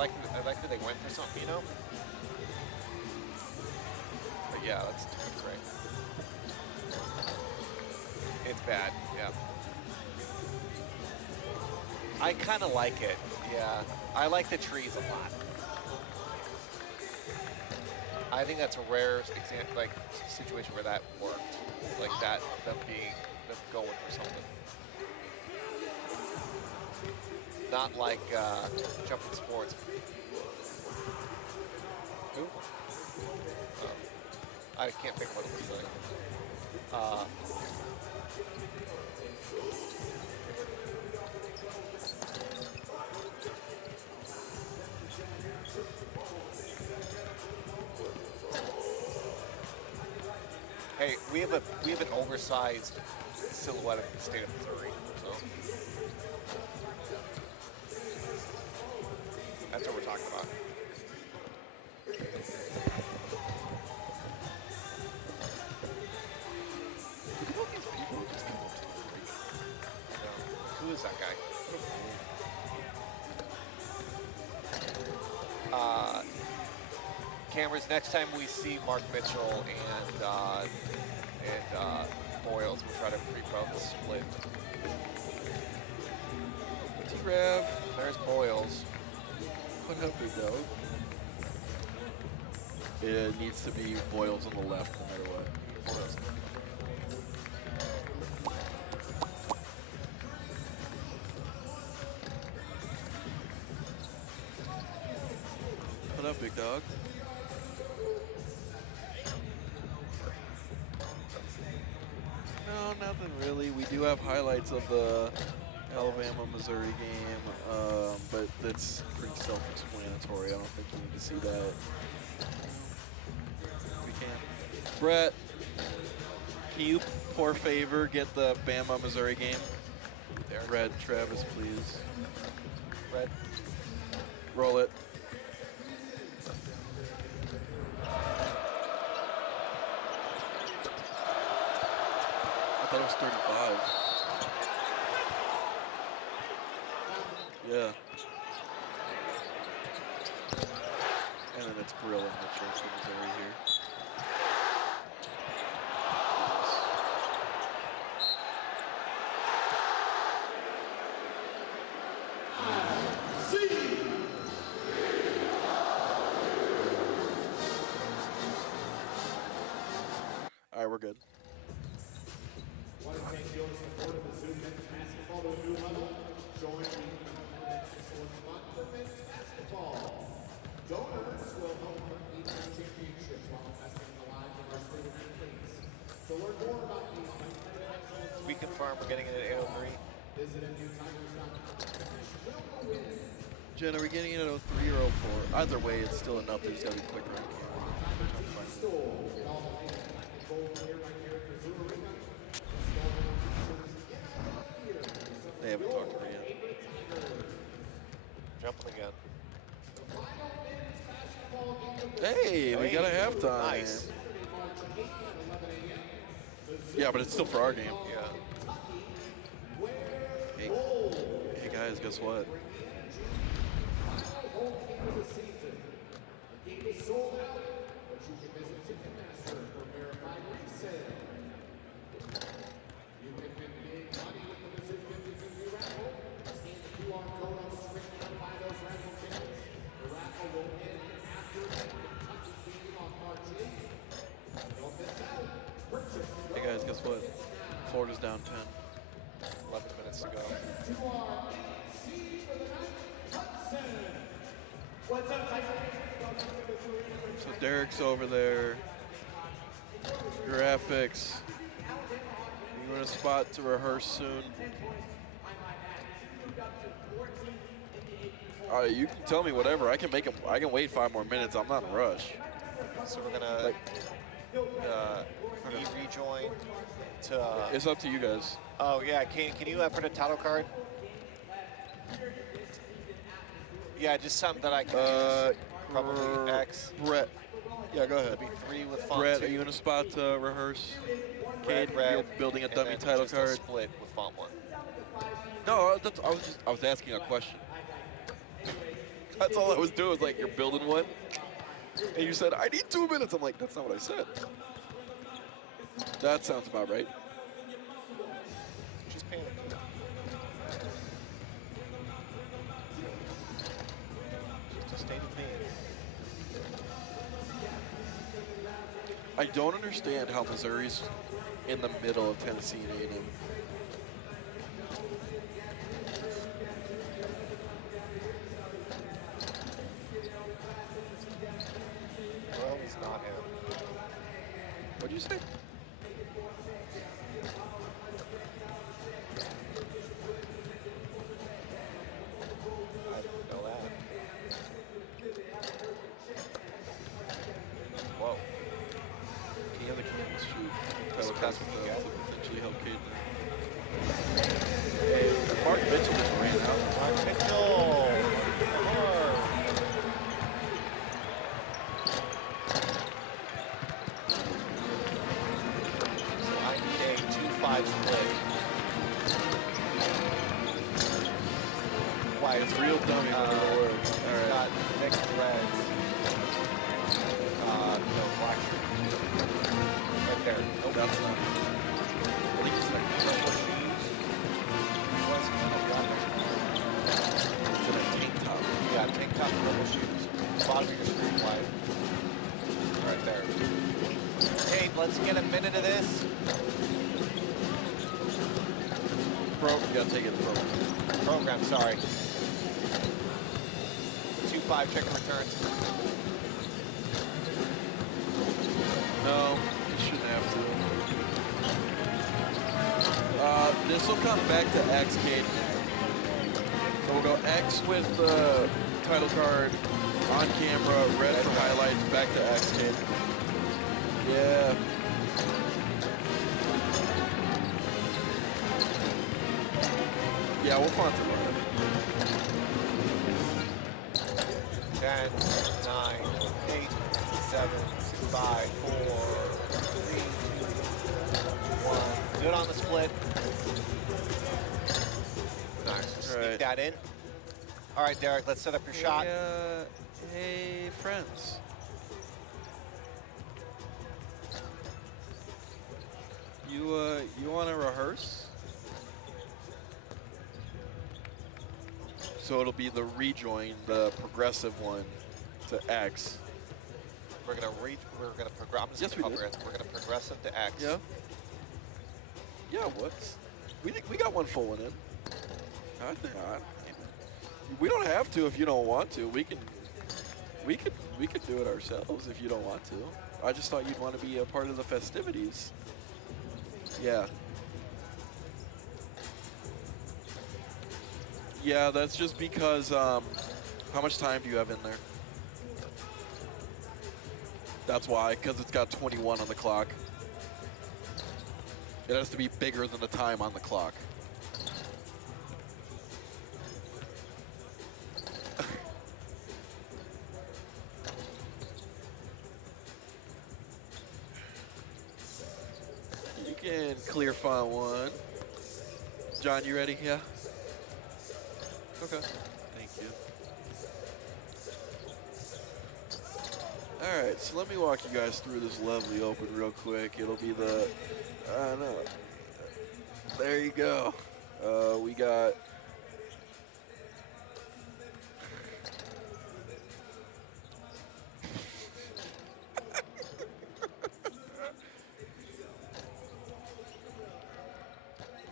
like that they went for something, you know. But yeah, that's great. It's bad, yeah. I kind of like it, yeah. I like the trees a lot. I think that's a rare example, like situation where that worked, like that, them going for something. Not like jumping sports. Who? I can't think of what it was like. Hey, we have an oversized silhouette of the state of Missouri, so that's what we're talking about. Look at all these people who just come up to the ring. Who is that guy? Cameras, next time we see Mark Mitchell and Boyles, we'll try to pre-pro the split. T-Rev. There's Boyles. What up, big dog? It needs to be Boyles on the left no matter what. Boyles. What up, big dog? No, nothing really. We do have highlights of the Alabama-Missouri game, but that's pretty self-explanatory. I don't think you need to see that. We can. Brett, can you, for favor, get the Bama-Missouri game? There. Red, Travis, please. Red. Roll it. I thought it was 35. Yeah. And then it's Brill and Mitchell from Missouri here. All right, we're good. Want to thank your support of Mizzou men's basketball to a new level? Join the excellent spot for men's basketball. Donors will help compete for championships while investing in the lives of our student athletes. To learn more about the excellence, We confirm we're getting it at 8:03. visit newtigers.com. Jen, are we getting it at 03 or 04? Either way, it's still enough. They just got to be quicker on camera. They haven't talked to her yet. Jumping again. Hey, we got a halftime. Nice. Yeah, but it's still for our game. Yeah. Hey guys, guess what? You can win big money with the Mizzou 50/50 raffle. Scan the QR code on the screen and buy those raffle tickets. The raffle will end after the Kentucky game on March 8th. Don't miss out. Purchase. Hey guys, guess what? Florida's down 10. 11 minutes to go. To our MC for the night, Thompson. What's up, Tyson? So Derek's over there. Graphics. You're in a spot to rehearse soon. You can tell me whatever. I can make him. I can wait 5 more minutes. I'm not in a rush. So we're gonna rejoin to. It's up to you guys. Oh yeah, can you put a title card? Yeah, just something that I can use. Probably X. Brett. Yeah, go ahead. It'll be 3 with font Brett, 2. are you in a spot to rehearse? Red, You're building a and dummy then title just card. A split with font 1. No, I was asking a question. That's all I was doing. Was like, you're building one, and you said, I need 2 minutes. I'm like, that's not what I said. That sounds about right. She's panicking. Just a state of being. I don't understand how Missouri's in the middle of Tennessee and A&M. Well, it's not him. What'd you say? I didn't know that. Whoa. Yeah, the Kansas shoot. That's Tyler what Cousins you get. to potentially help Caden. Hey, Mark Mitchell just ran out. Mark Mitchell. Hard. So I need a 2-5 split. Why It's real dummy when it'll work. All right. got mixed reds. No, black shirt. Right there. Nope. That's not. I think it's like Purple shoes. Was it's in a tank top. yeah, tank top, purple shoes. Bottom of your screen white. Right there. Hey, let's get a minute of this. Pro, you gotta take it pro. Program, sorry. 2-5, check and returns. No, you shouldn't have to. This will come back to X, Caden. So we'll go X with the title card on camera, red for highlights, back to X, Caden. Yeah. Yeah, we'll font it right. 10, 9, 8, 7, 5, 4, 3, 2, 1. Good on the split. Nice. Just Right. sneak that in. All right, Derek, let's set up your shot. Hey, friends. You want to rehearse? So it'll be the rejoin, the progressive one, to X. We're gonna progress. I'm just Yes, gonna we cover it. We're gonna progressive to X. Yeah. Yeah. What? We got one full one in. I think we don't have to if you don't want to. We could do it ourselves if you don't want to. I just thought you'd want to be a part of the festivities. Yeah. Yeah, that's just because, how much time do you have in there? That's why, because it's got 21 on the clock. It has to be bigger than the time on the clock. You can clear font one. John, you ready? Yeah? Okay. Thank you. All right, so let me walk you guys through this lovely open real quick. It'll be the, no. There you go. We got,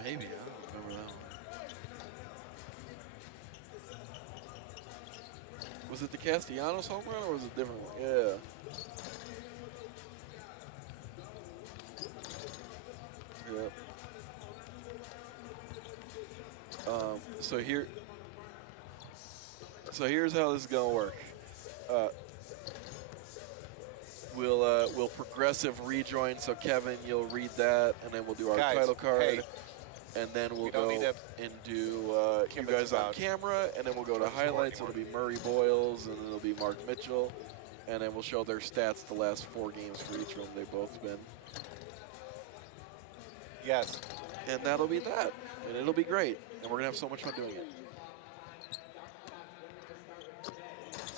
maybe, I don't remember that one. Was it the Castellanos home run or was it a different one? Yeah. Yep. So here's how this is gonna work. We'll progressive rejoin. So Kevin, you'll read that, and then we'll do our Guys, title card, hey, and then we'll don't go need to and do you give it guys on about camera, and then we'll go to 24 highlights. It'll anymore. be Murray Boyles, and then it'll be Mark Mitchell, and then we'll show their stats the last 4 games for each of them. They've both been. Yes. And that'll be that. And it'll be great. And we're going to have so much fun doing it.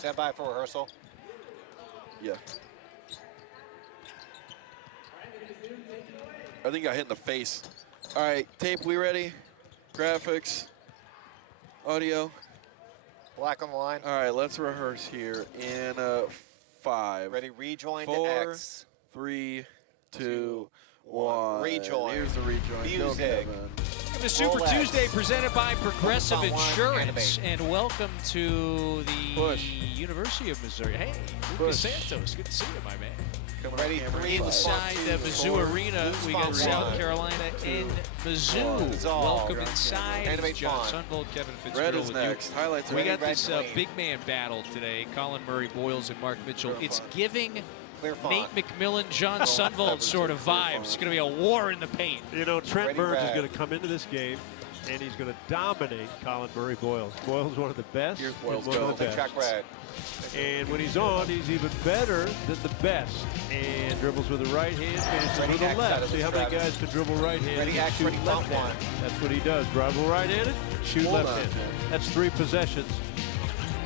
Stand by for rehearsal. Yeah. I think I hit in the face. All right, tape, we ready? Graphics, audio. Black on the line. All right, let's rehearse here in 5. Ready, rejoin 4, to X. 3, 2, 1. Rejoin. Here's the rejoin. Go, Music. Kevin. The Super Rolex. Tuesday presented by Progressive Focus on one, Insurance. animate. And welcome to the Push. University of Missouri. Hey, Push. Lucas Santos. Good to see you, my man. Coming Ready, on camera. 3, Inside the Mizzou Four. Arena, we got Font South one. Carolina in Mizzou. Dissolve. Welcome Ground inside. Animate John font. Sunvolt, Kevin Red Fitzgerald is with next. you. Highlights. We ready? got Red this clean. big man battle today. Colin Murray Boyles and Mark Mitchell. Clear It's font. giving Clear Nate font. McMillen, John Sunvolt sort of vibes. It's going to be a war in the paint. You know, Trent Ready, Burns is red. going to come into this game, and he's going to dominate Colin Murray Boyles. Boyles is one of the best. Here's and Boyles, one go. of the Take best. track red. And when he's on, he's even better than the best. And dribbles with the right hand, finishes Ready, with the X, left. out of See the how many Travis. guys can dribble right-handed Ready, and X, shoot ready, bump left-handed. one. That's what he does. Dribble right-handed, shoot Hold on, left-handed. man. That's 3 possessions.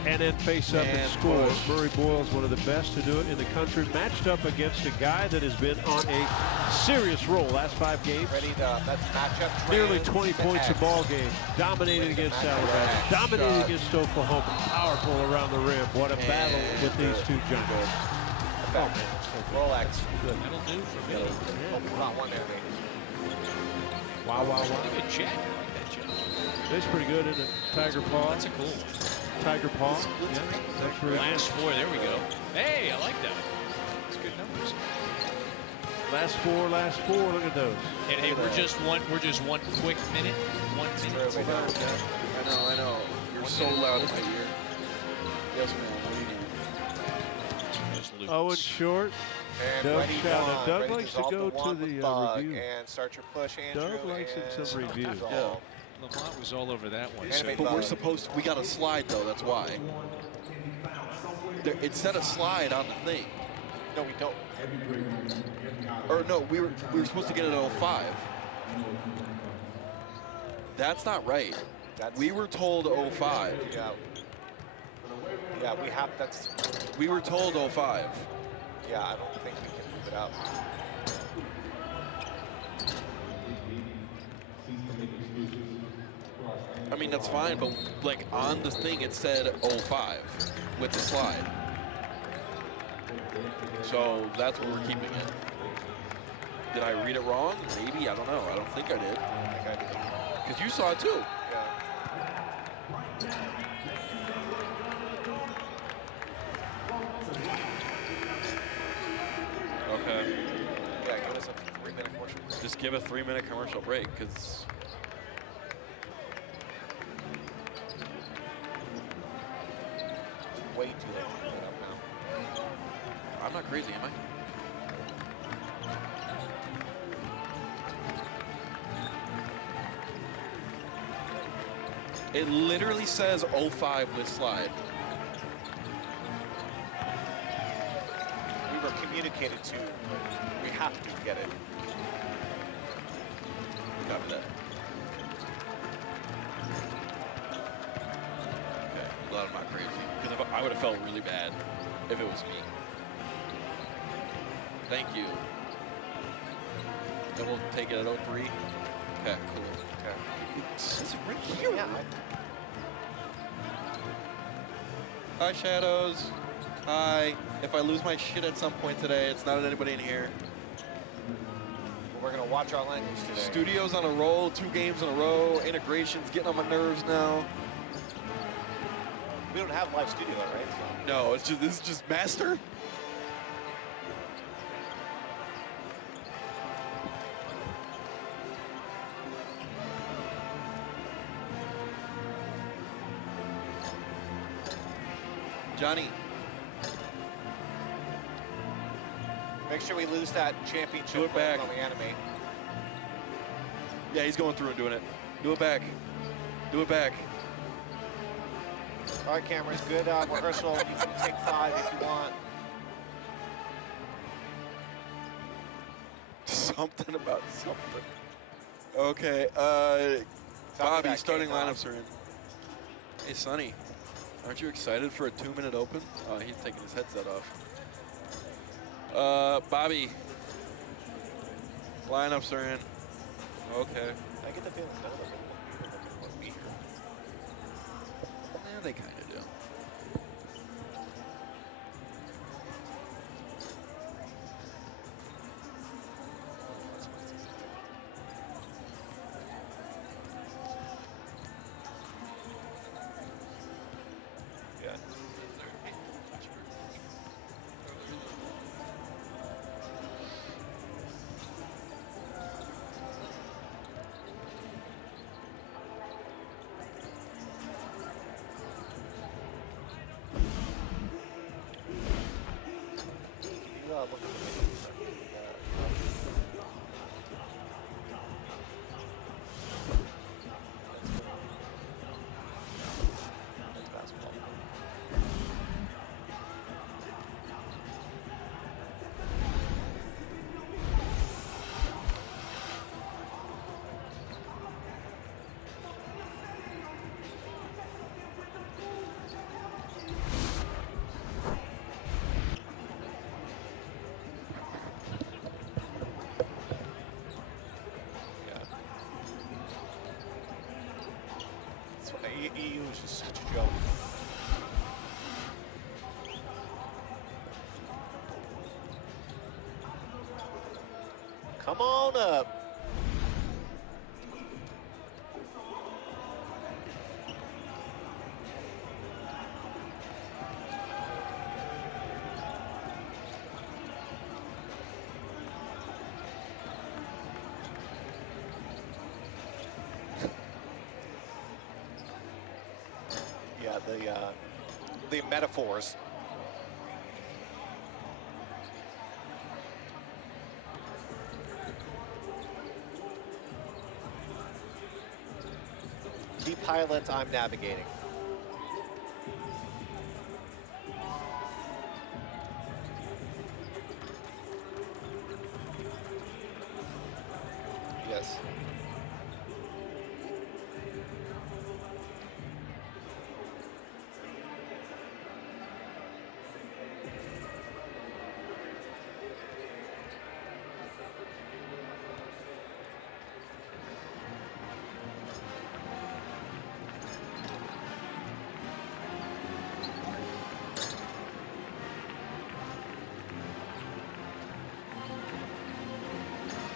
And then face up and And score. push. Murray Boyles, one of the best to do it in the country, matched up against a guy that has been on a serious roll last 5 games. Ready, that's matchup. Nearly trans 20 to points a X. ball game. Dominated Ready to against match Alabama. up. Dominated Shot. against Oklahoma. Powerful around the rim. What a battle with these two giants. Effect. Rolex. That'll do for me. Not one animate. Wow, wow, wow. Pretty good jack. I like that jack. That's pretty good, isn't it? Tiger Paw. That's a cool. Tiger Paw. Yeah, that's really good. Last 4, there we go. Hey, I like that. That's good numbers. Last four. Look at those. And hey, we're just one quick minute. 1 minute. True, we know. I know. You're so loud in my ear. Yes, ma'am. What do you need? Just Lucas. Owen Short. And Doug ready, shouted. one. Doug Ready, likes to dissolve go the to one the, with Bug, review. And start your push, Andrew. Doug likes and some review. dissolve. Lamont was all over that one. Animate But we're Bug. supposed to, we got a slide though, that's why. It said a slide on the thing. No, we don't. Or no, we were supposed to get it at 05. That's not right. That's, We were told 05. Yeah. Yeah, we have. That's. We were told 05. Yeah, I don't think we can move it up. I mean, that's fine, but like on the thing it said 05 with the slide. So that's what we're keeping it. Did I read it wrong? Maybe, I don't know. I don't think I did. I think I did. Because you saw it too. Yeah. Okay. Yeah, give us a 3-minute commercial. Just give a 3-minute commercial break, because Way too late to move it up now. I'm not crazy, am I? It literally says 05 with slide. We were communicated to. We have to get it. Copy that. Okay, I'm glad I'm not crazy. Because I would have felt really bad if it was me. Thank you. Then we'll take it at 03. Okay, cool. Okay. It says it right here. Yeah. Hi, Shadows. Hi. If I lose my shit at some point today, it's not anybody in here. We're gonna watch our language today. Studio's on a roll, 2 games in a row. Integration's getting on my nerves now. We don't have live studio, right? So. No, it's just this is just master. Johnny, Make sure we lose that championship Do it back. when we animate. yeah, he's going through and doing it. Do it back. Do it back. All right, cameras, good rehearsal. You can take 5 if you want. Something about something. Okay, Copy Bobby, that, starting Kate. lineups are in. Hey, Sonny. Aren't you excited for a 2-minute open? Oh, he's taking his headset off. Bobby. Lineups are in. Okay. I get the feeling none of them want to be here. Yeah, they kind of do. Yeah. You look at the videos. That's basketball. EU is just such a joke. Come on up. Yeah, the metaphors. The pilot I'm navigating. Yes.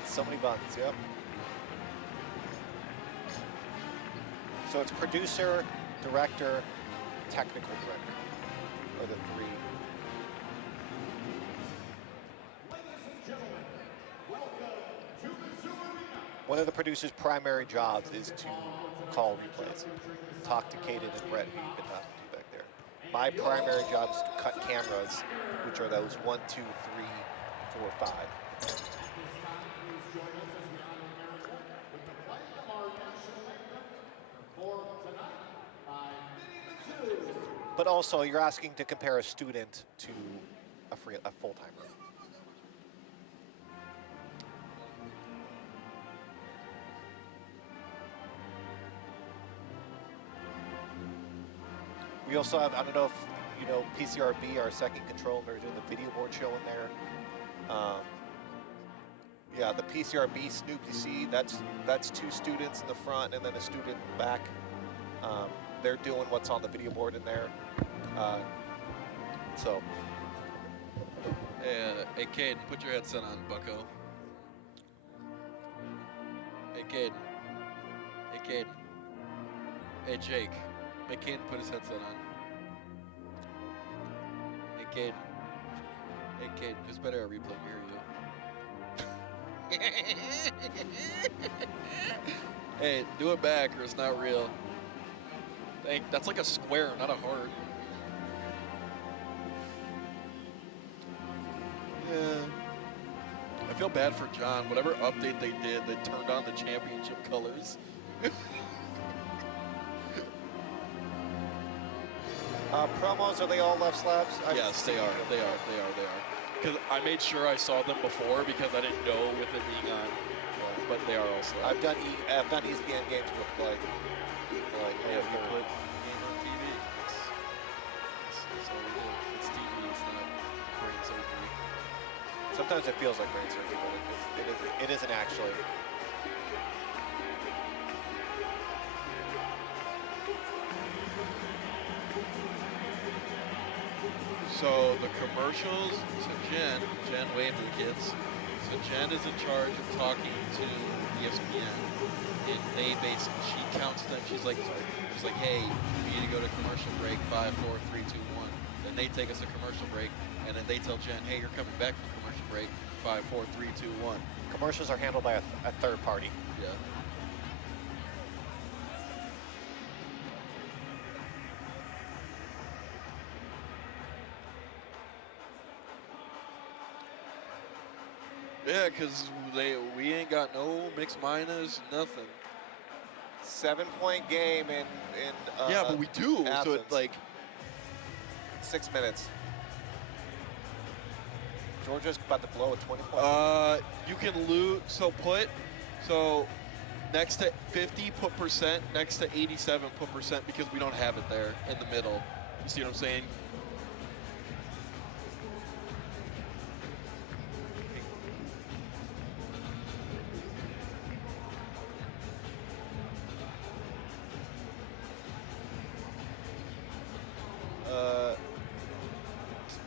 So many buttons, yep. So it's producer, director, technical director, are the three. One of the producer's primary jobs is to call replays. Talk to Caden and Brett, who you've been talking to back there. My primary job is to cut cameras, which are those 1, 2, 3, 4, 5. But also, you're asking to compare a student to a full-timer. We also have, I don't know if you know, PCRB, our second control, they're doing the video board show in there. Yeah, the PCRB Snoopy C, that's 2 students in the front and then a student in the back. They're doing what's on the video board in there. So. Hey, Caden, put your headset on, bucko. Hey, Caden. Hey, Caden. Hey, Jake. Make Caden put his headset on. Hey, Caden. Hey, Caden, who's better at replay, me or you? Hey, do it back or it's not real. That's like a square, not a heart. Yeah. I feel bad for John. Whatever update they did, they turned on the championship colors. Promos, are they all left slabs? Yes, they are. They are. Because I made sure I saw them before because I didn't know with it being on. But they are all slabs. I've done ESPN games with like you put game on TV. Sometimes it feels like brain surgery, but it isn't actually. So the commercials, so Jen waved to the kids. So Jen is in charge of talking to ESPN, and they basically, she counts them. She's like, hey, we need to go to commercial break. 5, 4, 3, 2, 1. Then they take us to commercial break, and then they tell Jen, hey, you're coming back from commercial break. 5, 4, 3, 2, 1. Commercials are handled by a third party. Yeah. Yeah, because we ain't got no mixed minors, nothing. 7-point game in yeah, but we do. Athens. So it's like 6 minutes. Georgia's about to blow a 20-point. You can lose. So next to 50, put percent. Next to 87, put percent, because we don't have it there in the middle. You see what I'm saying?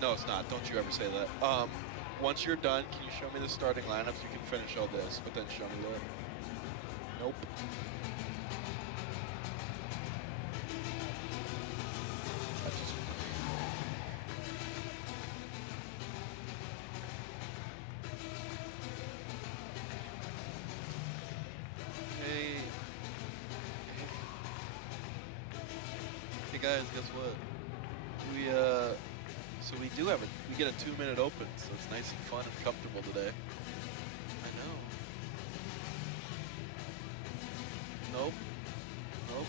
No, it's not. Don't you ever say that. Once you're done, can you show me the starting lineups? You can finish all this, but then show me that. Nope. Hey guys, guess what? So we do have we get a 2-minute open, so it's nice and fun and comfortable today. I know. Nope.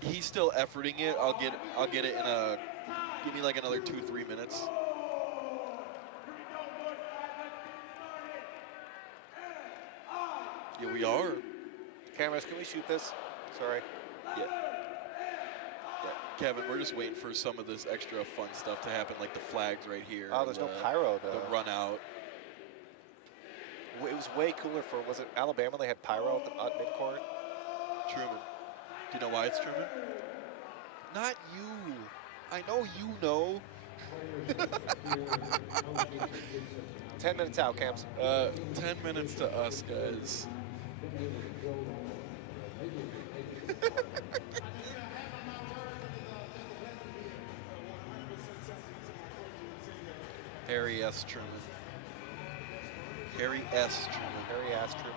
He's still efforting it. I'll get it in give me like another 2-3 minutes. Yeah, we are. Cameras, can we shoot this? Sorry. Yeah. Kevin, we're just waiting for some of this extra fun stuff to happen, like the flags right here. Oh, there's no pyro, though. The run out. It was way cooler for, was it Alabama? They had pyro at midcourt. Truman. Do you know why it's Truman? Not you. I know you know. 10 minutes out, Cams. 10 minutes to us, guys. Harry S. Truman. Harry S. Truman. Harry S. Truman.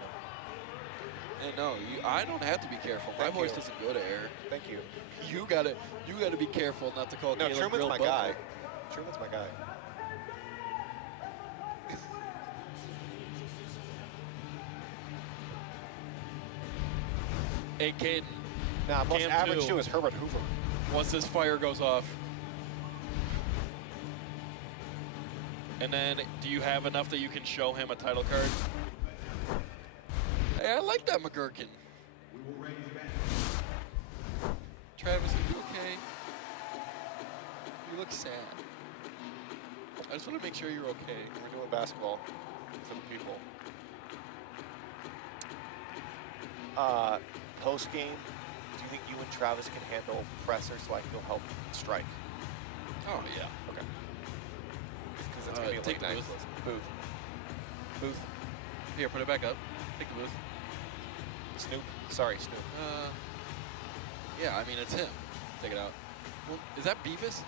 And no, I don't have to be careful. My voice doesn't go to air. Thank you. You gotta be careful not to call No, Caleb Truman's Grill my Butler. guy. Truman's my guy. Hey, Caden. Nah, most Cam average two. too is Herbert Hoover. Once this fire goes off. And then, do you have enough that you can show him a title card? Hey, I like that McGurkin. Travis, are you okay? You look sad. I just want to make sure you're okay. We're doing basketball for the people. Post game, do you think you and Travis can handle pressure so I can go help strike? Oh, yeah. Okay. Because it's gonna be a take late the night. booth. Booth. Here, put it back up. Take the booth. Snoop. Sorry, Snoop. Yeah, I mean, it's him. Take it out. Well, is that Beavis?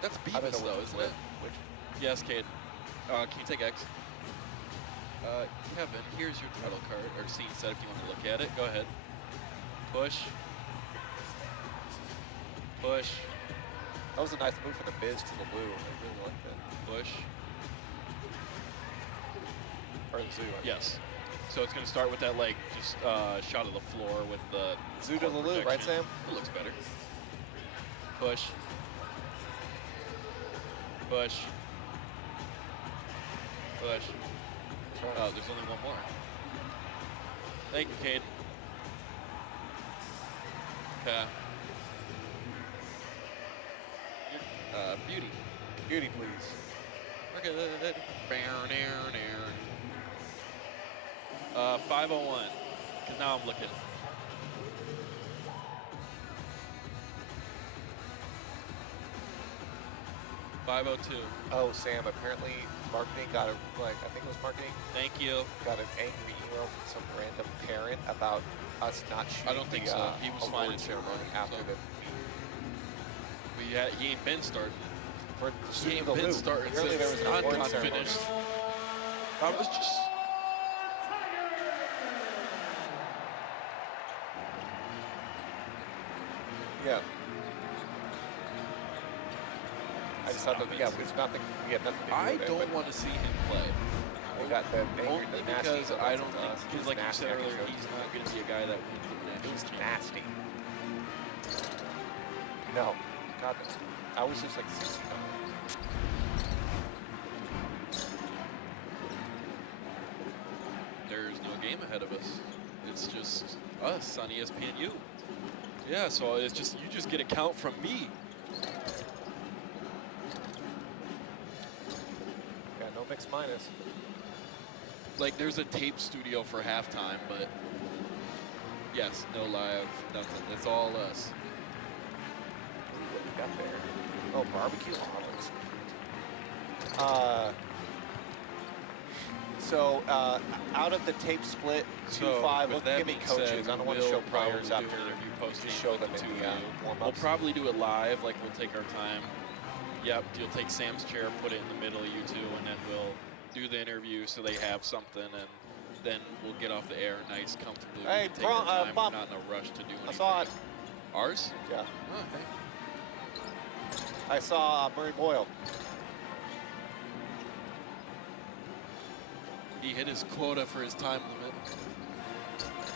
That's I don't know Beavis, though, which isn't it? Which? Yes, Cade. Can you take X? Kevin, here's your title card, or scene set if you want to look at it. Go ahead. Push. Push. That was a nice move from the Biz to the Lou. I really like that. Push. Or the Zoo. I mean. Yes. So it's going to start with that, like, just shot of the floor with the Zoo to court the Lou, right, projection. Sam? It looks better. Push. Push. Push. Oh, there's only one more. Thank you, Cade. Okay. Beauty. Beauty, please. We're good. 501. Because now I'm looking. $502. Oh, Sam, apparently marketing got a, I think it was marketing, Thank you. got an angry email from some random parent about us not shooting I don't think so. He was fine award in ceremony after so. the He ain't been starting. for He ain't the been loop. starting Apparently there was since an award Anton ceremony. finished. I was just... Yeah. I just thought that, yeah, it's nothing, we have nothing to do I with it. don't want to see him play. We got the Only the nasty because email I sent don't to think, us. It because was like you nasty, said I can earlier, show it he's to you. not going to be a guy that wins the It national was championship. nasty. No, God, no. I was just like 60. There's no game ahead of us. It's just us on ESPNU. Yeah, so it's just, you just get a count from me. Yeah, no mixed minus. Like, there's a tape studio for halftime, but yes, no live, nothing. It's all us. What we got there? Oh, barbecue olives. So, out of the tape split, 2-5, with we'll give me being coaches. said, I don't want to we'll show players probably do after. an interview post-game Just show with them the in two the of you. warm-ups. We'll probably do it live, like we'll take our time. Yep, you'll take Sam's chair, put it in the middle of you two, and then we'll do the interview so they have something, and then we'll get off the air nice, comfortably. Hey, We can take our time. Bob. We're not in a rush to do anything. I saw it. Ours? Yeah. Oh, okay. I saw Murray Boyle. He hit his quota for his time limit.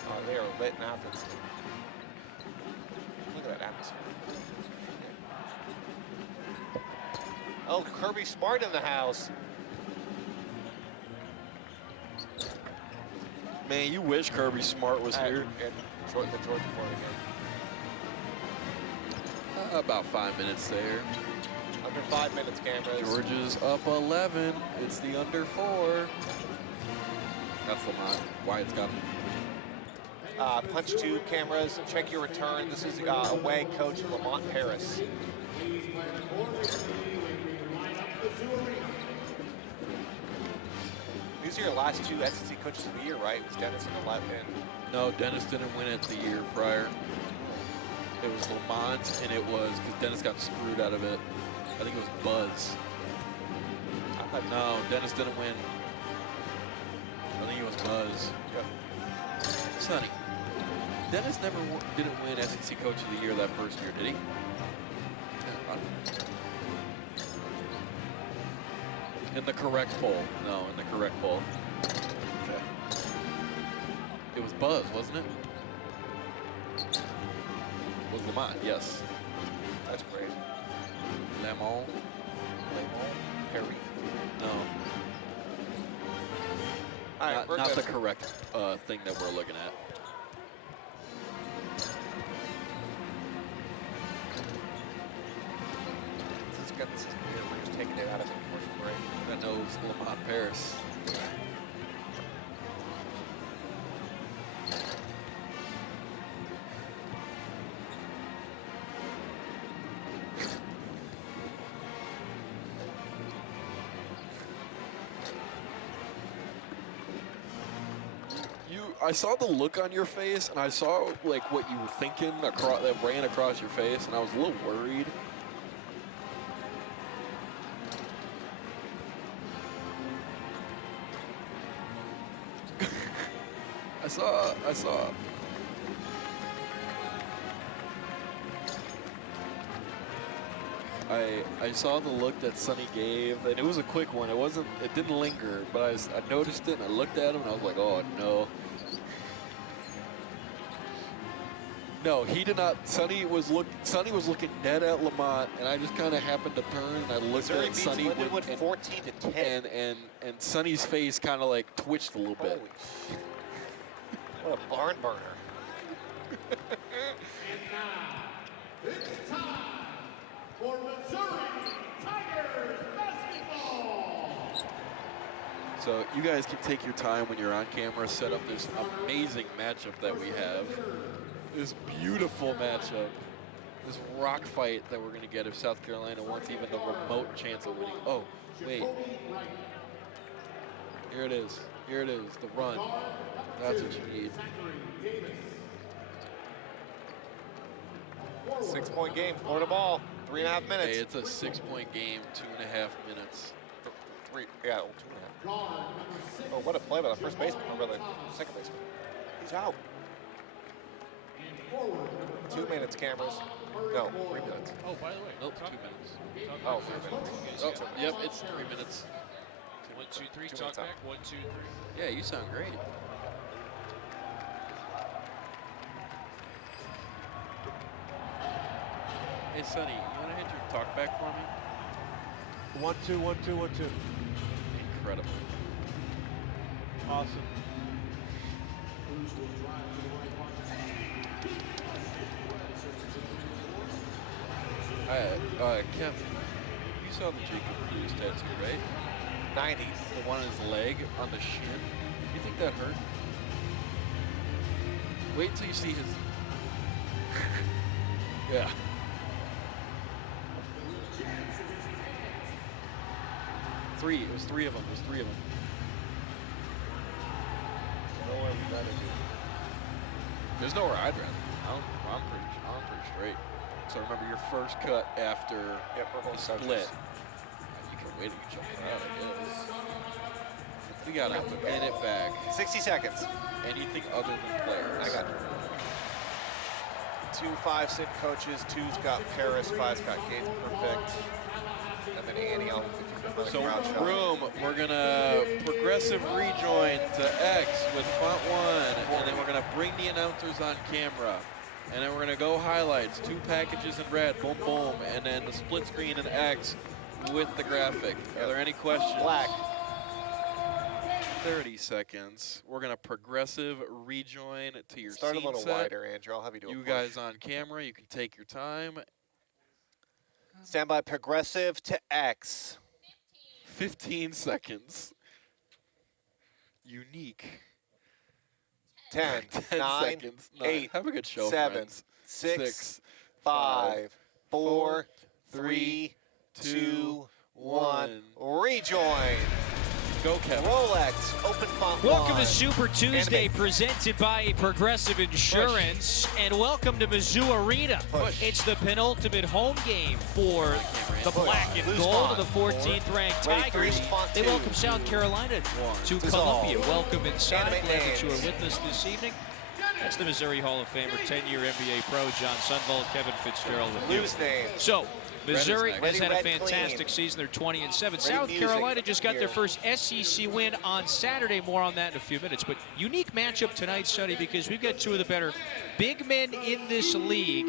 Oh, they are lit in Athens. Look at that atmosphere. Oh, Kirby Smart in the house. Man, you wish Kirby Smart was here. And the Georgia Florida game. About 5 minutes there. Under 5 minutes, cameras. Georgia's up 11. It's the under 4. That's Lamont. Wyatt's got him. Punch 2 cameras. Check your return. This is away coach Lamont Harris. These are your last 2 SEC coaches of the year, right? It was Dennis and No, Dennis didn't win it the year prior. It was Lamont, and it was because Dennis got screwed out of it. I think it was Buzz. No, Dennis didn't win. I think it was Buzz. Yep. Sonny, Dennis never didn't win SEC Coach of the Year that first year, did he? In the correct poll. No, in the correct poll. Okay. It was Buzz, wasn't it? Was Lamont, yes. That's great. Lamont. Harry. No. All right, we're Not good. the correct thing that we're looking at. This is good. This is weird. We're just taking it out of the commercial break. That knows Lamont Paris. I saw the look on your face, and I saw like what you were thinking across that ran across your face, and I was a little worried. I saw. I saw the look that Sonny gave, and it was a quick one. It didn't linger, but I noticed it, and I looked at him, and I was like, oh no. No, he did not. Sonny was looking dead at Lamont, and I just kind of happened to turn, and I looked Missouri at Sonny with 14-10. and Sonny's face kind of like twitched a little bit. Holy shit. What a barn burner. for Missouri Tigers basketball. So you guys can take your time when you're on camera, set up this amazing matchup that we have. This beautiful matchup. This rock fight that we're going to get if South Carolina wants even the remote chance of winning. Oh, wait. Here it is. Here it is, the run. That's what you need. 6-point game, Florida ball, 3.5 minutes. Hey, it's a 6-point game, 2.5 minutes. Yeah, 2.5. Oh, what a play by the first baseman, or by the second baseman. He's out. 2 minutes, cameras. No, 3 minutes. Oh, by the way, Nope, talk- 2 minutes. Oh, 3 minutes. Oh, yep, it's 3 minutes. 1, 2, 3, 2 talk minutes out. back. 1, 2, 3. Yeah, you sound great. Hey, Sonny, you want to hit your talk back for me? 1, 2, 1, 2, 1, 2. Incredible. Awesome. Kev, you saw the Jacob Cruz tattoo, right? 90. The one on his leg, on the shin. Do you think that hurt? Wait until you see his... yeah. It was three of them. Nowhere we'd rather be. There's nowhere I'd rather. I'm pretty straight. So remember your first cut after Yep, we're both the split. You can wait till you jump out, I guess. We gotta pin it back. 60 seconds. Anything other than players. I got you. 2 5-6 coaches. 2's got Paris. 5's got Gates Perfect. And then Annie on the So crowd shot. room, we're gonna progressive rejoin to X with font 1, and then we're gonna bring the announcers on camera. And then we're gonna go highlights, 2 packages in red, boom, boom, and then the split screen in X with the graphic. Are there any questions? Black. 30 seconds. We're gonna progressive rejoin to your Start a scene little set. wider, Andrew. I'll have you do a You push. guys on camera, you can take your time. Stand by progressive to X. 15 seconds. Unique. 10, 10 9, seconds. 8, Have a good show, 7, friends. 6, 5, 4, 3, 2, 1. Rejoin. Go, Kevin. Rolex, open font Welcome 1. to Super Tuesday, Animate. presented by Progressive Insurance, and welcome to Mizzou Arena. Push. It's the penultimate home game for the Push. black and Lose gold font. of the 14th ranked Ready, Tigers. 3, font They 2. welcome South Carolina to Dissolve. Columbia. Welcome inside. Animate Glad that you names. are with us this evening. That's the Missouri Hall of Famer, 10-year NBA pro John Sunvold, Kevin Fitzgerald with you. Lose names. So, Missouri next. has had a Ready, red, fantastic clean. season. They're 20-7. Ready, South music Carolina just got here. their first SEC win on Saturday. More on that in a few minutes. But unique matchup tonight, Sonny, because we've got 2 of the better big men in this league.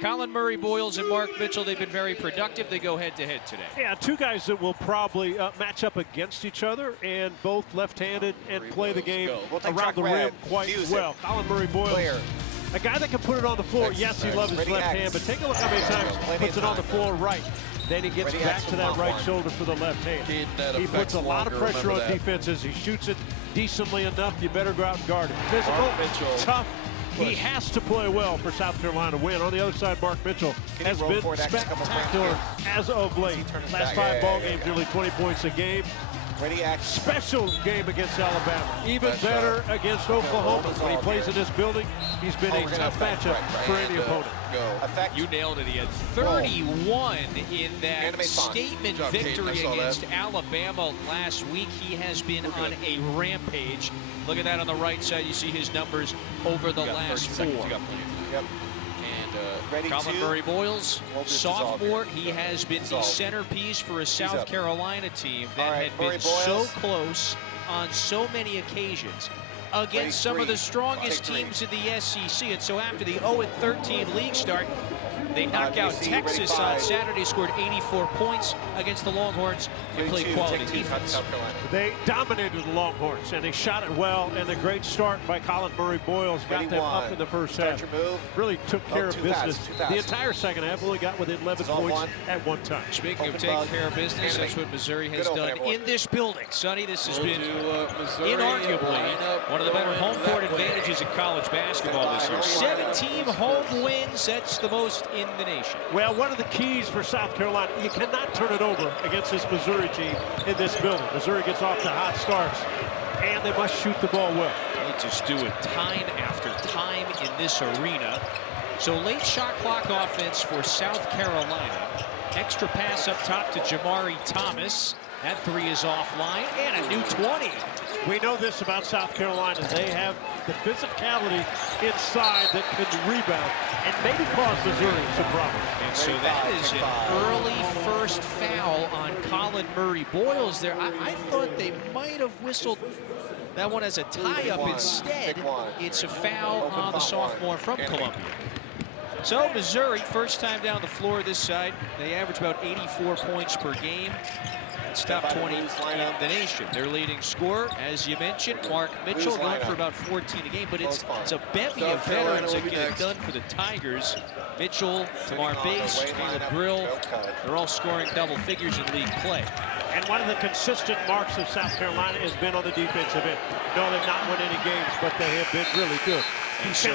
Colin Murray-Boyles and Mark Mitchell, they've been very productive. They go head-to-head today. Yeah, 2 guys that will probably match up against each other, and both left-handed and play the game Go. We'll take around track the red. rim quite Music. well. Colin Murray-Boyles, Clear. a guy that can put it on the floor. X, Yes, he X. loves his Ready, left X. hand, but take a look how many times he Plenty puts of it on the time. floor right. Then he gets Ready, back X to from that font right 1. shoulder for the left hand. Kid, that He affects puts a lot of longer, pressure on remember that. defenses. He shoots it decently enough. You better go out and guard it. Physical, Mark Mitchell. tough. He Push. has to play well for South Carolina to win. On the other side, Mark Mitchell Can he has roll been forward X a couple frames spectacular here? as of late. turn his Last back? 5 Yeah, ball yeah, games, yeah. nearly 20 points a game. Ready, X. Special game against Alabama. Even Nice better against Oklahoma. When he Resolve plays here. in this building, he's been Oh, a we're gonna tough affect matchup right, for right. any And, opponent. Go. Effect. You nailed it. He had 31 in that Animate font. statement Good job, Caden. I victory saw that. against Alabama last week. He has been on a rampage. Look at that on the right side. You see his numbers over the You got 30 last 4. seconds. You got plenty of time. Yep. And Ready, Colin 2. Murray-Boyles, We'll just dissolve sophomore, here. he has been the Dissolve. centerpiece for a South up. Carolina team that All right, had been so Murray-Boyles. close on so many occasions. against some of the strongest teams in the SEC. And so after the 0-13 league start, they knock out Texas on Saturday, scored 84 points against the Longhorns, and played quality defense. They dominated the Longhorns, and they shot it well, and a great start by Colin Murray Boyles got them up in the first half. Really took care of business. The entire second half only got within 11 points at one time. Speaking of taking care of business, that's what Missouri has done in this building. Sonny, this has been inarguably one of the better home court advantages in college basketball this year. 17 home wins, that's the most in the nation. Well, one of the keys for South Carolina, you cannot turn it over against this Missouri team in this building. Missouri gets off to hot starts, and they must shoot the ball well. They just do it time after time in this arena. So late shot clock offense for South Carolina. Extra pass up top to Jamari Thomas. That three is offline, and a new 20. We know this about South Carolina. They have the physicality inside that can rebound and maybe cause Missouri some problems. And so that is an early first foul on Colin Murray Boyles there. I thought they might have whistled that one as a tie-up. Instead, it's a foul on the sophomore from Columbia. So Missouri, first time down the floor this side. They average about 84 points per game. It's top 20 in the nation. Their leading scorer, as you mentioned, Mark Mitchell, going for about 14 a game, but it's a bevy of veterans that get it done for the Tigers. Mitchell, Tamar Bass, Caleb Grill, they're all scoring double figures in league play. And one of the consistent marks of South Carolina has been on the defensive end. No, they've not won any games, but they have been really good. So,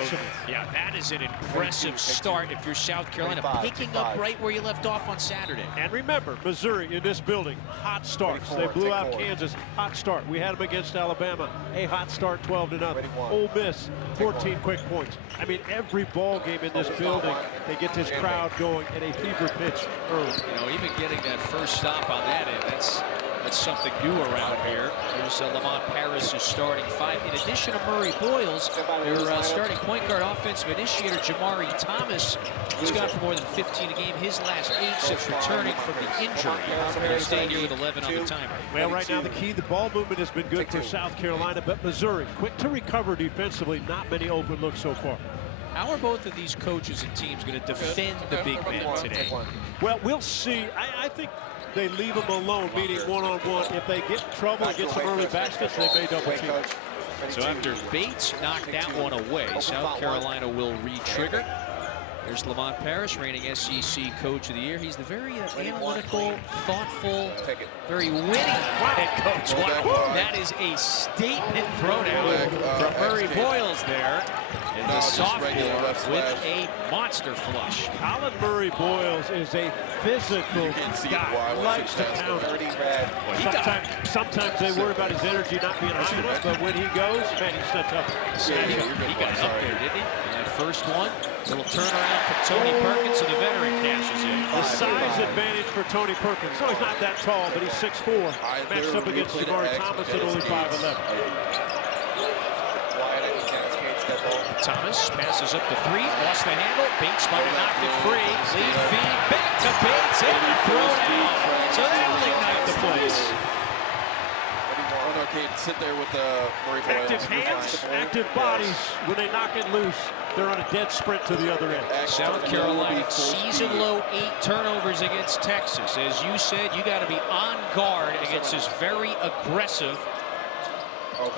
yeah, that is an impressive start if you're South Carolina, picking up right where you left off on Saturday. And remember, Missouri in this building, hot starts. They blew out Kansas, hot start. We had them against Alabama, a hot start, 12-0. Ole Miss, 14 quick points. I mean, every ball game in this building, they get this crowd going at a fever pitch early. You know, even getting that first stop on that end, that's something new around here. There's Lamont Paris' starting five. In addition to Murray Boyles, their starting point guard offensive initiator, Jamari Thomas, he's gone for more than 15 a game. His last 8 since returning from the injury. He'll stay here with 11 on the timer. Well, right now the key, the ball movement has been good for South Carolina, but Missouri, quick to recover defensively. Not many open looks so far. How are both of these coaches and teams going to defend the big men today? Well, we'll see. I think they leave them alone, meaning one-on-one. If they get in trouble and get some early baskets, they may double team. So after Bates knocked that one away, South Carolina will re-trigger. There's Lamont Paris, reigning SEC Coach of the Year. He's the very analytical, thoughtful, very witty head coach. Wow, that is a statement throwdown from Murray Boyles there. And the sophomore with a monster flush. Colin Murray Boyles is a physical guy, likes to counter. Sometimes they worry about his energy not being high enough, but when he goes, man, he's not tough. He got up there, didn't he? In that first one, little turnaround from Tony Perkins, and the veteran cashes in. The size advantage for Tony Perkins. So he's not that tall, but he's 6'4", matched up against Jamari Thomas at only 5'11". Thomas passes up the three, lost the handle. Bates might have knocked it free. Lead feed back to Bates and a throw down. So that'll ignite the place. Sit there with the Murray Boyles. Active hands, active bodies. When they knock it loose, they're on a dead sprint to the other end. South Carolina, season low 8 turnovers against Texas. As you said, you got to be on guard against this very aggressive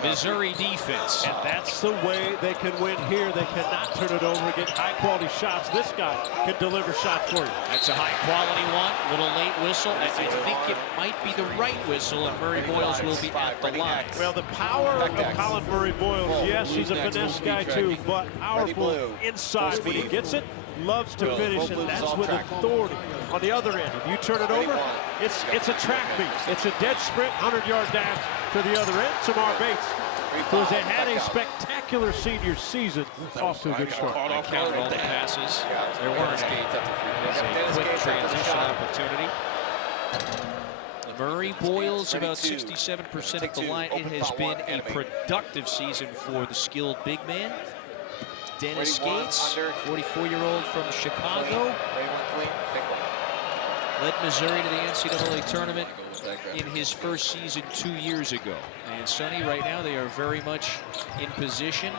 Missouri defense. And that's the way they can win here. They cannot turn it over and get high-quality shots. This guy can deliver shots for you. That's a high-quality one. Little late whistle. I think it might be the right whistle, and Murray Boyles will be at the line. Well, the power of Colin Murray Boyles, yes, he's a finesse guy too, but powerful inside. When he gets it, loves to finish, and that's with authority. On the other end, if you turn it over, it's a track meet. It's a dead sprint, 100-yard dash to the other end. Tamar Bates, who has had a spectacular senior season, off to a good start. I counted all the passes. There weren't any. It's a quick transition opportunity. Murray Boyles, about 67% of the line. It has been a productive season for the skilled big man. Dennis Gates, 44-year-old from Chicago, led Missouri to the NCAA tournament in his first season 2 years ago. And Sonny, right now, they are very much in position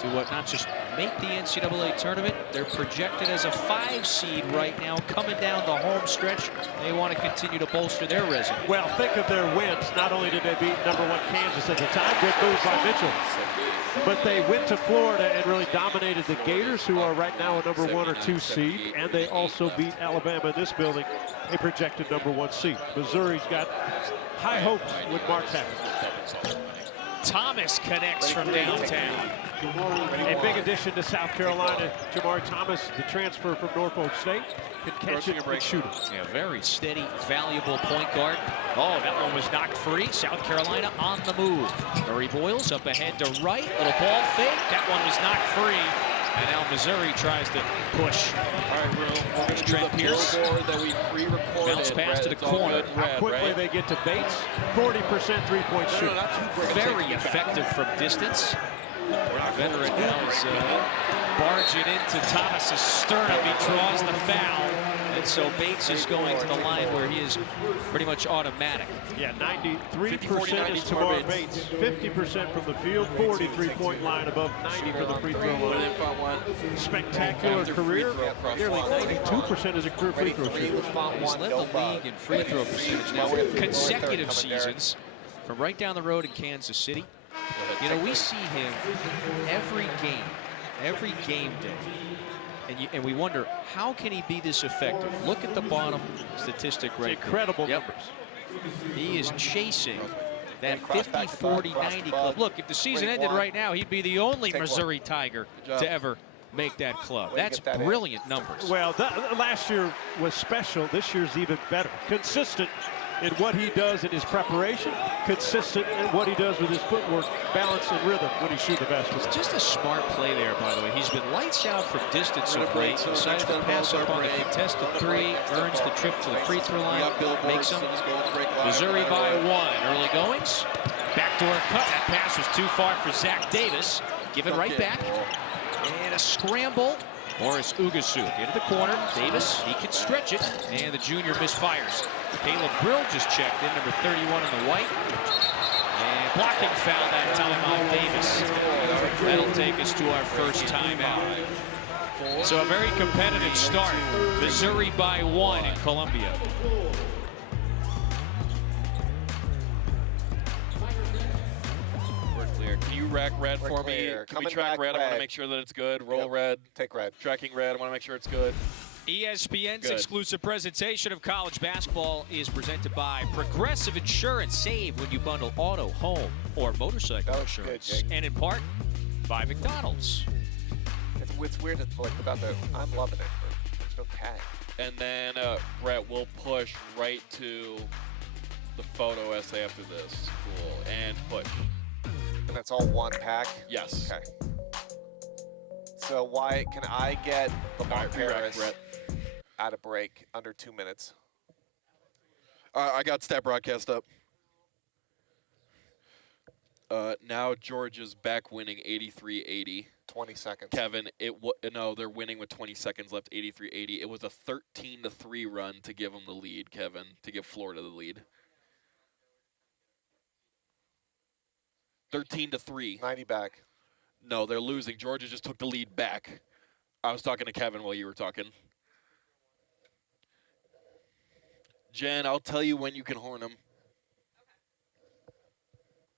to not just make the NCAA tournament. They're projected as a 5 seed right now, coming down the home stretch. They want to continue to bolster their resume. Well, think of their wins. Not only did they beat #1 Kansas at the time, good move by Mitchell, but they went to Florida and really dominated the Gators, who are right now a #1 or 2 seed, and they also beat Alabama in this building, a projected #1 seed. Missouri's got high hopes with Mark Hackett. Thomas connects from downtown. A big addition to South Carolina, Jamari Thomas, the transfer from Norfolk State, can catch it and shoot it. Yeah, very steady, valuable point guard. Oh, that one was knocked free. South Carolina on the move. Murray Boyles up ahead to right. Little ball fake. That one was knocked free. And now Missouri tries to push. All right, we're going to Trent do the Pierce. billboard that we pre-recorded. Bounce pass to the It's all corner. good. How Red, quickly right? they get to Bates, 40% three-point No, shooting. not too quick. Very effective from distance. Veteran now is barging into Thomas's sternum. He draws the foul. And so Bates is going to the line where he is pretty much automatic. Yeah, 93% 50-40-90 is Tamar Tamar Bates. 50% from the field, 43-point line, above 90 from the free throw line. Spectacular career. Nearly 92% is a career free throw shooter. He's led the league in free throw percentage now consecutive seasons from right down the road in Kansas City. You know, we see him every game day. And we wonder, how can he be this effective? Look at the bottom statistic right there. Incredible numbers. He is chasing that 50, 40, 90 club. Look, if the season ended right now, he'd be the only Missouri Tiger to ever make that club. That's brilliant numbers. Well, last year was special. This year's even better. Consistent in what he does in his preparation, consistent in what he does with his footwork, balance and rhythm when he shoots the basketball. It's just a smart play there, by the way. He's been lights out from distance of late. Decided to pass up on the contested 3, earns the trip to the free throw line, makes them. Missouri by 1. Early goings. Backdoor cut. That pass was too far for Zach Davis. Give it right back. And a scramble. Morris Ugasu into the corner. Davis, he can stretch it. And the junior misfires. Caleb Brill just checked in, number 31 in the white. And blocking foul that time on Davis. That'll take us to our first timeout. So a very competitive start. Missouri by 1 in Columbia. We're clear. Can you rack red We're for clear. me? Can we Coming track back red? I want to red. make sure that it's good. Roll Yep. red. Take red. Tracking red. I want to make sure it's good. ESPN's Good. exclusive presentation of college basketball is presented by Progressive Insurance. Save when you bundle auto, home, or motorcycle That looks good, insurance. Jake. And in part, by McDonald's. It's weird. It's like about the. I'm loving it. There's no tag. And then, Brett, we'll push right to the photo essay after this. Cool. And push. And that's all one pack. Yes. Okay. So why can I get Lamar All right, re-rack, Paris Brett. at a break under 2 minutes? I got stat broadcast up. Now Georgia's back winning 83-80. 20 seconds. Kevin, no, they're winning with 20 seconds left, 83-80. It was a 13-3 run to give them the lead, Kevin, to give Florida the lead. 13-3. 90 back. No, they're losing. Georgia just took the lead back. I was talking to Kevin while you were talking. Jen, I'll tell you when you can horn them.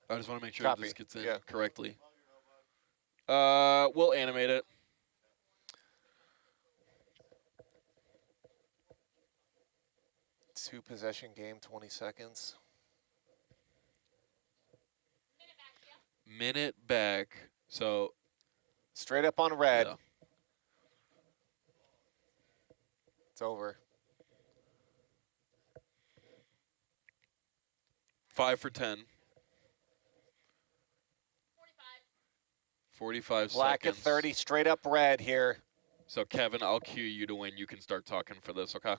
I just want to make sure Copy. this gets in Yeah. correctly. We'll animate it. Two possession game, 20 seconds. Minute back. So Straight up on red. yeah. It's over. 5 for 10. 45 Black seconds. at 30, straight up red here. So Kevin, I'll cue you to when you can start talking for this, okay?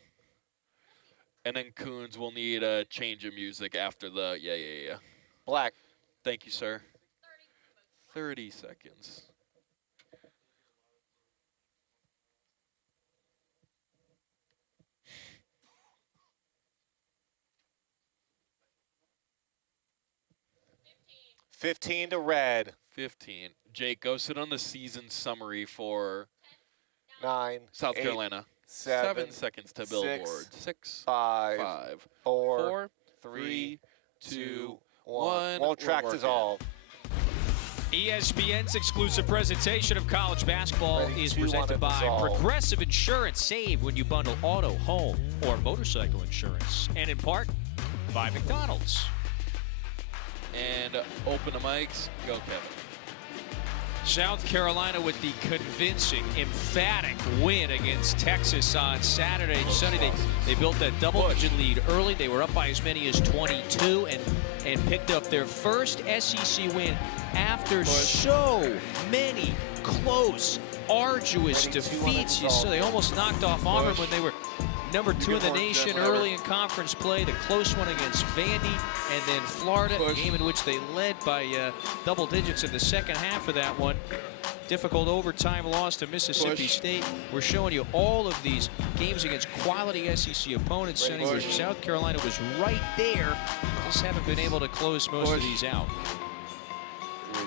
And then Coons will need a change of music after the yeah. Black. Thank you, sir. 30 seconds. 15 to red. 15. Jake, go sit on the season summary for 9, South 8, Carolina. 7 seconds to 6, Billboard. 6, 5, 5, 4, 3, 3, 2, 2, 1. Won't track We're dissolve. ESPN's exclusive presentation of college basketball Ready, is 2, 1, presented and by dissolve. Progressive Insurance. Save when you bundle auto, home, or motorcycle insurance. And in part, by McDonald's. And open the mics. Go, Kevin. South Carolina with the convincing, emphatic win against Texas on Saturday and Sunday. They built that double-digit lead early. They were up by as many as 22 and picked up their first SEC win after so many close, arduous defeats. You saw they almost knocked off Auburn when they were number 2 in the nation early in conference play. The close one against Vandy, and then Florida, a game in which they led by double digits in the second half of that one. Difficult overtime loss to Mississippi State. We're showing you all of these games against quality SEC opponents. Sonny, where South Carolina was right there. Just haven't been able to close most of these out.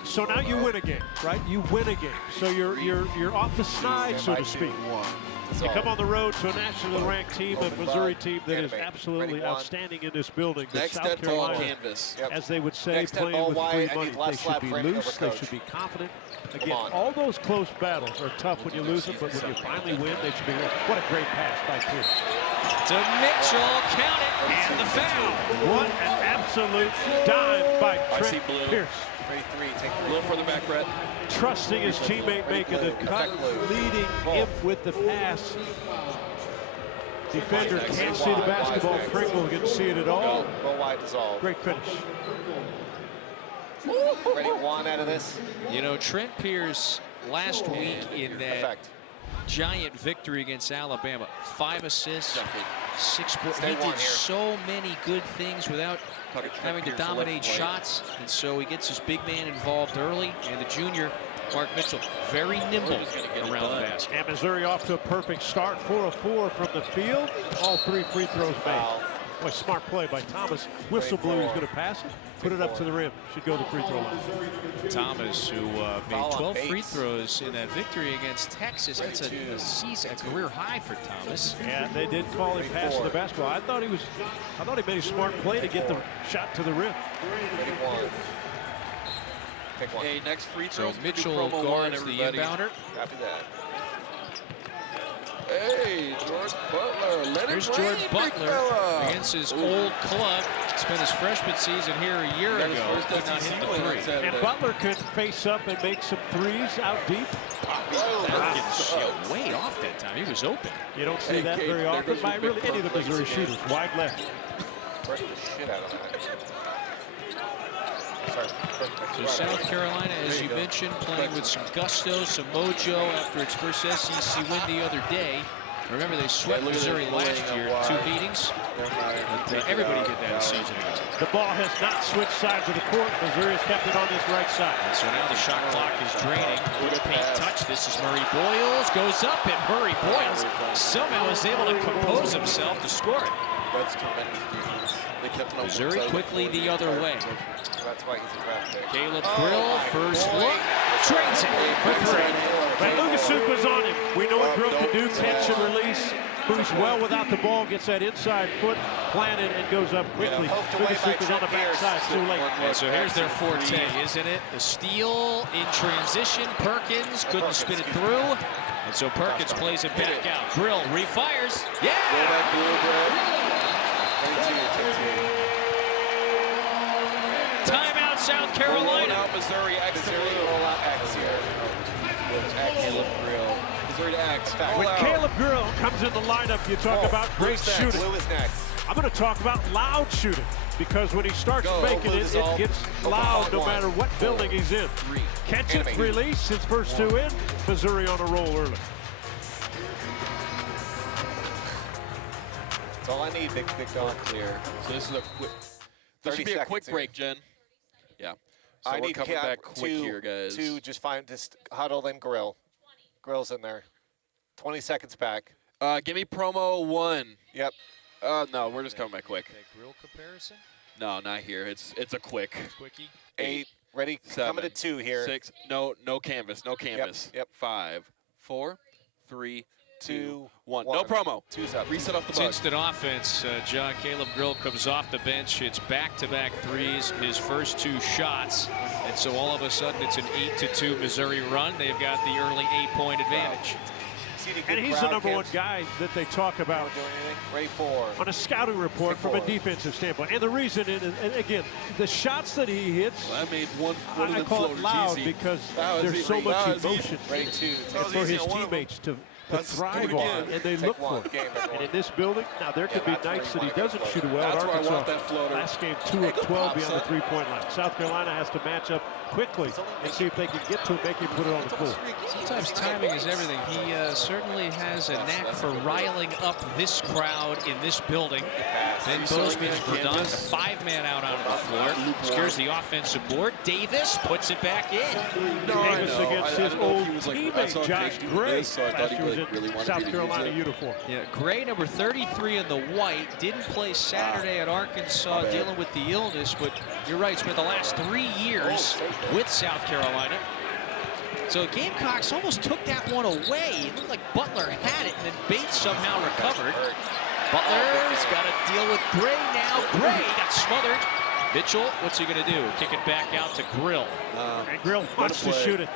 So now you win a game, right? You win a game. So you're off the snide, so to speak. You come on the road to a nationally ranked team, a Missouri team that is absolutely outstanding in this building. But Next South Carolina, canvas. as they would say, Next playing with wide, free money. They should be loose. They should be confident. Again, all those close battles are tough when you lose them, but when you finally win, they should be. What a great pass by Pierce. To Mitchell, count it, and the foul. What an absolute dime by Trent Pierce. 33, take A little further back, Brett. Trusting his teammate making the cut, leading him with the pass. Defender can't see the basketball. Pringle can see it at all. Go wide, dissolve. Great finish. Ready, 1 out of this. You know, Trent Pierce last week in that Effect. giant victory against Alabama, 5 assists, 6 points. He Stay one did here. so many good things without having to dominate shots, and so he gets his big man involved early, and the junior, Mark Mitchell, very nimble around the basket. And Missouri off to a perfect start, 4 of 4 from the field. All 3 free throws made. Boy, smart play by Thomas. Whistle blew, he's going to pass it, put it up to the rim. Should go to the free throw line. Thomas, who made 12 free throws in that victory against Texas. That's a season, a career high for Thomas. Yeah, they did call him passing the basketball. I thought he made a smart play to get the shot to the rim. Ready, 1. Take 1. Hey, next free throw. So Mitchell guards the inbounder. Copy that. Hey, Jordan Butler. Let Here's it Jordan rain, big Butler fella. against his old club. Spent his freshman seation here a year Got his ago. first Could not SEC hit the win on three. Saturday. And Butler could face up and make some threes out deep. That gets way off that time. He was open. You don't see Hey, that Kate, very there often goes by your really big any of the front Missouri face again. shooters. Wide left. Break the shit out of that. Sorry. So South Carolina, as you mentioned, playing with some gusto, some mojo after its first SEC win the other day. Remember, they swept Missouri last year, 2 beatings. But everybody did that a season ago. The ball has not switched sides of the court. Missouri has kept it on this right side. And so now the shot clock is draining. Good paint touch. This is Murray Boyles. Goes up, and Murray Boyles somehow is able to compose himself to score it. That's tremendous defense. They kept them Missouri quickly the other way. That's why he's a draft pick. Caleb Grill, first look, trains it for 3. But Lugasuk was on him. We know what Grill can do. Catch and release. Moves well without the ball. Gets that inside foot planted and goes up quickly. Lugasuk was on the backside too late. And so here's their forte, isn't it? The steal in transition. Perkins couldn't spin it through. And so Perkins plays it back out. Grill refires. Yeah! Timeout, South Carolina. Out Missouri, Roll out X here. Caleb Grill. Missouri to X. When Caleb Grill comes in the lineup, you talk about great shooting. Blue is next. I'm going to talk about loud shooting, because when he starts making it, it gets loud no matter what building he's in. Catch it, release, his first 2 in. Missouri on a roll early. That's all I need, big dog. Clear. So this is a quick. This should be a quick break, Jen. Yeah. So I we're need coming back quick here, guys. to just huddle and grill. Grill's in there. 20 seconds back. Give me promo 1. Yep. No, we're just coming back quick. Okay, Grill comparison. No, not here. It's a quick. Quickie. 8, Ready? 7, Coming to 2 here. 6. No canvas. No canvas. Yep. 5, 4, 3, 2, 1. 1. No promo. 2's up. Reset off the It's bug. instant offense. John Caleb Grill comes off the bench. It's back-to-back threes, his first 2 shots. And so all of a sudden it's an 8-2 Missouri run. They've got the early 8-point advantage. And he's the #1 guy that they talk about Ready for on a scouting report from a defensive standpoint. And the reason it is, and again, the shots that he hits, Well, that made one of I the call it floaters loud easy. because That was there's easy. so much That was easy. emotion. Ready 2. And was for easy his on one of them. teammates to Let's do it thrive again. on, and they look for Take it. one. Game, And everyone. in this building, now there could be that's where nights you that he wanna get doesn't shoot floater. well at That's where I Arkansas. want that floater. Last game, 2 of 12 beyond the three-point line. South Carolina has to match up quickly and see if they can get to it, make him put it on the floor. Sometimes timing is everything. He certainly has a knack for riling up this crowd in this building. Then Bozeman's Verdun, the 5-man out onto the floor. Scares the offensive board. Davis puts it back in. Davis against his old I teammate, saw Josh Jake do Gray, this, so I thought last he year was really in wanted South me to use Carolina it. uniform. Yeah, Gray, number 33 in the white, didn't play Saturday at Arkansas dealing with the illness, but you're right, spent the last 3 years with South Carolina. So Gamecocks almost took that one away. It looked like Butler had it, and then Bates somehow recovered. Butler's got to deal with Gray now. Gray got smothered. Mitchell, what's he going to do? Kick it back out to Grill. And Grill wants to play. shoot it.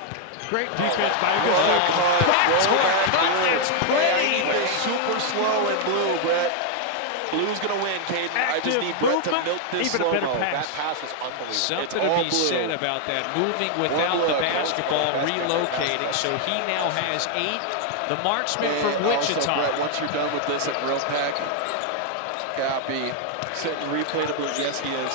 Great defense by Roll Mizzou. cut, Backdoor roll back, cut, blue. that's pretty. Yeah, he is super slow in blue, Brett. Blue's gonna win, Caden. I just Active need Brett to movement, milk this even a better slow-mo. pass. That pass was unbelievable. Something It's all to be blue. said about that, moving without One the look. basketball, relocating. So he now has 8. The marksman And from also, Wichita. Brett, once you're done with this at Grill Pack, copy. Sit and replay the blue. Yes, he is.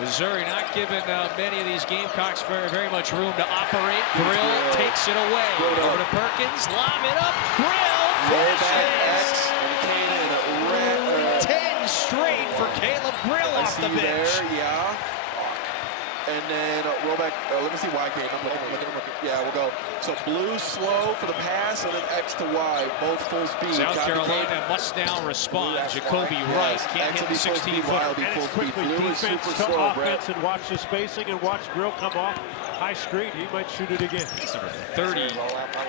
Missouri not giving many of these Gamecocks very much room to operate. Grill takes it away. Over to Perkins, lob it up. Grill Roll back finishes. X and Caden. 10 straight for Caleb Grill I off see the you bench. there, yeah. And then roll back. Let me see why, Caden. I'm looking. Yeah, we'll go. So blue slow for the pass, and then X to Y, both full speed. South Copy, Carolina Caden. must now respond. Jacoby Wright Yes, can't X hit will the be full speed, Y 16-footer. will be And full it's speed. quickly Blue is defense super to slow, Brett. offense and watch the spacing and watch Grill come off. High screen, he might shoot it again. 31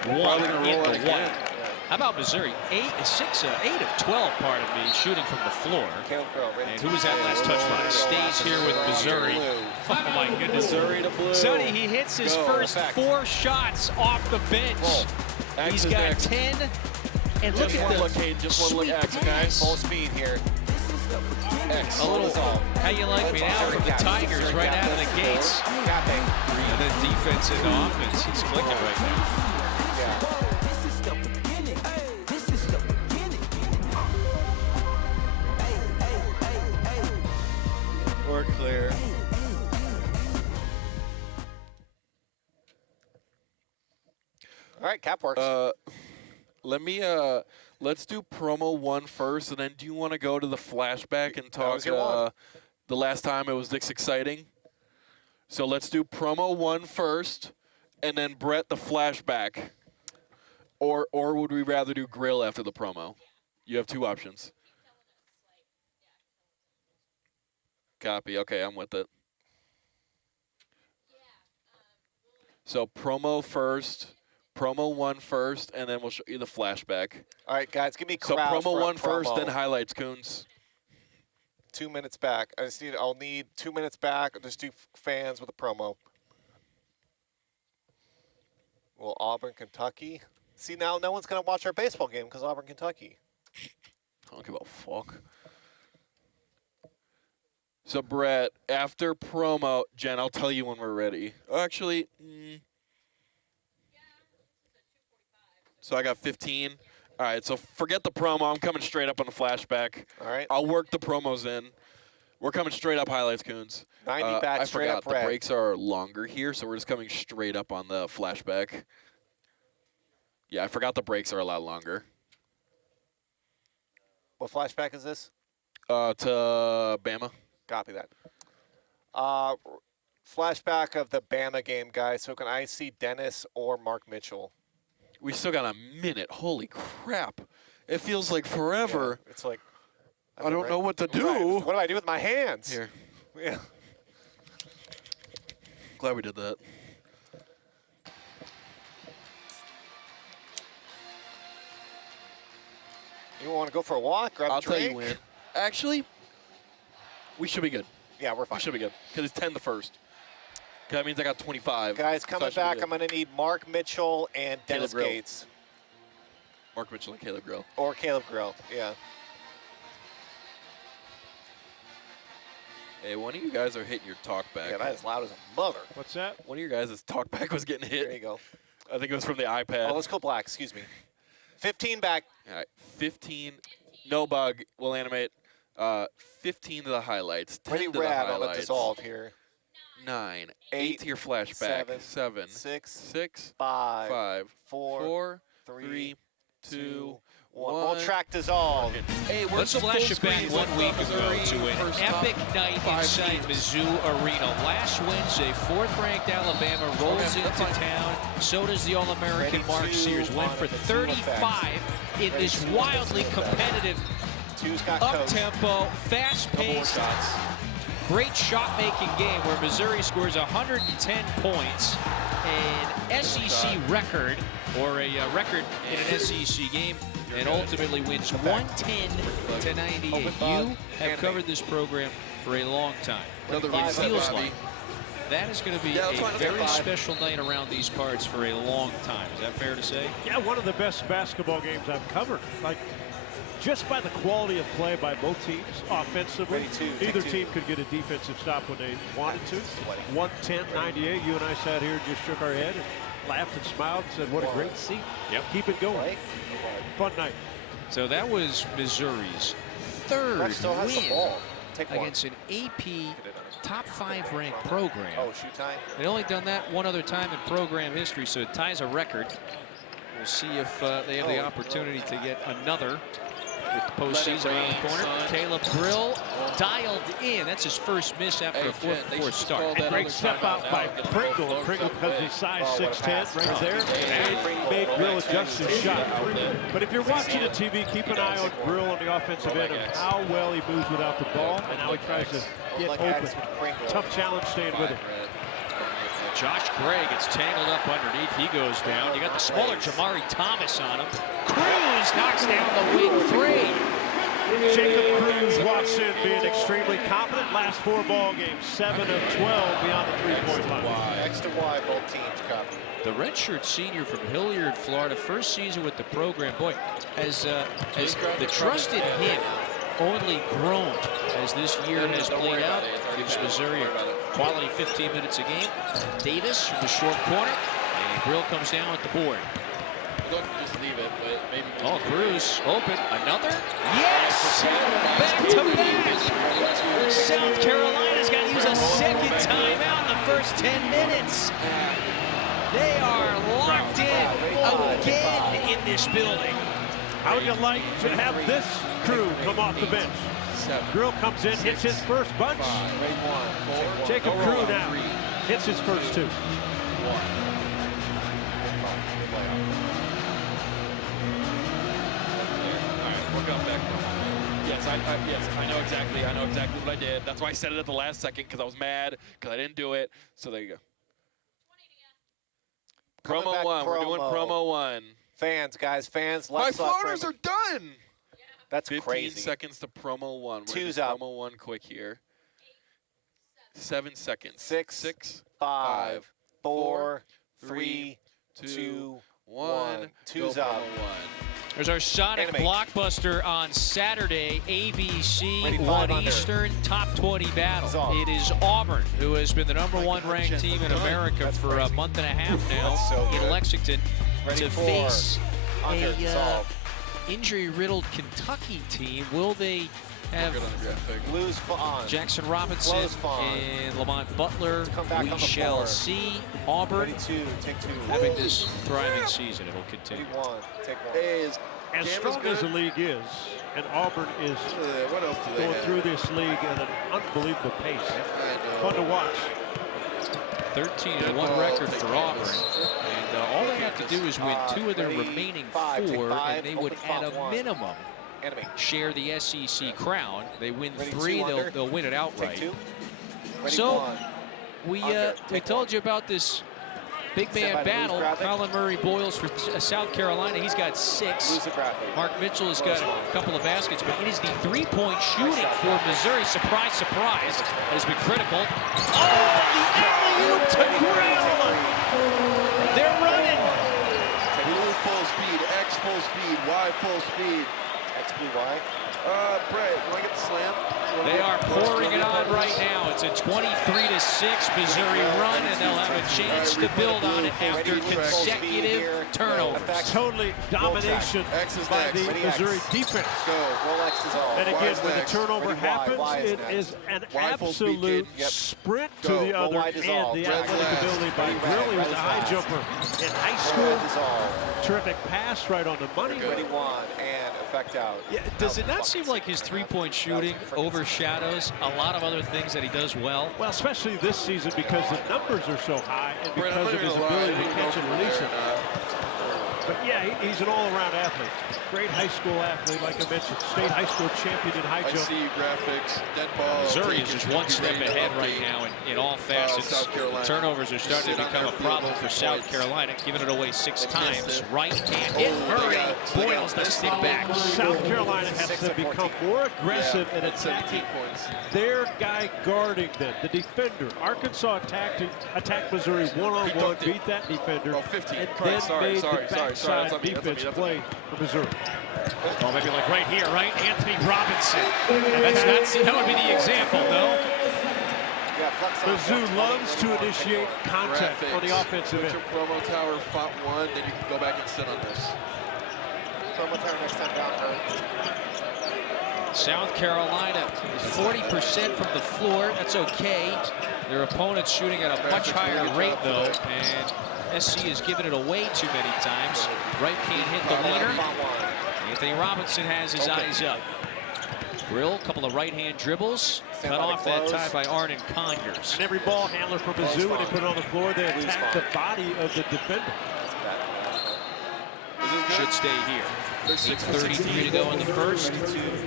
Probably gonna in roll the it again. white. How about Missouri? 8 of 12, pardon me, shooting from the floor. Caleb Grill, ready And to who was that last touch by? Stays here with Missouri. Oh my goodness. Missouri to blue. Sonny, he hits his Go. first Effect. 4 shots off the bench. X He's is got next. 10. And look Just at one the look, Caden. Just one look. sweet X, pass. guys. full speed here. X. A little, how you like me now from the Tigers right out of the gates. Capping. And then defense into offense. He's clicking right now. Yeah. We're clear. All right, cap works. Let me let's do promo 1 first, and then do you want to go to the flashback and talk was your one. the last time it was this exciting? So let's do promo 1 first, and then Brett the flashback. Or would we rather do grill after the promo? You have 2 options. Copy. Okay, I'm with it. So promo first, promo 1 first, and then we'll show you the flashback. All right, guys, give me So crowds promo for a 1 first, promo. then highlights, Coons. 2 minutes back. I'll need 2 minutes back. I'll just do fans with a promo. Well, Auburn, Kentucky. See, now no one's going to watch our baseball game because Auburn, Kentucky. I don't give a fuck. So Brett, after promo, Jen, I'll tell you when we're ready. Actually, so I got 15. All right, so forget the promo. I'm coming straight up on the flashback. All right, I'll work the promos in. We're coming straight up highlights, Coons. 90 back, I straight forgot up the red. breaks are longer here, so we're just coming straight up on the flashback. Yeah, I forgot the breaks are a lot longer. What flashback is this? To Bama. Copy that. Flashback of the Bama game, guys. So can I see Dennis or Mark Mitchell? We still got a minute. Holy crap. It feels like forever. Yeah, it's like I don't know what to do. Right. What do I do with my hands? Here. Yeah. Glad we did that. You want to go for a walk? Grab a I'll tell drink? you when. Actually, we should be good. Yeah, we're fine. We should be good because it's 10 the first. That means I got 25. Guys, so coming I should be back, good. I'm going to need Mark Mitchell and Dennis Grill. Gates. Mark Mitchell and Caleb Grill. Or Caleb Grill, yeah. Hey, one of you guys are hitting your talkback. Yeah, that is loud as a mother. What's that? One of your guys' talkback was getting hit. There you go. I think it was from the iPad. Oh, let's go black, excuse me. 15 back. All right, 15. No bug. We'll animate. 15 to the highlights. 10 Ready, to the rad, I'll let highlights. dissolve here. 9. 8 8 to your flashback. 7. 6, 6. 5, 5. 4, 3. 3, 2. 1. 1. We'll track dissolve. Hey, Let's flash it back 1 week ago to an epic night inside Mizzou Arena. Last Wednesday, 4th-ranked Alabama rolls into town. So does the All-American Ready, Mark 2, Sears. Went 1, for the 2 35 in Ready, this 2, wildly 2 competitive, Two's got coach. up-tempo, Couple more fast-paced, shots. great shot-making game where Missouri scores 110 points, an SEC record, or a record in an SEC game, and ultimately wins 110 to 98. You have covered this program for a long time. Another It reset, feels Bobby. like that is going to be Yeah, a that's fine. very 5. special night around these parts for a long time. Is that fair to say? Yeah, one of the best basketball games I've covered. Like, just by the quality of play by both teams offensively, Ready, 2, take either 2. team could get a defensive stop when they wanted to. 110-98. You and I sat here and just shook our head and laughed and smiled and said, what a great scene. Yep. Keep it going. Right? Fun night. So that was Missouri's third Rex still has the win ball. Take one. against an AP top 5 ranked program. Oh, shoot time. They'd only done that one other time in program history, so it ties a record. We'll see if they have the opportunity to get another with the postseason around the corner. Caleb Grill dialed in. That's his first miss after a 4-4 start. Great step out by Pringle. Pringle, because he's size 6'10", right there, and made Grill adjust his shot. But if you're watching the TV, keep an eye on Grill on the offensive end of how well he moves without the ball and how he tries to get open. Tough challenge staying with it. Josh Gray gets tangled up underneath. He goes down. You got the smaller Jamari Thomas on him. Cruz knocks down the wing 3. Jacob Cruz walks in being extremely confident. Last 4 ball games, 7 of 12 beyond the 3-point line. X to Y, both teams copy. The redshirt senior from Hilliard, Florida, first season with the program. Boy, has the trust in him only grown as this year has played out. Gives Missouri a quality 15 minutes a game. Davis from the short corner, and Grill comes down with the board. Just leave it, but maybe. Oh, Cruz open. Another? Yes! Back to back! South Carolina's got to use a second timeout in the first 10 minutes. They are locked in again in this building. How would you like to have this crew come off the bench? Grill comes in, hits his first bunch. Jacob Crew now hits his first 2. Yes, I know exactly what I did. That's why I said it at the last second, because I was mad because I didn't do it. So there you go. Promo 1. We're doing promo 1. Fans, guys, fans. My Let's floaters are done. That's 15 crazy. seconds to promo 1. We're gonna Two's do up. promo 1 quick here. 7 seconds. 6, 5, 4, 3, 2, 1. Two's Go up. promo 1. There's our Sonic Animate. blockbuster on Saturday, ABC, Ready, 1 5 under. Eastern, top 20 battle. Dissolve. It is Auburn, who has been the #1 ranked team in America That's for a crazy. month and a half now That's so in good. Lexington, Ready, to 4, face under, a dissolve. injury-riddled Kentucky team. Will they have Good on the graphic. Blues on. Jackson Robinson Close fawn. and Lamont Butler? Come back We on the shall floor. see. Auburn Ready, 2, take 2. having this thriving season. It'll continue. Ready, 1, take 1. Is As Cam strong as the good? league is, and Auburn is What else do they going have? through this league at an unbelievable pace. Fun to watch. 13-1 record for Auburn, and all they have to do is win 2 of their ready, remaining 5, take 4, 5, and they would, open at spot a 1. minimum, Animate. share the SEC crown. They win Ready, 3, 2 under. they'll win it Take outright. 2. Ready, So, 1. We Take told one. you about this big Stand by man to lose battle. graphic. Colin Murray Boyles for South Carolina. He's got 6. Lose the graphic. Mark Mitchell has got Close one. a couple of baskets, but it is the three-point shooting for Missouri. Surprise, surprise, has been critical. Oh, the alley-oop to Grill! They're running. Blue full speed, X full speed, Y full speed. X, blue, Y. Brett, you want to get the slam? They are pouring it on right now. It's a 23-6 Missouri run, and they'll have a chance to build on it after consecutive turnovers. Totally domination X is by next. the Ready, Missouri X. defense. Go. Roll X is all. And Y again, is when the next. turnover Ready, Y. happens, Y is it next. is an Y full speed, absolute kid. Yep. sprint Go. to the Go other wide is end. all. The Red athletic last. ability by Ready, red. Grill. He was Red a is high last. jumper in high Red school. is all. Terrific pass right on the money. Ready, one, and effect out. Yeah, does it not seem like his three-point shooting overshadows a lot of other things that he does well? Well, especially this season because the numbers are so high and because of his ability to catch and release it. But yeah, he's an all-around athlete. Great high school athlete, like I mentioned. State high school champion in high I jump. see graphics, dead ball. Missouri is just one step ahead right now in all facets. South Carolina. Turnovers are starting to become a problem for South Carolina, giving it away 6 times. Right hand hit. Murray Boyles the stick back. South Carolina has 6 to and 14. become more aggressive in at 17 attacking points. their guy guarding them, the defender. Arkansas attacked Missouri one-on-one, dunked it. beat that defender, Oh, 15. and Correct. then Sorry, made sorry, the sorry, backside that's on me, that's on me, defense that's on me. play for Missouri. Oh, maybe like right here, right? Anthony Robinson. That would be the example, though. Yeah, flex on, Mizzou flex loves to 21, initiate contact on the offensive Put end. your promo tower font 1, then you can go back and sit on this. Promo turn next time down, South Carolina is 40% from the floor. That's okay. Their opponent's shooting at a much higher rate, though, and SC has given it away too many times. Right can't hit the leader. Anthony Robinson has his eyes up. Grill, couple of right-hand dribbles. Cut off that time by Arden Conyers. And every ball handler for Mizzou, when they put it on the floor, they attack the body of the defender. Should stay here. 8:33 to go in the first.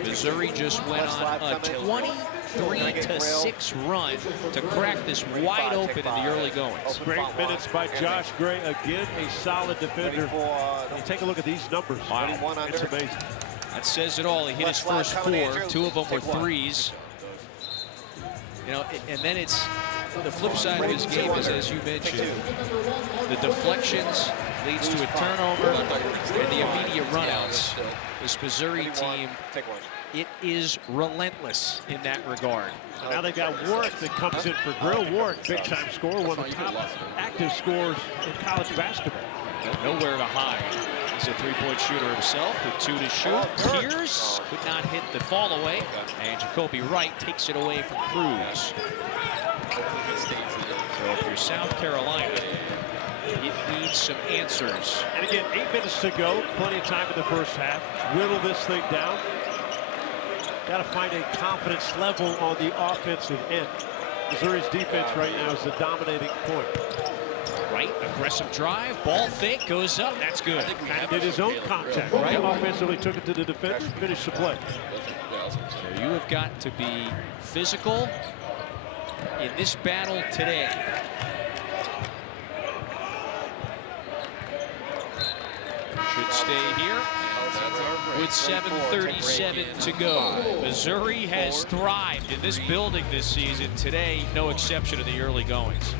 Missouri just went on a 23-6 run to crack this wide open in the early goings. Great minutes by Josh Gray. Again, a solid defender. You take a look at these numbers. Wow. It's amazing. That says it all. He hit his first 4. 2 of them were threes. You know, and then it's the flip side of his game is, as you mentioned, the deflections leads to a turnover and the immediate runouts. This Missouri team, it is relentless in that regard. Now they've got Warwick that comes in for Grill. Warwick, big-time scorer, one of the top active scorers in college basketball. Nowhere to hide. He's a three-point shooter himself with 2 to shoot. Pierce could not hit the fall away, and Jacoby Wright takes it away from Cruz. So if you're South Carolina, it needs some answers. And again, 8 minutes to go. Plenty of time in the first half. Whittle this thing down. Got to find a confidence level on the offensive end. Missouri's defense right now is the dominating point. Right, aggressive drive, ball fake, goes up, that's good. And did his own contact, right? Offensively took it to the defender, finished the play. So you have got to be physical in this battle today. Should stay here with 7:37 to go. Missouri has thrived in this building this season. Today, no exception to the early goings.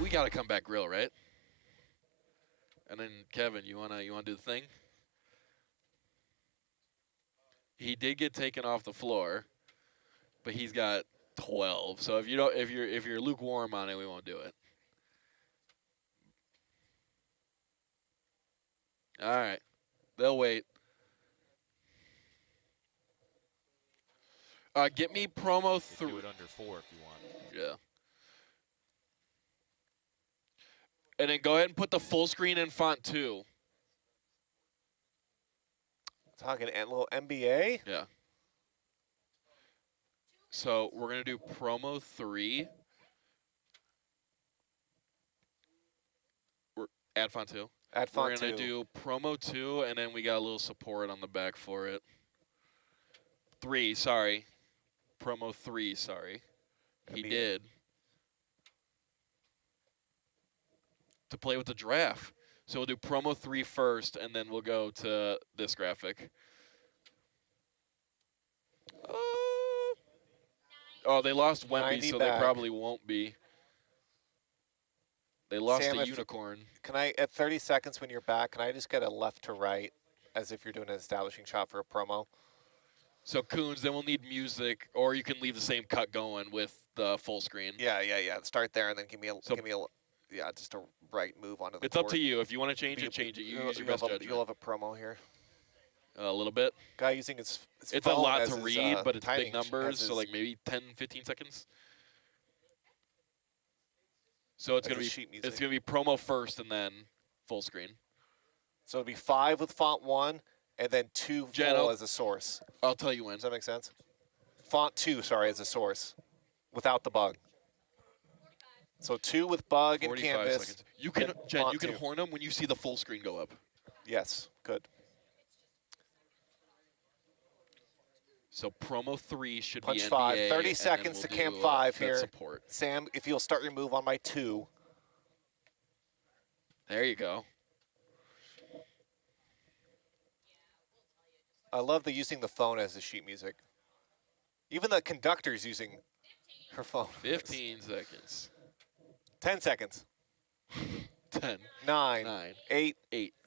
We gotta come back Grill, right? And then Kevin, you wanna do the thing? He did get taken off the floor, but he's got 12. So if you're lukewarm on it, we won't do it. All right, they'll wait. Get me promo 3. Do it under 4 if you want. Yeah. And then go ahead and put the full screen in font 2. Talking a little MBA. Yeah. So we're going to do promo 3. Add font 2. Add font We're 2. going to do promo 2, and then we got a little support on the back for it. 3, sorry. Promo 3, sorry. He did. To play with the giraffe. So we'll do promo 3 first, and then we'll go to this graphic. Oh, they lost Wemby, so back. they probably won't be. They lost Sam, a unicorn. Can I, at 30 seconds when you're back, can I just get a left to right as if you're doing an establishing shot for a promo? So Coons, then we'll need music, or you can leave the same cut going with the full screen. Yeah. Start there and then give me a just a right move onto the It's up to you. If you want to change it, change it. You use your best judgment. You'll have a promo here. A little bit. Guy using his It's a phone lot as to his, read, but it's timing big numbers, as so like maybe 10, 15 seconds. So it's gonna be promo first and then full screen. So it'll be 5 with font 1 and then 2 full as a source. I'll tell you when. Does that make sense? Font 2, sorry, as a source, without the bug. So 2 with bug and canvas. Seconds. You can, Jen, you can horn them when you see the full screen go up. Yes, good. So promo 3 should Punch be 5. NBA, 30 seconds to cam 5 here. Support. Sam, if you'll start your move on my 2. There you go. I love using the phone as the sheet music. Even the conductor's using her phone. 15 seconds. 10 seconds. 10. 9. 8.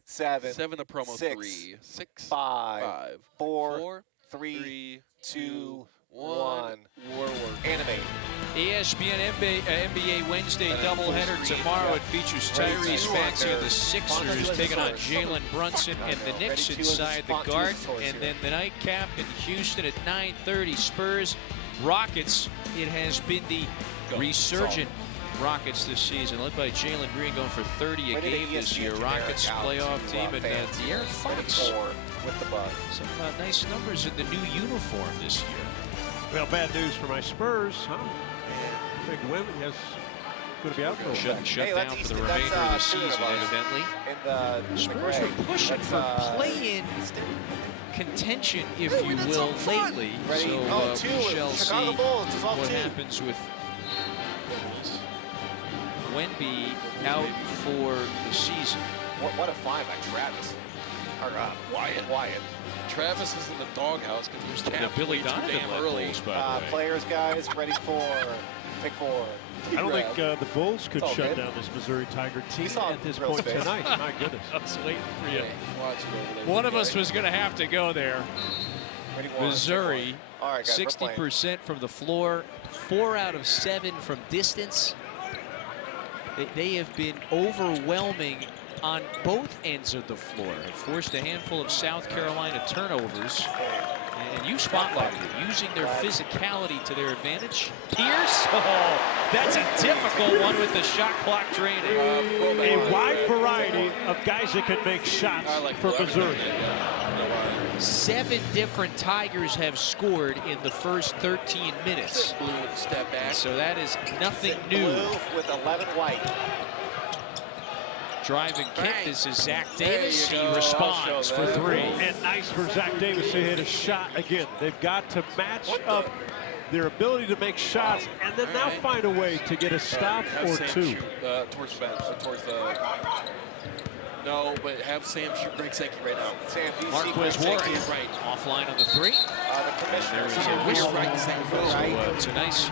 7. 7 to promo 6. 3. 6. 5. 4. 3. 3. 2. 1. War work. Animate. ESPN NBA Wednesday doubleheader tomorrow. It features Tyrese Maxey of the Sixers taking on Jalen Brunson and the Knicks inside the Garden. And then the nightcap in Houston at 9:30, Spurs Rockets. It has been the resurgent Rockets this season, led by Jalen Green, going for 30 a game this year. Rockets playoff team, and De'Aaron Fox with the bug. Some nice numbers in the new uniform this year. Well, bad news for my Spurs, huh? Big win. Yes, going to be out for a Shut down for the remainder of the season, evidently. Spurs are pushing for play-in contention, if you will, lately. So we shall see what happens with Wemby out for the season. What a find by Travis. Or Wyatt. Travis is in the doghouse because there's The Billy Donovan early. Players, guys, ready for take 4. I don't think the Bulls could shut down this Missouri Tiger team at this point tonight. My goodness. I was waiting for you. One of us was going to have to go there. Missouri, 60% from the floor, 4 out of 7 from distance. They have been overwhelming on both ends of the floor. Have forced a handful of South Carolina turnovers. And you spotlighted it, using their physicality to their advantage. Pierce, that's a difficult one with the shot clock draining. A wide variety of guys that can make shots for Missouri. 7 different Tigers have scored in the first 13 minutes. Step back. So that is nothing new. Blue with 11 white. Driving kick, this is Zach Davis. He responds for 3. And nice for Zach Davis to hit a shot again. They've got to match up their ability to make shots and then now find a way to get a stop or 2. Towards the bench, towards the... No, but have Sam shoot Greg Sankey right now. Sam, Marquez Warren right offline on the 3. The commissioner. So it's a nice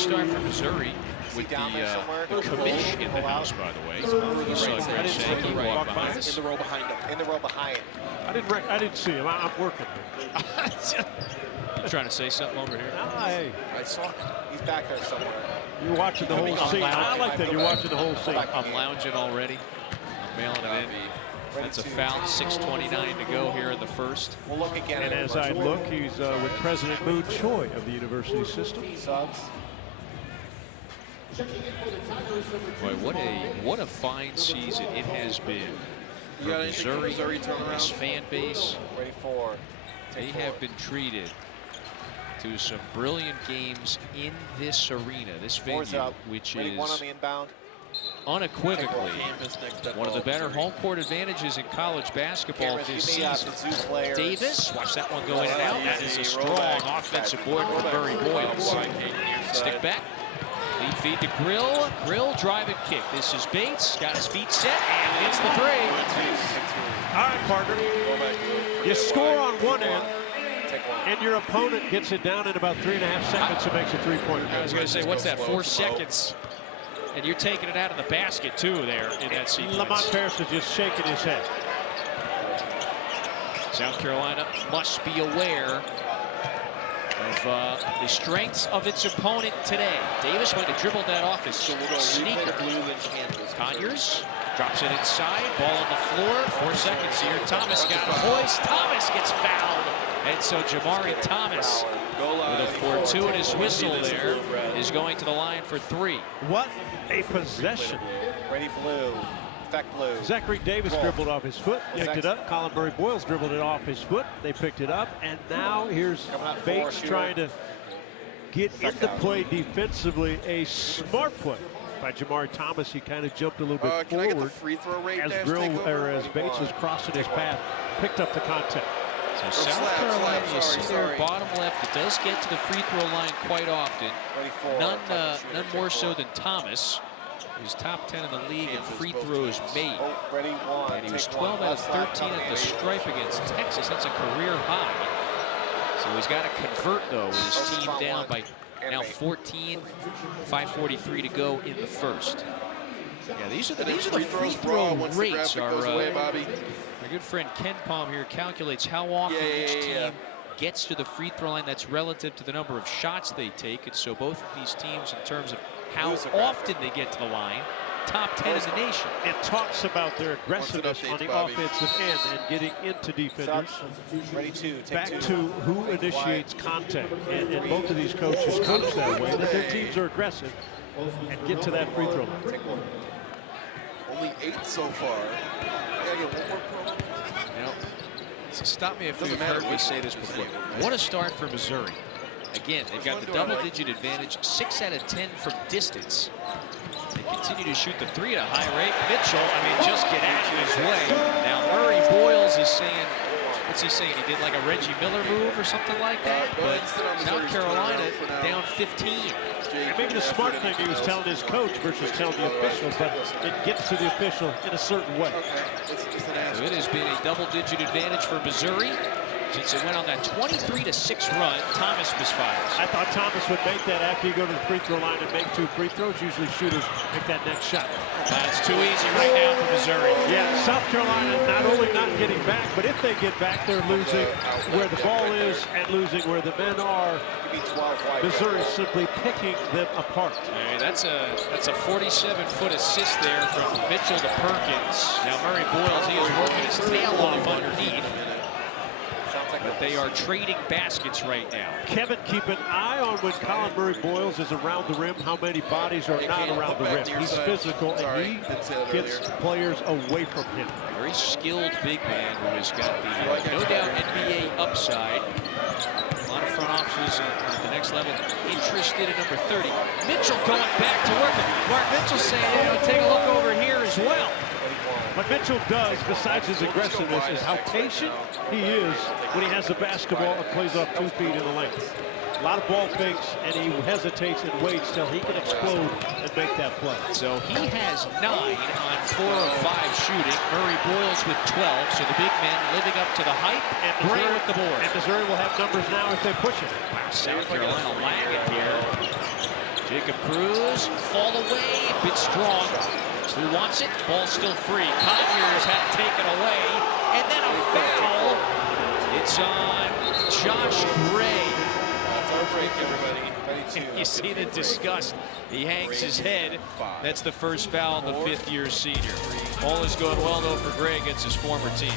start for Missouri with the commish in the house, by the way. You saw Greg Sankey walk behind us. In the row behind him. In the row behind. I didn't see him. I'm working. Trying to say something over here. Hey. I saw him. He's back there somewhere. You're watching the whole scene. I like that. You're watching the whole scene. I'm lounging already. Mailing it in. That's a foul. 6:29 to go here in the first. We'll look again. And as I look, he's with President Moon Choi of the university system. Subs. Boy, what a fine season it has been. You got anything for Missouri turnaround? This fan base. Ready for. They have been treated to some brilliant games in this arena, this venue, which is 1 on the inbound. unequivocally one of the better home court advantages in college basketball this season. Davis, watch that one go in and out. That is a strong offensive board from Murray Boyles. Stick back. Lead feed to Grill. Grill drive and kick. This is Bates. Got his feet set and hits the three. All right, partner. You score on one end, and your opponent gets it down in about 3.5 seconds and makes a three-point. I was going to say, what's that, 4 seconds? And you're taking it out of the basket, too, there in that sequence. Lamont Paris is just shaking his head. South Carolina must be aware of the strengths of its opponent today. Davis might have dribbled that off his sneaker. Conyers drops it inside, ball on the floor. 4 seconds here. Thomas got a hoist. Thomas gets fouled. And so Jamari Thomas, with a fortuitous whistle there, is going to the line for 3. What a possession. Ready blue. Effect blue. Zachary Davis dribbled off his foot, picked it up. Colin Murray Boyles dribbled it off his foot. They picked it up, and now here's Bates trying to get into play defensively. A smart play by Jamari Thomas. He kind of jumped a little bit can I get the forward free throw rate as dash Bates was crossing his path, picked up the contact. So South Carolina, you see there, bottom left, it does get to the free throw line quite often. None more so than Thomas, who's top 10 in the league in free throws made. And he was 12 out of 13 at the stripe against Texas. That's a career high. So he's got to convert, though, with his team down by now 14, 5:43 to go in the first. Yeah, these are the free throw rates. Our good friend Ken Palm here calculates how often each team gets to the free throw line. That's relative to the number of shots they take. And so both of these teams, in terms of how often they get to the line, top 10 in the nation. It talks about their aggressiveness on the offensive end and getting into defenders. Back to who initiates contact. And both of these coaches coach that way, that their teams are aggressive and get to that free throw line. Only 8 so far. I gotta get one more pro. So stop me if you've heard me say this before. What a start for Missouri. Again, they've got the double-digit advantage, 6 out of 10 from distance. They continue to shoot the 3 at a high rate. Mitchell, just get out of his way. Now Murray Boyles is saying, what's he saying? He did like a Reggie Miller move or something like that. But South Carolina down 15. And maybe the smart thing he was telling his coach versus telling the official, but it gets to the official in a certain way. So it has been a double-digit advantage for Missouri since it went on that 23-6 run. Thomas misfires. I thought Thomas would make that after you go to the free throw line and make 2 free throws. Usually shooters make that next shot. That's too easy right now for Missouri. Yeah, South Carolina not only not getting back, but if they get back, they're losing where the ball is and losing where the men are. Missouri simply picking them apart. Hey, that's a 47-foot assist there from Mitchell to Perkins. Now Murray Boyles, he is working his tail off underneath. But they are trading baskets right now. Kevin, keep an eye on when Colin Murray Boyles is around the rim, how many bodies are not around the rim. He's physical, and he gets players away from him. Very skilled big man who has got the, no doubt, NBA upside. A lot of front offices at the next level interested in number 30. Mitchell going back to work. Mark Mitchell saying, take a look over here as well. What Mitchell does, besides his aggressiveness, is how patient he is when he has the basketball and plays off 2 feet in the lane. A lot of ball fakes, and he hesitates and waits till he can explode and make that play. So he has 9 on 4 of 5 shooting. Murray Boyles with 12. So the big men living up to the hype. And Gray with the board. And Missouri will have numbers now if they push it. Wow, South Carolina lagging here. Jacob Cruz, fall away, bit strong. Who wants it? Ball still free. Conyers had it taken away. And then a foul. It's on Josh Gray. That's our break, everybody. You see the disgust. He hangs his head. That's the first foul on the 5th-year senior. All is going well, though, for Gray against his former team.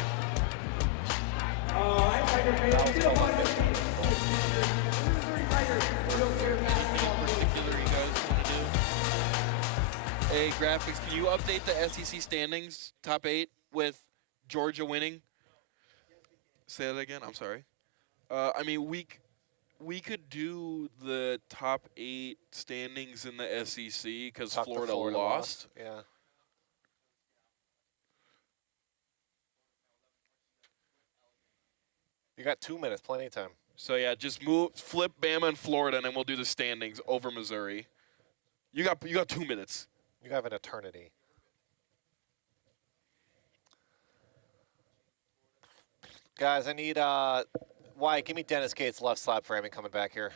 Hey, graphics, can you update the SEC standings, top 8, with Georgia winning? Say that again, I'm sorry. We could do the top 8 standings in the SEC because Talk to Florida lost. Yeah. You got 2 minutes, plenty of time. So yeah, just flip Bama and Florida, and then we'll do the standings over Missouri. You got 2 minutes. You have an eternity. Guys, I need Wyatt, give me Dennis Gates left slab framing coming back here.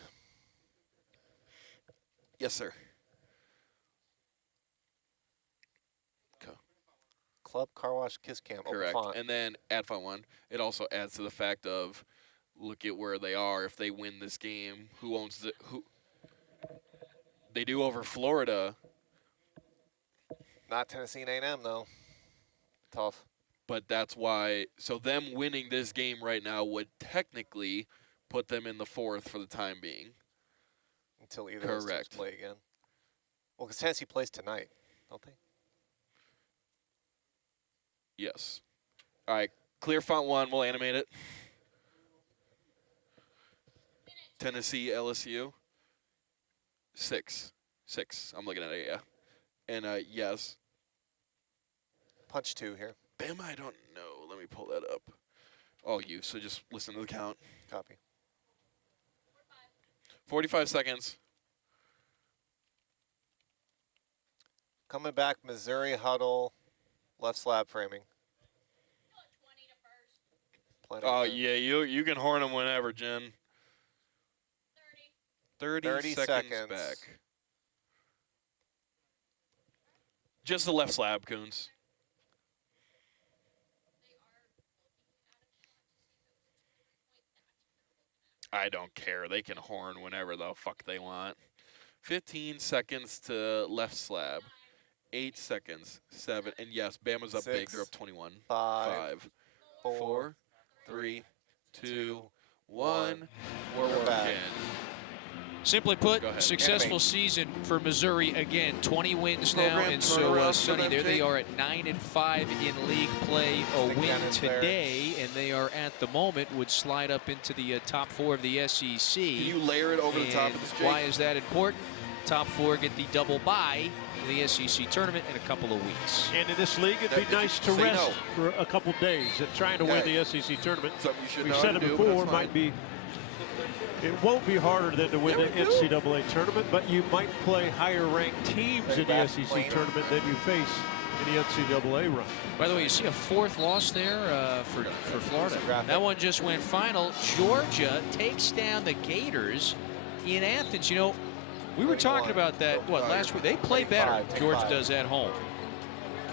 Yes, sir. Club Car Wash Kiss Cam. Correct. Font. And then add font 1. It also adds to the fact of look at where they are. If they win this game, who owns the who? They do over Florida. Not Tennessee and A&M though. Tough. But that's why. So them winning this game right now would technically put them in the 4th for the time being. Until either of those teams play again. Well, because Tennessee plays tonight, don't they? Yes. All right, clear font 1. We'll animate it. Tennessee, LSU. 6. I'm looking at it, yeah. And yes. Punch 2 here. Bama, I don't know. Let me pull that up. Oh, you. So just listen to the count. Copy. 45 seconds. Coming back, Missouri huddle, left slab framing. Oh, yeah, you can horn them whenever, Jen. 30 seconds back. Just the left slab, Coons. I don't care. They can horn whenever the fuck they want. 15 seconds to left slab. 8 seconds. 7. And yes, Bama's up 6, big. They're up 21. 5, 4, 3, 2, 1. We're back. working. Simply put, Go ahead. successful Animate. season for Missouri again. 20 wins now, Program and so turnaround for Sonny, them, there they Jake. are at 9-5 in league play. A Stick win down in there. today, and they are at the moment would slide up into the top 4 of the SEC. Can you layer it over the top And of this, Jake? why is that important? Top 4 get the double bye in the SEC tournament in a couple of weeks. And in this league, it'd Did be you nice to say rest no? for a couple days. Trying to win the SEC tournament. Something you should We've know said how it to do, but before, that's might fine. be. It won't be harder than to win Yeah, the we do. NCAA tournament, but you might play higher-ranked teams Ready in the back, SEC planer. tournament than you face in the NCAA run. By the way, you see a 4th loss there for Florida. That one just went final. Georgia takes down the Gators in Athens. You know, we were talking about that, last week? They play better, Georgia does at home.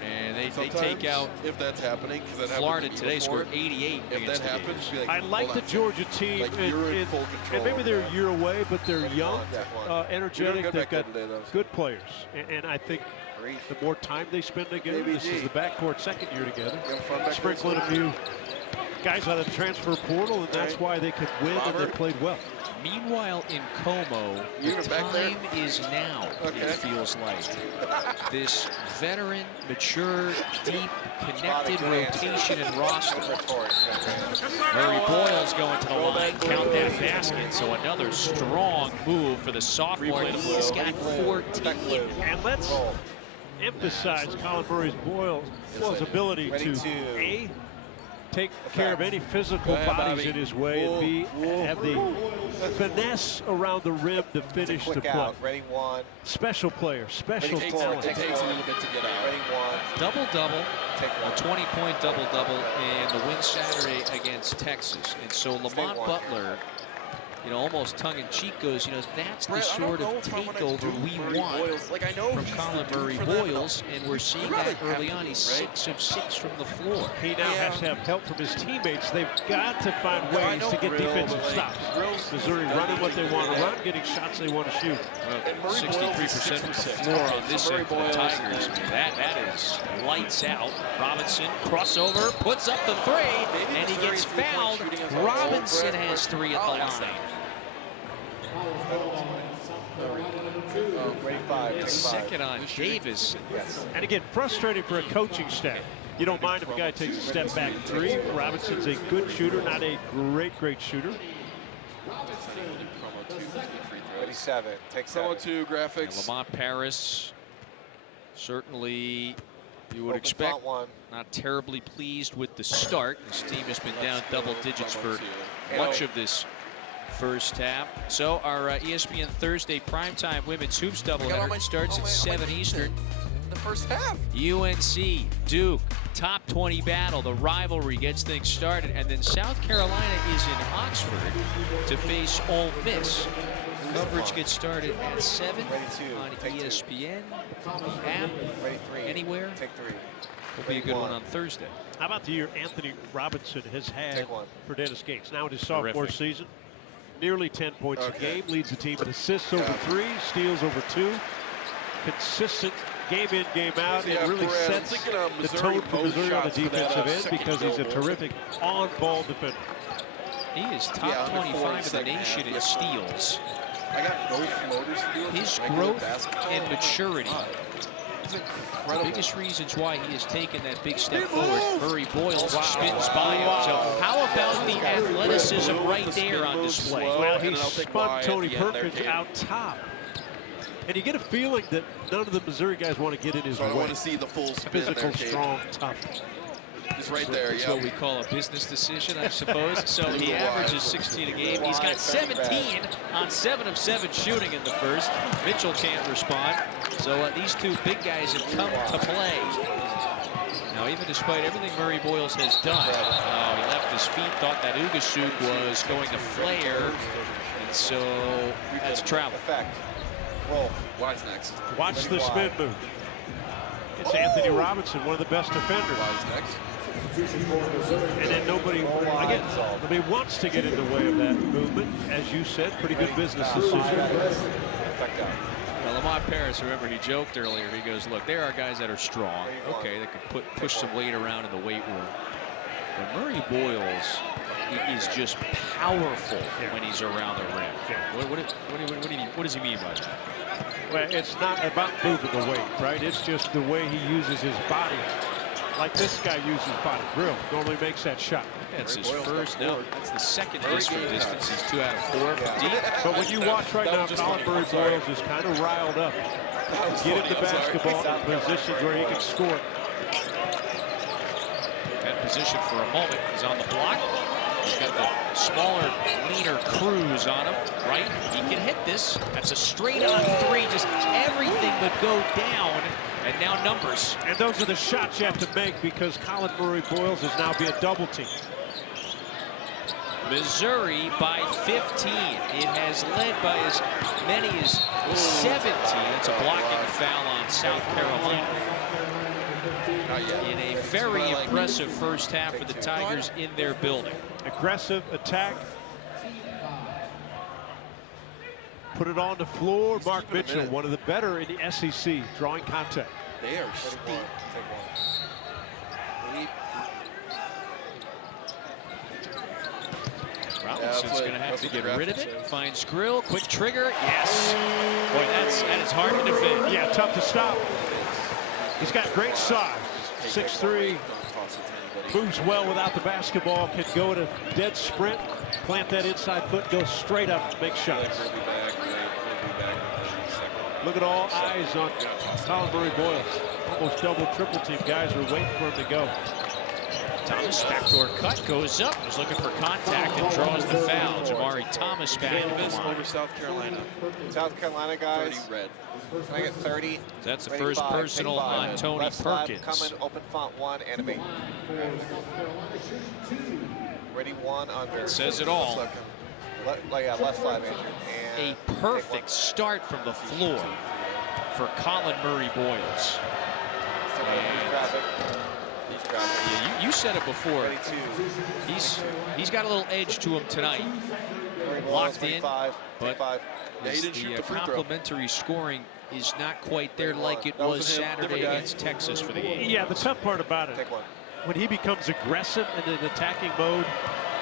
And they take out if that's happening, because that Florida happened today, before, scored 88 If against that the happens, Gators. be like, I like hold the on. Georgia team, Like, you're in full control and maybe of they're that. a year away, but they're young, You're energetic. good They've back there got today, though. good players, and I think the more time they spend together, this is the backcourt second year together, You have fun back there, sprinkling a son? few guys out of the transfer portal, and that's why they could win and they Robert? played well. Meanwhile, in Como, You the even back there? time is now, Okay. it feels like. This veteran, mature, deep, connected rotation and roster. Murray Boyle's going to the line, count that basket. So another strong move for the sophomore. He's got 14. And let's emphasize Colin Boyle's ability Ready to to A, take care of any physical Go ahead, bodies Bobby. in his way, and B, have the finesse around the rim to finish the quick play. out. Ready 1. Special player, special Ready, talent. It takes a little bit to get out. Ready 1. Double-double, Take a 1. 20-point double-double in the win Saturday against Texas. And so Lamont one. Butler, you know, almost tongue-in-cheek goes, you know, that's the Brett, I don't sort know of if I wanna takeover do we Murray want Boyles. Like, I know from he's Colin the dude Murray for them, Boyles, and we're seeing rather that early have on. to, He's right? 6 of 6 from the floor. He now has to have help from his teammates. They've got to find No, I ways know to get Brill, defensive but, like, stops. Brill's- Missouri running what they want to run, getting shots they want to shoot. And Murray Boyles is 63% from the 6 floor Okay, on this so end for the Murray Boyles Tigers. is- I mean, that is lights out. Robinson, crossover, puts up the 3, Maybe and he Missouri gets 3-point fouled. shooting is all Robinson Brett, has 3 at the line. Ready 5. Take 5. Second on Davis. Yes. And again, frustrating for a coaching staff. You don't mind if a guy takes a step back 3. Robinson's a good shooter, not a great shooter. 57. Take Promo 7. 2 graphics. And Lamont Paris, certainly you would Open expect, font 1. not terribly pleased with the start. His team has been down double digits for And much of this first half. So our ESPN Thursday primetime women's hoops doubleheader starts at 7 Eastern. The first half. UNC, Duke, top 20 battle. The rivalry gets things started. And then South Carolina is in Oxford to face Ole Miss. Coverage gets started at 7 Ready 2. on Take 2. ESPN, the app, Ready 3. anywhere. Take 3. Will be a good one on Thursday. How about the year Anthony Robinson has had Take 1. for Dennis Gates? Now in his sophomore Terrific. season, nearly 10 points a Okay. game, leads the team in assists over 3, steals over 2. Consistent game in, game out. Yeah, It really Perez, sets thinking of the Missouri tone for post Missouri on the shots for that, defensive end second because he's a field goal. terrific on-ball defender. He is top Yeah, under 25 in the second half, nation in yeah. steals. I got no floaters to do. His Regular growth basketball. and maturity. It's The incredible. biggest reasons why he has taken that big step forward. Murray Boyles spins by him. So how about the athleticism right there on display? Well, and he then I'll take spun Y at Tony the end there, Perkins Kate. out top. And you get a feeling that none of the Missouri guys want to get in his So I way. want to see the full spin Physical, there, Kate. strong, tough. Just right there, That's yeah. what we call a business decision, I suppose. So he averages 16 a game. He's got 17 on 7 of 7 shooting in the first. Mitchell can't respond. So these two big guys have come to play. Now, even despite everything Murray Boyles has done, he left his feet, thought that Ugasuk was going to flare. And so that's travel. Effect. Roll. Wise next. Watch the spin move. It's Anthony Robinson, one of the best defenders. Wise next. And then nobody wants to get in the way of that movement. As you said, pretty good business decision. Effect out. Now, Lamont Paris, remember he joked earlier, he goes, look, there are guys that are strong. Okay, they can push some weight around in the weight room. But Murray Boyles is just powerful when he's around the rim. What does he mean by that? Well, it's not about moving the weight, right? It's just the way he uses his body. Like this guy uses body. Grill normally makes that shot. That's his first. No, that's the second miss from distance. He's 2 out of 4 from deep. But when you watch right now, Colin Murray Boyles is kind of riled up. Get the basketball in positions where he can score. That position for a moment. He's on the block. He's got the smaller, leaner Cruz on him, right? He can hit this. That's a straight-on 3. Just everything but go down. And now numbers. And those are the shots you have to make because Colin Murray Boyles is now being double teamed. Missouri by 15. It has led by as many as 17. That's a blocking foul on South Carolina. In a very impressive first half for the Tigers in their building. Aggressive attack. Put it on the floor. Mark Mitchell, one of the better in the SEC, drawing contact. They are steep. Robinson's going to have to get rid of it. Finds Grill, quick trigger. Yes. Boy, that is hard to defend. Yeah, tough to stop. He's got great size. 6'3". Moves well without the basketball. Can go at a dead sprint. Plant that inside foot. Go straight up. Make shots. Look at all eyes on Colin Murray Boyles. Almost double, triple team. Guys are waiting for him to go. Thomas, backdoor cut, goes up. He's looking for contact and draws the foul. Jamari Thomas back in the line. Over South Carolina. South Carolina guys. 30 red. Can I get 30? That's the Ready, first 5, personal take 5. on Tony Left slab Perkins. coming, open font 1, animate. Ready 1 under. It says it all. Left slab, Andrew. A And perfect start from the floor for Colin Murray Boyles. he's traffic. Yeah, you said it before. Ready 2. He's got a little edge to him tonight. Locked in, but the complimentary scoring is not quite there like it was Saturday against Texas for the game. Yeah, the tough part about it, Take 1. when he becomes aggressive in an attacking mode,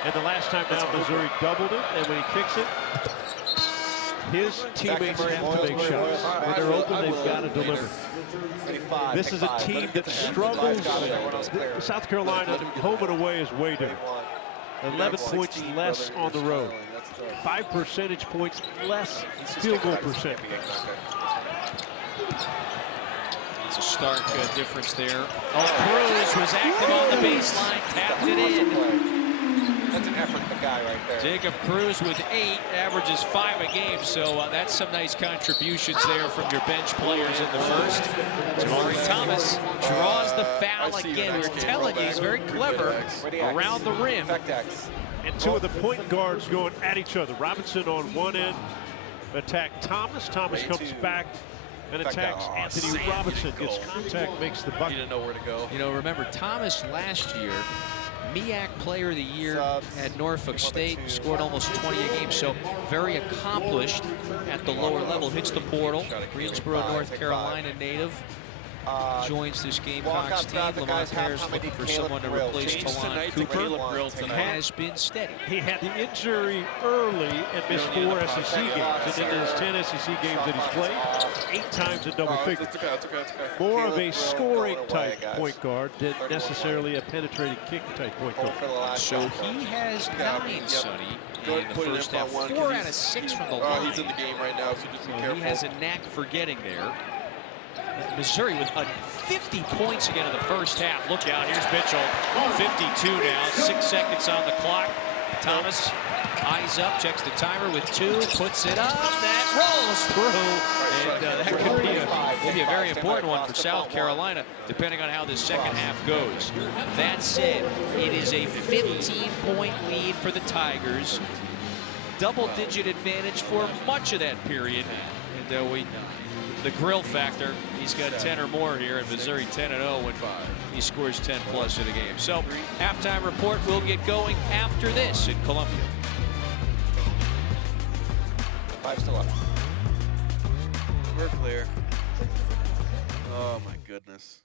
and the last time down Missouri doubled it, and when he kicks it, his teammates have to make shots. When they're open, they've got to deliver. Ready 5. This is a team that struggles. South Carolina, home and away, is way different. 11 points less on the road. 5 percentage points less field goal percent. It's a stark difference there. Oh, Cruz was active on the baseline, tapped it in. That's an effort, the guy right there. Jacob Cruz with 8, averages 5 a game, so that's some nice contributions there from your bench players in the first. Jamari Thomas draws the foul again. We were telling you, he's very clever around the rim. And two of the point guards going at each other. Robinson on one end, attack Thomas. Thomas comes back and attacks Anthony Robinson. Gets contact, makes the bucket. He didn't know where to go. You know, remember Thomas last year, MEAC Player of the Year at Norfolk State, scored almost 20 a game, so very accomplished at the lower level. Hits the portal. Greensboro, North Carolina native. Joins this Gamecocks team. Lamont Harris looking for someone to replace Talon Cooper. Has been steady. He had the injury early and missed 4 SEC games. And in his 10 SEC games that he's played, 8 times in double figures. More of a scoring type point guard than necessarily a penetrating kick type point guard. So he has 9, Sonny, in the first half. 4 out of 6 from the line. He's in the game right now, so just be careful. He has a knack for getting there. Missouri with 50 points again in the first half. Look out, here's Mitchell. 52 now, 6 seconds on the clock. Thomas eyes up, checks the timer with 2, puts it up, that rolls through. And that could be maybe a very important one for South Carolina, depending on how this second half goes. That said, it is a 15-point lead for the Tigers. Double-digit advantage for much of that period. And the grill factor, he's got 10 or more here, and Missouri 10-0 when he scores 10 plus in a game. So halftime report will get going after this in Columbia. 5 still up. We're clear. Oh my goodness.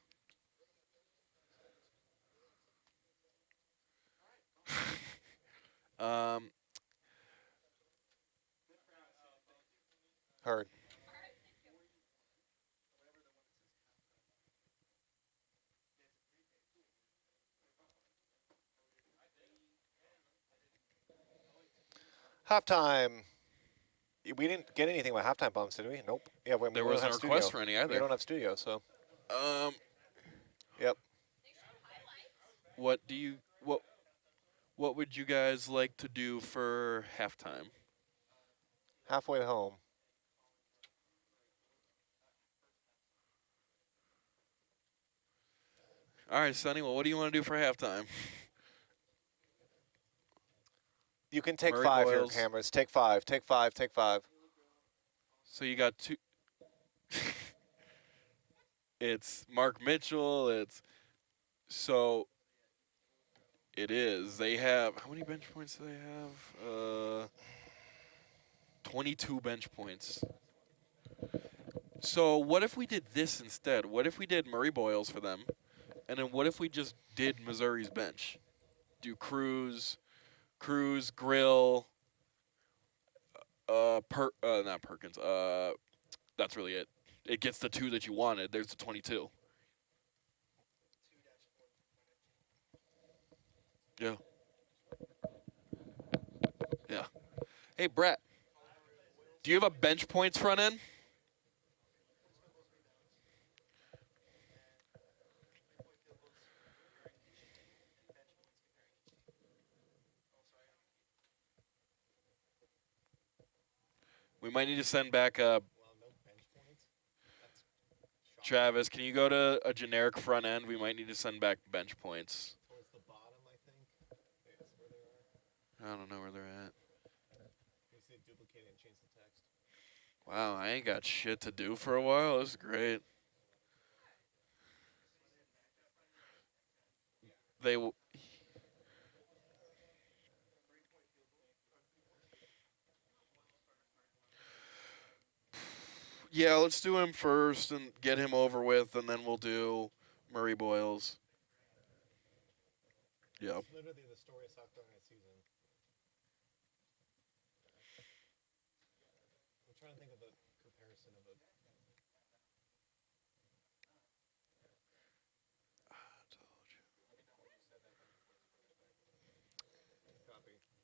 Heard. Halftime. We didn't get anything with halftime bumps, did we? Nope. Yeah, there wasn't a request for any either. We don't have studio, so. Yep. What would you guys like to do for halftime? Halfway home. All right, Sonny. Well, what do you want to do for halftime? You can take Murray 5 Boyles. here, cameras. Take 5. Take 5. Take 5. So you got 2. It's Mark Mitchell. So it is. They have, how many bench points do they have? 22 bench points. So what if we did this instead? What if we did Murray Boyles for them? And then what if we just did Missouri's bench? Do Cruz, Grill, not Perkins. That's really it. It gets the 2 that you wanted. There's the 22. Yeah. Yeah. Hey, Brett, do you have a bench points front end? We might need to send back a... Travis, can you go to a generic front end? We might need to send back bench points. Towards the bottom, I think. That's where they are. I don't know where they're at. You see it duplicate and change the text. Wow, I ain't got shit to do for a while. This is great. Yeah, let's do him first and get him over with, and then we'll do Murray Boyles. Yeah. It's literally the story of South Carolina season. I'm trying to think of a comparison of it.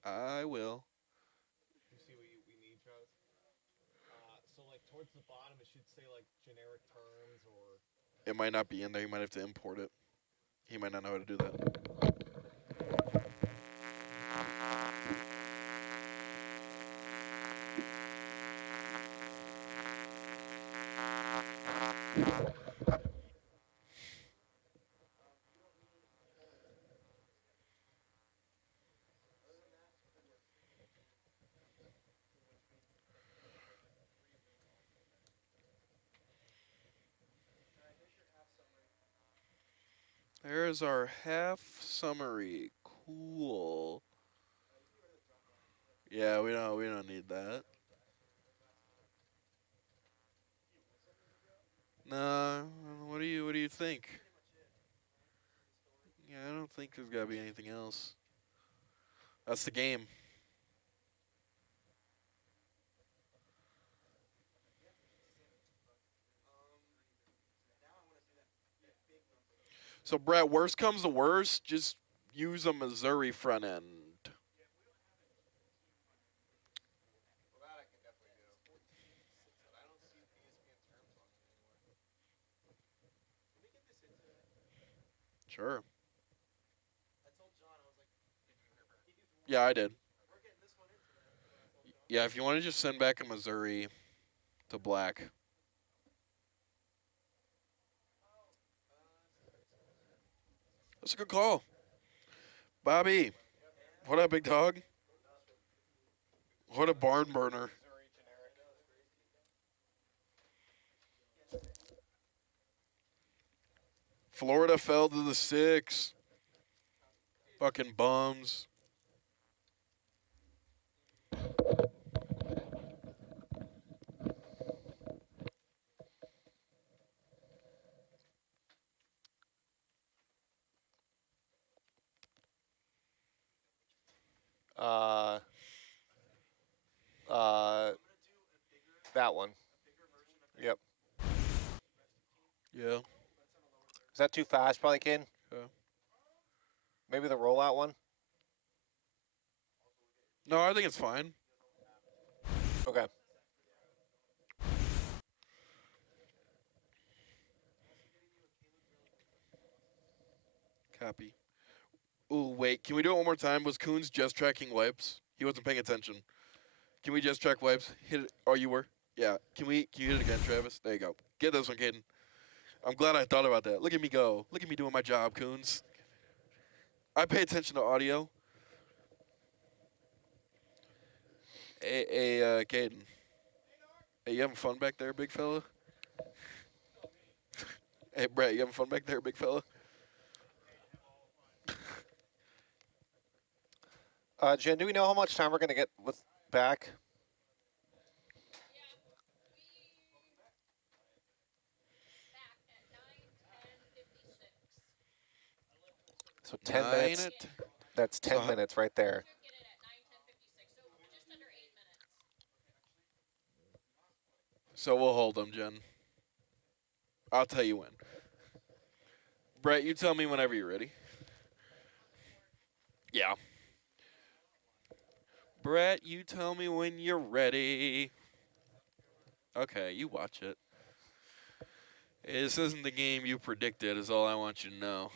I will. bottom, it should say like generic terms or. It might not be in there. You might have to import it. He might not know how to do that. There's our half summary. Cool. Yeah, we don't need that. Nah, what do you think? Yeah, I don't think there's gotta be anything else. That's the game. So Brett, worst comes to worst, just use a Missouri front end. Well, that I can definitely do. But I don't see the ESPN terms on it anywhere. Can we get this into it? Sure. I told John, I was like, Yeah, I did. we're getting this one into that. That's what I told John. Yeah, if you want to just send back a Missouri to black. That's a good call. Bobby, what up, big dog? What a barn burner. Missouri generic. Florida fell to the 6. Fucking bums. That one. Yep. Yeah. Is that too fast, probably, kid? Yeah. Maybe the rollout one? No, I think it's fine. Okay. Copy. Ooh, wait. Can we do it one more time? Was Coons just tracking wipes? He wasn't paying attention. Can we just track wipes? Hit it. Oh, you were? Yeah. Can you hit it again, Travis? There you go. Get this one, Caden. I'm glad I thought about that. Look at me go. Look at me doing my job, Coons. I pay attention to audio. Hey, Caden. Hey, you having fun back there, big fella? Hey, Brett, you having fun back there, big fella? Jen, do we know how much time we're going to get with back? So 10 minutes. That's 10 minutes right there. So we'll hold them, Jen. I'll tell you when. Brett, you tell me whenever you're ready. Yeah. Brett, you tell me when you're ready. Okay, you watch it. This isn't the game you predicted, is all I want you to know.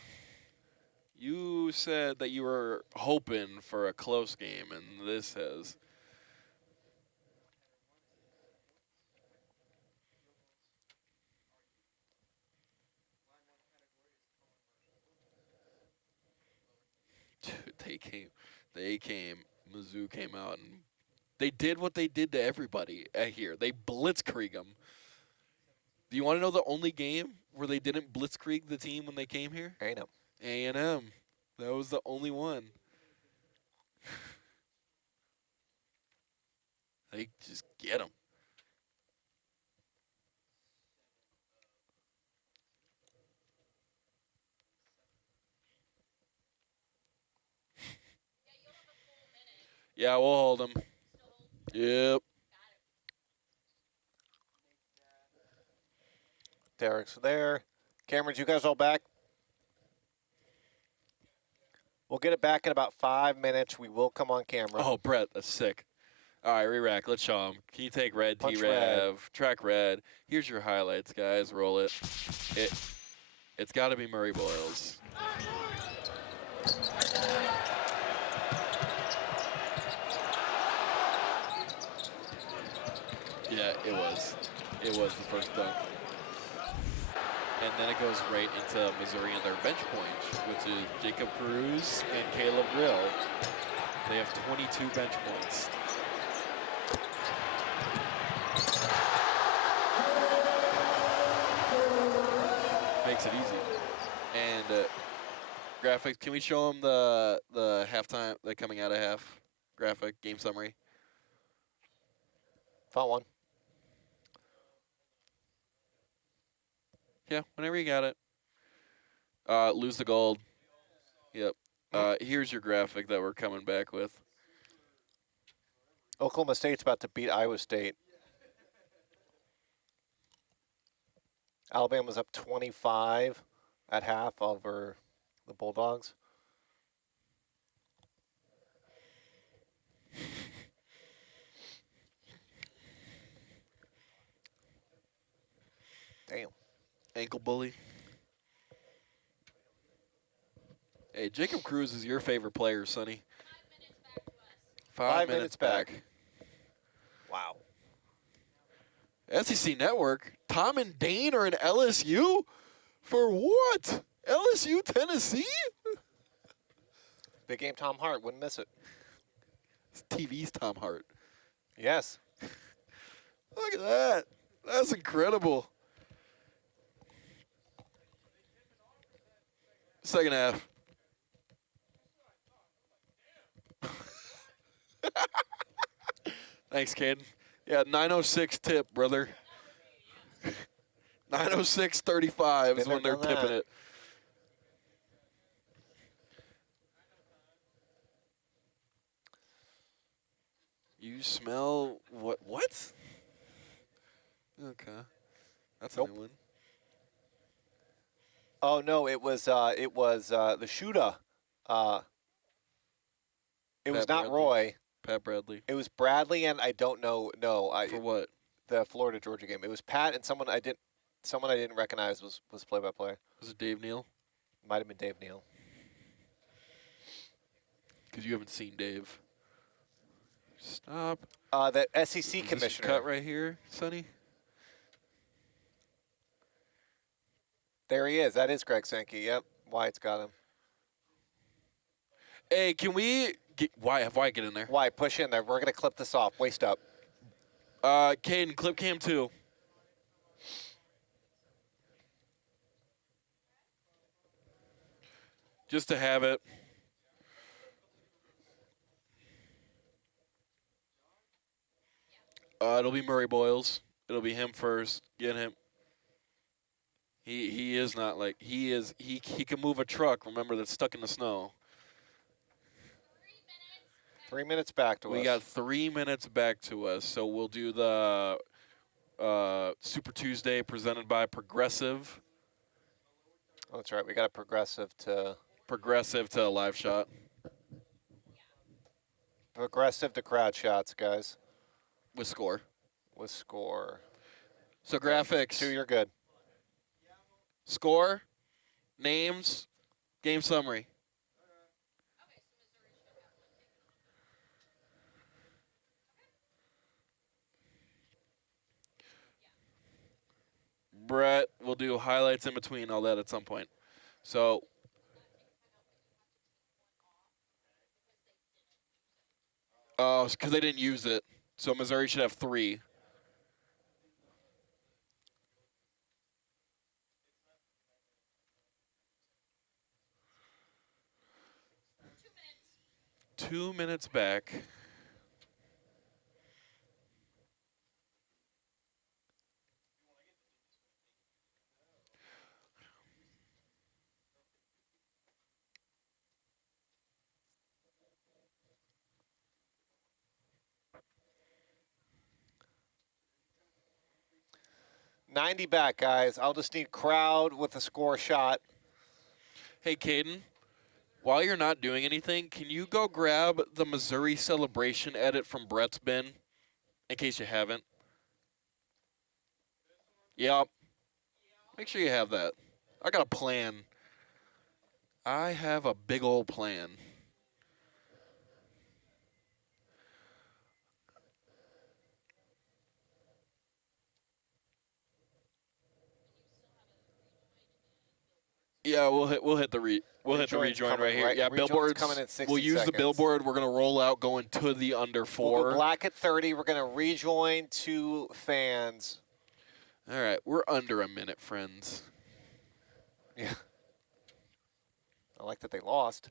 You said that you were hoping for a close game, and this has. Dude, they came. Mizzou came out, and they did what they did to everybody here. They blitzkrieg them. Do you want to know the only game where they didn't blitzkrieg the team when they came here? A&M. A&M. That was the only one. They just get them. Yeah, we'll hold them. Yep. Derek's there. Cameron's, you guys all back? We'll get it back in about 5 minutes. We will come on camera. Oh, Brett, that's sick. All right, re-rack. Let's show them. Can you take red, Punch T-Rev, track red? Here's your highlights, guys. Roll it. It's got to be Murray Boyles. Yeah, it was. It was the first dunk. And then it goes right into Missouri and their bench point, which is Jacob Cruz and Caleb Grill. They have 22 bench points. Makes it easy. And graphics, can we show them the halftime, the coming out of half graphic, game summary? Found one. Yeah, whenever you got it. Lose the gold. Yep. Here's your graphic that we're coming back with. Oklahoma State's about to beat Iowa State. Alabama's up 25 at half over the Bulldogs. Damn. Ankle bully. Hey, Jacob Cruz is your favorite player, Sonny. 5 minutes back. Wow. SEC Network, Tom and Dane are in LSU? For what? LSU, Tennessee? Big game Tom Hart, wouldn't miss it. It's TV's Tom Hart. Yes. Look at that. That's incredible. Second half. Thanks, Caden. Yeah, 9:06 tip, brother. 9:06:35 is when they're tipping it. You smell what? What? Okay, that's a new one. Oh no, it was the shooter. It was not Bradley. Roy. Pat Bradley. It was Bradley, and I don't know. No, For what? The Florida Georgia game. It was Pat and someone I didn't recognize was play-by-play. Was it Dave Neal? Might have been Dave Neal. Because you haven't seen Dave. Stop. The SEC Is commissioner. this cut right here, Sonny. There he is. That is Greg Sankey. Yep. Wyatt's got him. Hey, can we get Wyatt get in there? Wyatt, push in there. We're gonna clip this off. Waist up. Caden, clip cam 2. Just to have it. It'll be Murray Boyles. It'll be him first. Get him. He is not like he can move a truck. Remember, that's stuck in the snow. 3 minutes back to us. We got 3 minutes back to us, so we'll do the Super Tuesday presented by Progressive. Oh, that's right. We got a progressive to live shot. Progressive to crowd shots, guys. With score. With score. So graphics. 2, you're good. Score, names, game summary. Brett will do highlights in between all that at some point. So, because they didn't use it. So Missouri should have 3. Two minutes back. $90 back, guys. I'll just need crowd with a score shot. Hey, Caden, While you're not doing anything, can you go grab the Missouri celebration edit from Brett's bin, in case you haven't? Yep. Make sure you have that. I got a plan. I have a big old plan. Yeah, we'll hit the rejoin right here. Yeah, billboards coming at 60 We'll use the billboard. We're gonna roll out going to the under 4. We'll go black at 30. We're gonna rejoin to fans. All right, we're under a minute, friends. Yeah. I like that they lost.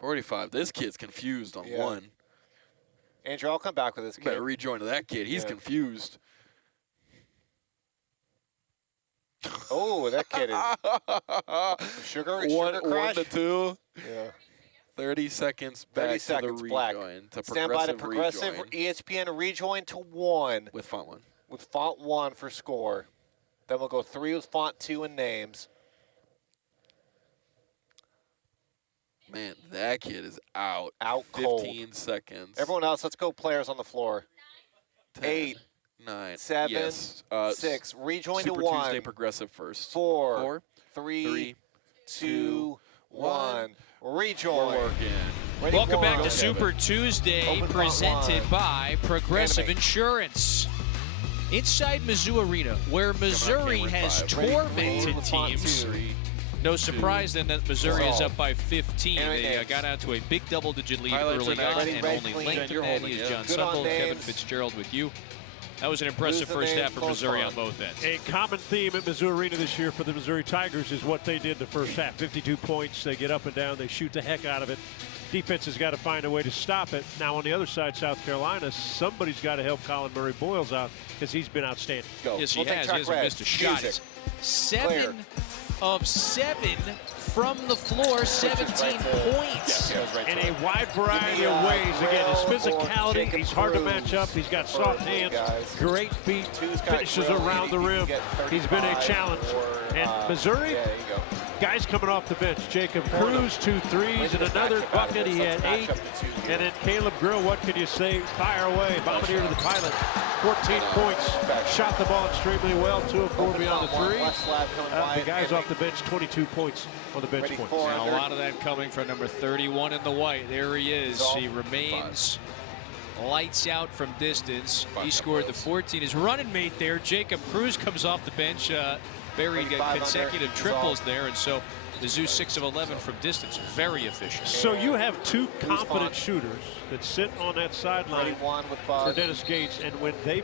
45. This kid's confused on 1. Andrew, I'll come back with this kid. Better rejoin to that kid. He's confused. Oh, that kid is sugar crash. 1 to 2. Yeah. 30 seconds back 30 seconds, to the black. rejoin. To Stand by to progressive rejoin. ESPN rejoin to 1. With font 1. With font 1 for score. Then we'll go 3 with font 2 and names. Man, that kid is out. Out 15 cold. seconds. Everyone else, let's go players on the floor. 10, 8, 9, 7, yes. 6. Rejoin Super to 1. Tuesday progressive first. 4, 3, 2, 1. Rejoin. We're working. Ready, Welcome back to one. Super Tuesday, Open front presented line. by Progressive Animate. Insurance. Inside Mizzou Arena, where Missouri camera has 5. Ready, tormented green with font teams. 2. No surprise then that Missouri is Solve. up by 15. Animate They names. got out to a big double-digit lead Highlights early are on, next. and Ready, only clean. length You're of that holding is it. John Good on Sundel, Kevin names. Fitzgerald with you. That was an impressive Lose the first names, half for close Missouri font. on both ends. A common theme at Mizzou Arena this year for the Missouri Tigers is what they did the first half. 52 points. They get up and down. They shoot the heck out of it. Defense has got to find a way to stop it. Now on the other side, South Carolina, somebody's got to help Colin Murray Boyles out because he's been outstanding. Go. Yes, he We'll take has. track He hasn't red. missed a shot. Music. 7 of 7 from the floor, 17 points. In a wide variety of ways. Again, his physicality, he's hard to match up. He's got soft hands, great feet, finishes around the rim. He's been a challenge. And Missouri, Yeah, there you go. guys coming off the bench. Jacob Cruz, 2 threes, and another bucket. He had 8. And then Caleb Grill, what can you say? Fire away. Bombardier to the pilot. 14 points. Shot the ball extremely well. 2 of 4 beyond the 3. The guys off the bench, 22 points on the bench Ready points. for- Now, a lot of that coming from number 31 in the white. There he is. He remains lights out from distance. He scored the 14. His running mate there, Jacob Cruz, comes off the bench. Buried 35 consecutive under. triples there, and so Mizzou 6 of 11 from distance. Very efficient. So you have 2 confident shooters that sit on that sideline 31 with for Bud. Dennis Gates, and when they're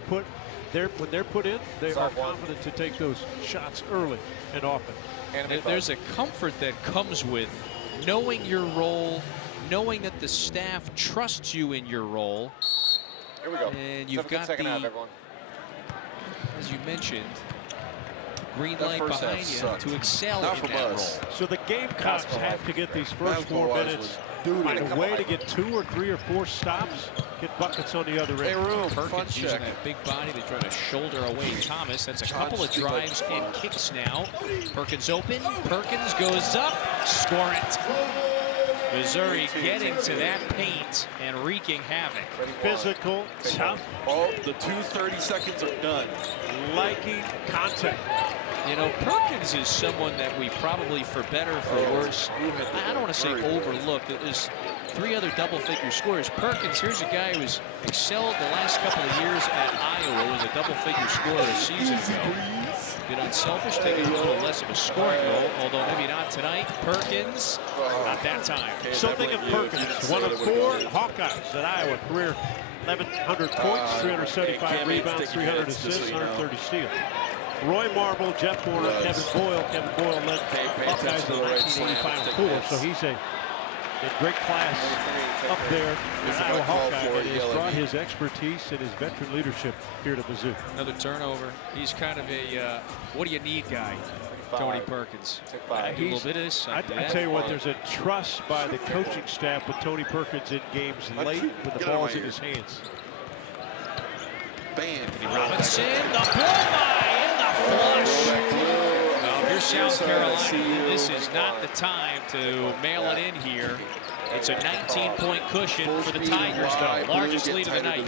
put in, they are confident to take those shots early and often. There's a comfort that comes with knowing your role, knowing that the staff trusts you in your role. Here we go. And you've 7 good got second half, the, everyone. as you mentioned, green That light first behind half you sucked. to excel Not in from that us. role. So the Gamecocks have to get these first 4 Basketball-wise minutes, was find a way to get 2 or 3 or 4 stops, get buckets on the other Hey, end. room. Fun Perkins using check. that big body to try to shoulder away Thomas. That's a couple of John's too much drives and kicks now. Perkins open. Perkins goes up. Score it. Missouri getting to that paint and wreaking havoc. Physical, tough, Oh, the 2:30 seconds are done. liking contact. You know, Perkins is someone that we probably, for better or for worse, I don't want to say overlooked. There's 3 other double-figure scorers. Perkins, here's a guy who's excelled the last couple of years at Iowa, was a double-figure scorer a season ago. Been unselfish, taking a little less of a scoring role, although maybe not tonight. Perkins, not that time. Something of Perkins, 1 of 4 Hawkeyes at Iowa, career 1,100 points, 375 rebounds, 300 assists, 130 steals. Roy Marble, Jeff Warner, Kevin Boyle. Kevin Boyle led Hawkeyes in the 1980 Final Four, so he's a great class up there at Iowa Hawkeye, and he has brought his expertise and his veteran leadership here to Mizzou. Another turnover. He's kind of a what do you need guy, Tony Perkins. Do a little bit of this. I tell you what, there's a trust by the coaching staff with Tony Perkins in games late when the ball's in his hands. Bam. Robinson, the blow by, and the flush. Well, if you're South Carolina. This is not the time to mail it in here. It's a 19-point cushion for the Tigers, though. Largest lead of the night.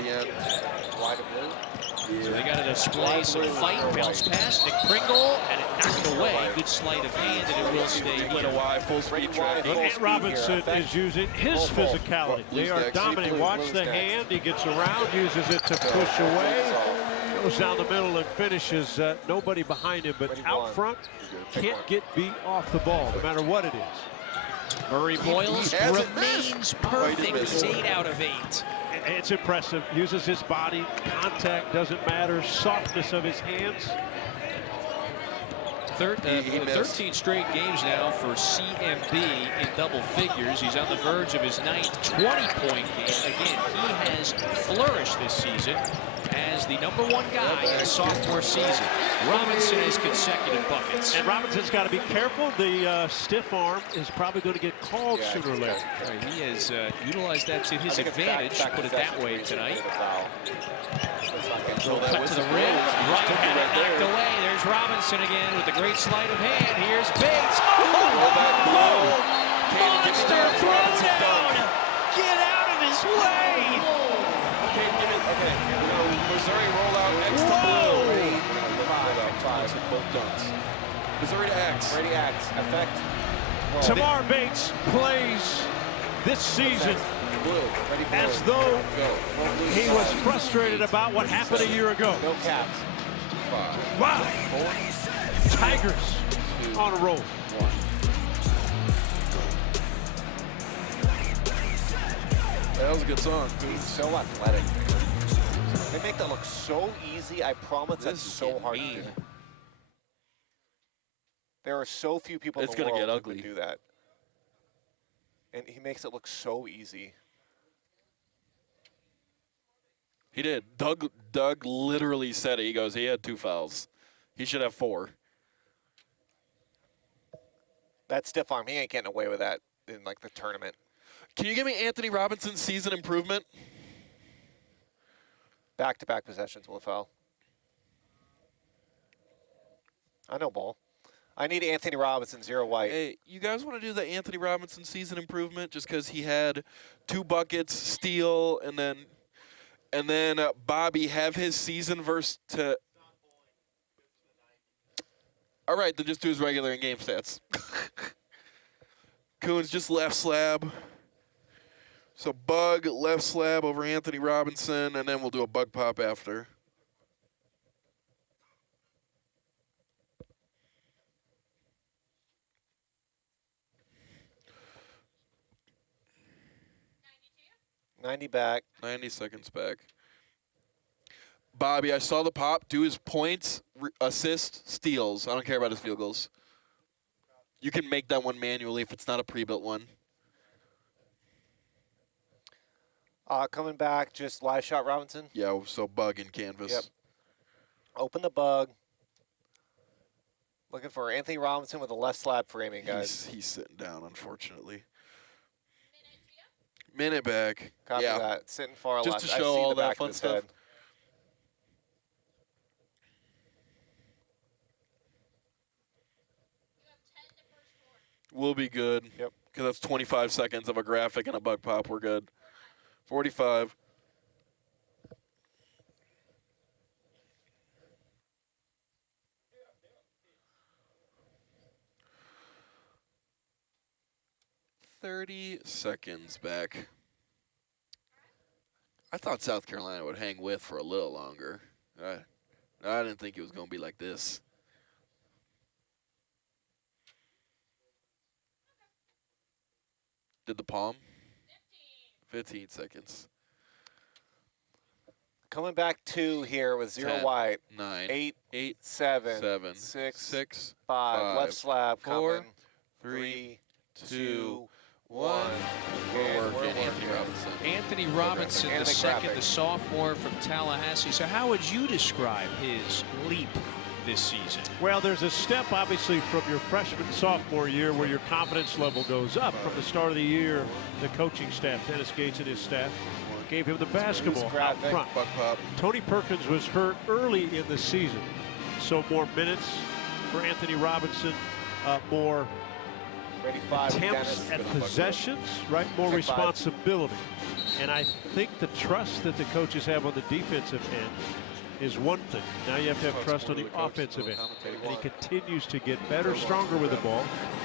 So they got to display some fight. Bounce pass, Nick Pringle, and it knocked away. Good sleight of hand, and it will stay here. Full speed track. And Robinson is using his physicality. They are dominating. Watch the hand. He gets around, uses it to push away. Goes down the middle and finishes. Nobody behind him, but out front, can't get beat off the ball, no matter what it is. Murray Boyles remains perfect. It's 8 out of 8. It's impressive. Uses his body. Contact doesn't matter. Softness of his hands. 13 straight games now for CMB in double figures. He's on the verge of his 9th 20-point game. Again, he has flourished this season as the #1 guy in the sophomore season. Robinson has consecutive buckets. And Robinson's got to be careful. The stiff arm is probably going to get called sooner or later. Right, he has utilized that to his advantage, put it that way tonight. Cut to the rim, right had it knocked away. There's Robinson again with the great sleight of hand. Here's Bates. Monster throwdown! Get out of his way! Missouri rollout X to blue. 5 both dunks. Missouri to X. Ready X. Effect. Tamar Bates plays this season as though he was frustrated about what happened a year ago. No caps. 5. Wow. 4. Tigers on a roll. 1. That was a good song. He's so athletic. They make that look so easy. I promise that's so hard to do. There are so few people in the world who can do that. And he makes it look so easy. He did. Doug literally said it. He goes, he had 2 fouls. He should have 4. That stiff arm, he ain't getting away with that in like the tournament. Can you give me Anthony Robinson's season improvement? Back-to-back possessions will foul. I know ball. I need Anthony Robinson, 0 white. Hey, you guys want to do the Anthony Robinson season improvement just because he had 2 buckets, steal, and then Bobby have his season verse to. All right, then just do his regular in-game stats. Coons just left slab. So Bug left slab over Anthony Robinson, and then we'll do a bug pop after. $90 back. 90 seconds back. Bobby, I saw the pop. Do his points, assists, steals. I don't care about his field goals. You can make that one manually if it's not a pre-built one. Coming back, just live shot Robinson. Yeah, so bug in canvas. Yep. Open the bug. Looking for Anthony Robinson with a left slab framing, guys. He's sitting down, unfortunately. Minute back. Copy yeah. that. Sitting far Just left. to show I see all the that back fun of his stuff. head. We'll be good. Yep. Because that's 25 seconds of a graphic and a bug pop. We're good. 45. $30 seconds back. I thought South Carolina would hang with for a little longer. I didn't think it was going to be like this. Did the palm? 15 seconds. Coming back 2 here with 0 10, white. 9, 8, 7, 6, 5. Left slab 4, coming. 3, 2, 2, 1. We're working Anthony Robinson. Anthony Robinson, the second, the sophomore from Tallahassee. So how would you describe his leap this season? Well, there's a step, obviously, from your freshman sophomore year where your confidence level goes up. From the start of the year, the coaching staff, Dennis Gates and his staff, gave him the basketball out front. Buck pop. Tony Perkins was hurt early in the season, so more minutes for Anthony Robinson, more Ready 5, attempts Dennis. at possessions, right? More Check 5. responsibility. And I think the trust that the coaches have on the defensive end is one thing. Now you have to have trust on the offensive end. And he continues to get better, stronger with the ball,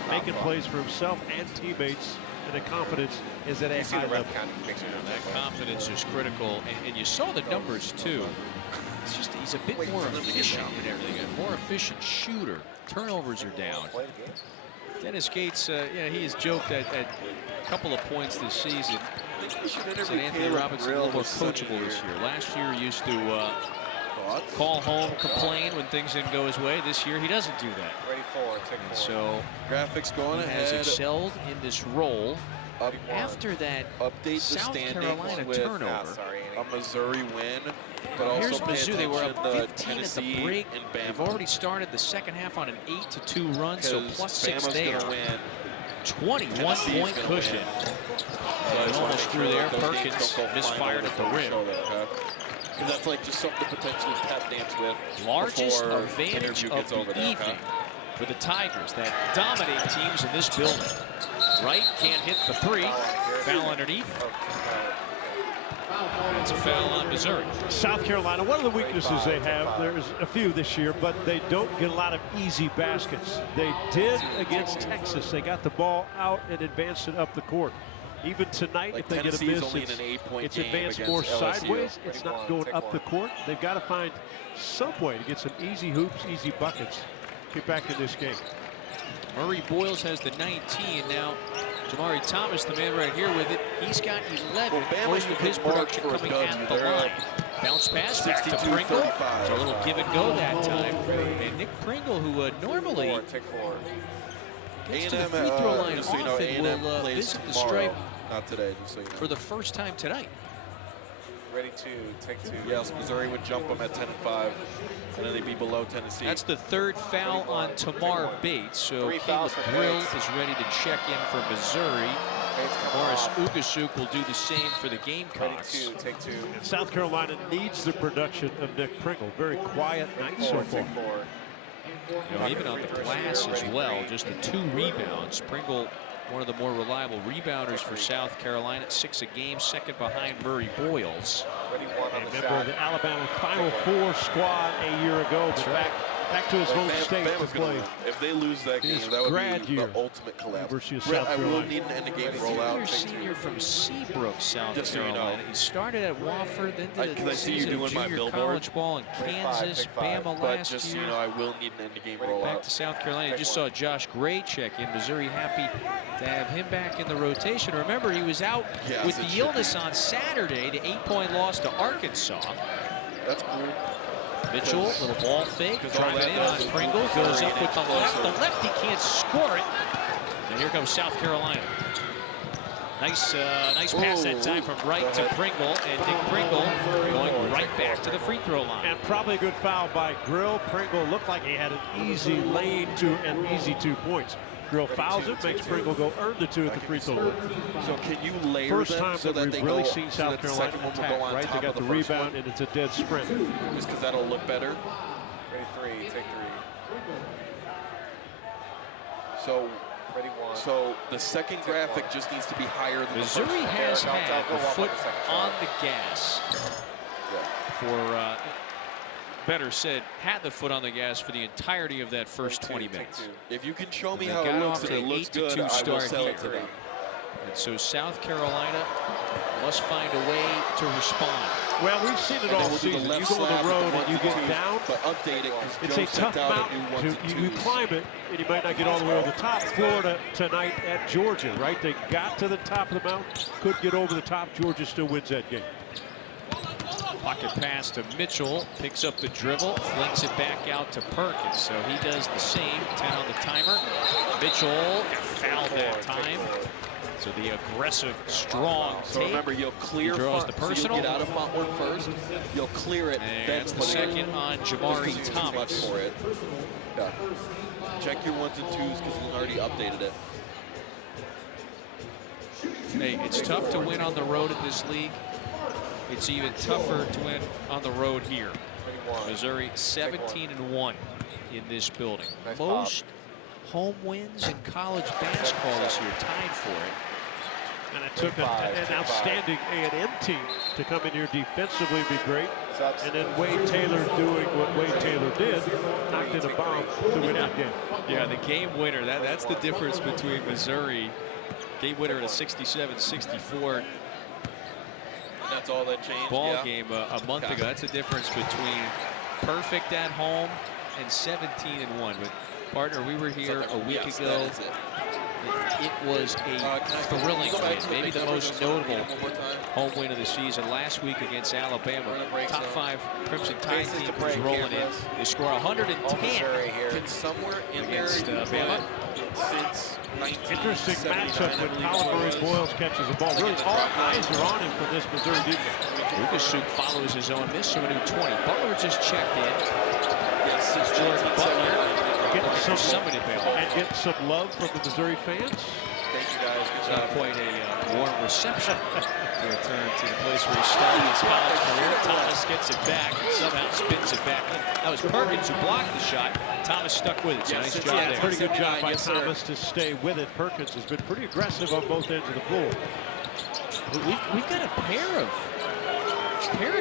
making plays for himself and teammates. And the confidence is at a high level. That confidence is critical, and you saw the numbers too. It's just he's a bit more efficient and everything, a more efficient shooter. Turnovers are down. Dennis Gates, he has joked at a couple of points this season. Said Anthony Robinson a little more coachable this year. Last year he used to call home, complain when things didn't go his way. This year he doesn't do that. Ready 4, take 4. So graphics going he ahead. has excelled in this role. After that Update South the Carolina with turnover, a Missouri win, but here's also pay Mizzou. They were up attention to 15 at the Tennessee break. and They've Bama. already started the second half on an 8-2 run, so Because plus 6 Bama's there. gonna win. 21-point cushion. And almost through there. Perkins misfired at the rim. Because that's like just something to potentially tap dance with. Largest before advantage interview of gets the over there, evening for the Tigers that dominate teams in this building. Wright can't hit the 3. Foul underneath. That's a foul on Missouri. South Carolina, one of the weaknesses they have, there's a few this year, but they don't get a lot of easy baskets. They did against Texas. They got the ball out and advanced it up the court. Even tonight, Like if they get a Tennessee's miss, only in an 8-point it's game advanced against more LSU. sideways. It's not going up the court. They've got to find some way to get some easy hoops, easy buckets, get back in this game. Murray Boyles has the 19. Now, Jamari Thomas, the man right here with it, he's got 11. Most of his production coming at the line. Bounce pass back to Pringle. It's a little give and go that time. And Nick Pringle, who normally Take 4. gets to the free throw line just so you know, often, A&M will plays visit the tomorrow. stripe Not today, just so you know. for the first time tonight. Ready 2, take 2. Yes, Missouri would jump them at 10-5, and then they'd be below Tennessee. That's the 3rd foul on Tamar Bates. So 3 Caleb fouls for Brill Bates. is ready to check in for Missouri. Morris Ugasuk will do the same for the Ready Gamecocks. 2, take 2. And South Carolina needs the production of Nick Pringle. Very quiet night so 4, far. take 4. You know, even on the glass as well, just the 2 rebounds. Pringle, one of the more reliable rebounders for South Carolina, 6 a game, second behind Murray Boyles. Ready 1 on the Remember shot. the Alabama Final Four squad a year ago, but back to his home state to Bama's gonna play. win. If they lose that game, His that would grad be year. the ultimate collapse. University of Brett, South I will Carolina. need an end-of-game Junior rollout. senior from Seabrook, South Just so you know. Carolina. He started at Wofford, then did Because a I see you season of doing my junior billboard. college ball in Kansas, take 5. Bama But last just so year. you know, I will need an end-of-game Ready, Back rollout. to South Carolina. Just saw Josh Gray check in. Missouri happy to have him back in the rotation. Remember, he was out Yes, with it the should illness on Saturday, the 8-point loss to Arkansas. That's cool. Mitchell, little ball fake, Because all driving that in does on is Pringle, move goes Missouri up an with the inch left. closer. The lefty can't score it. And here comes South Carolina. Nice pass that time from Wright to Pringle, and Nick Pringle going right back to the free throw line. And probably a good foul by Grill. Pringle looked like he had an easy lane to an easy 2 points. Grill fouls it, makes Pringle go earn the 2 at the free throw line. So can you layer First them time so that that we've they really go, seen so South that the Carolina second one will attack, go on right? top They got of the first rebound, one? and it's a dead sprint. Just because that'll look better. Ready 3, take 3. So Ready 1. So the second graphic just needs to be higher than Missouri the first one. has Don't had go the off on foot the second on shot. the gas for, better said, had the foot on the gas for the entirety of that first 20 minutes. If you can show me They how got it looks off and to it an looks 8-2 good, I will start sell here. it to them. And so South Carolina must find a way to respond. Well, we've seen it And then all we'll do the season. left You go on slab the road with and you get 1-2, down. but update it because It's Joe a sent tough out a mountain. new 1s and You 2s. climb it, and you might not get all the way over the top. Florida tonight at Georgia, right? They got to the top of the mountain, could get over the top. Georgia still wins that game. Pocket pass to Mitchell, picks up the dribble, flings it back out to Perkins. So he does the same, 10 on the timer. Mitchell got fouled that time. So the aggressive, strong So take. remember, you'll clear He draws front, the so personal. you'll get out of front one first. You'll clear it, And then that's the put it in. second on Jamari Too much Thomas. for it. Yeah. Check your 1s and 2s because we already updated it. Hey, it's tough to win on the road in this league. It's even tougher to win on the road here. Missouri 17-1 in this building. Nice Most home wins in college basketball this year, tied for it. And it took an outstanding A&M team to come in here defensively, be great. And then Wade Taylor doing what Wade Taylor did, knocked in a bomb to win that game. Yeah, the game winner. That's the difference between Missouri. Game winner at a 67-64. That's all that changed. Ball game a month ago. That's the difference between perfect at home and 17-1. But partner, we were here a week ago. It was a thrilling win, maybe the most notable home win of the season. Last week against Alabama, top 5 Crimson Tide team was rolling in. They score 110 Somewhere in against Bama. Since Interesting matchup when Colin Murray-Boyles catches the ball. Really, all eyes are on him for this Missouri defense. Lucas follows his own miss to a new 20. Butler just checked in. Yes, it's Jordan Butler. Getting some love from the Missouri fans. Thank you guys. Good Not job. quite a warm reception to return to the place where he started his college career. Thomas gets it back and somehow spins it back. That was Perkins who blocked the shot. Thomas stuck with it. So nice job there. Pretty good job by Thomas to stay with it. Perkins has been pretty aggressive on both ends of the floor. We've got a pair of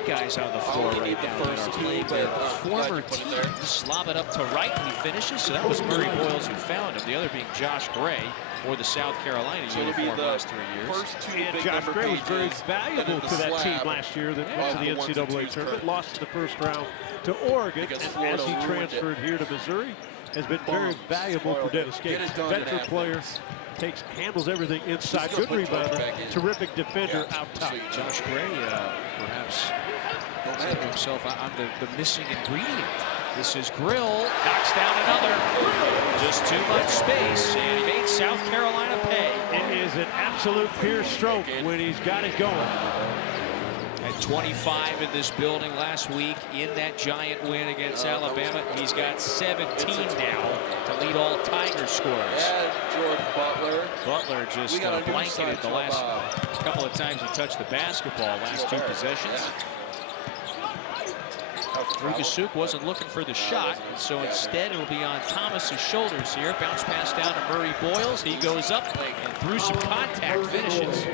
guys on the floor right now that are playing with former teams. Lob it up to right and he finishes. So that was Murray-Boyles who found him. The other being Josh Gray, or the South Carolina uniform last 3 years. And Josh Gray was very valuable to that team last year that went to the NCAA tournament, lost in the first round to Oregon, and as he transferred here to Missouri, has been very valuable for Dennis Gates. Veteran player, handles everything inside, good rebounder, terrific defender out top. Josh Gray, perhaps saying to himself, I'm the missing ingredient. This is Grill, knocks down another. Just too much space, and he made South Carolina pay. It is an absolute pure stroke when he's got it going. At 25 in this building last week in that giant win against Alabama. He's got 17 now to lead all Tiger scorers. Jordan Butler. Butler just blanketed the last couple of times he touched the basketball, last 2 possessions. Rukasuk wasn't looking for the shot, and so instead it'll be on Thomas's shoulders here. Bounce pass down to Murray-Boyles. He goes up and through some contact finishes.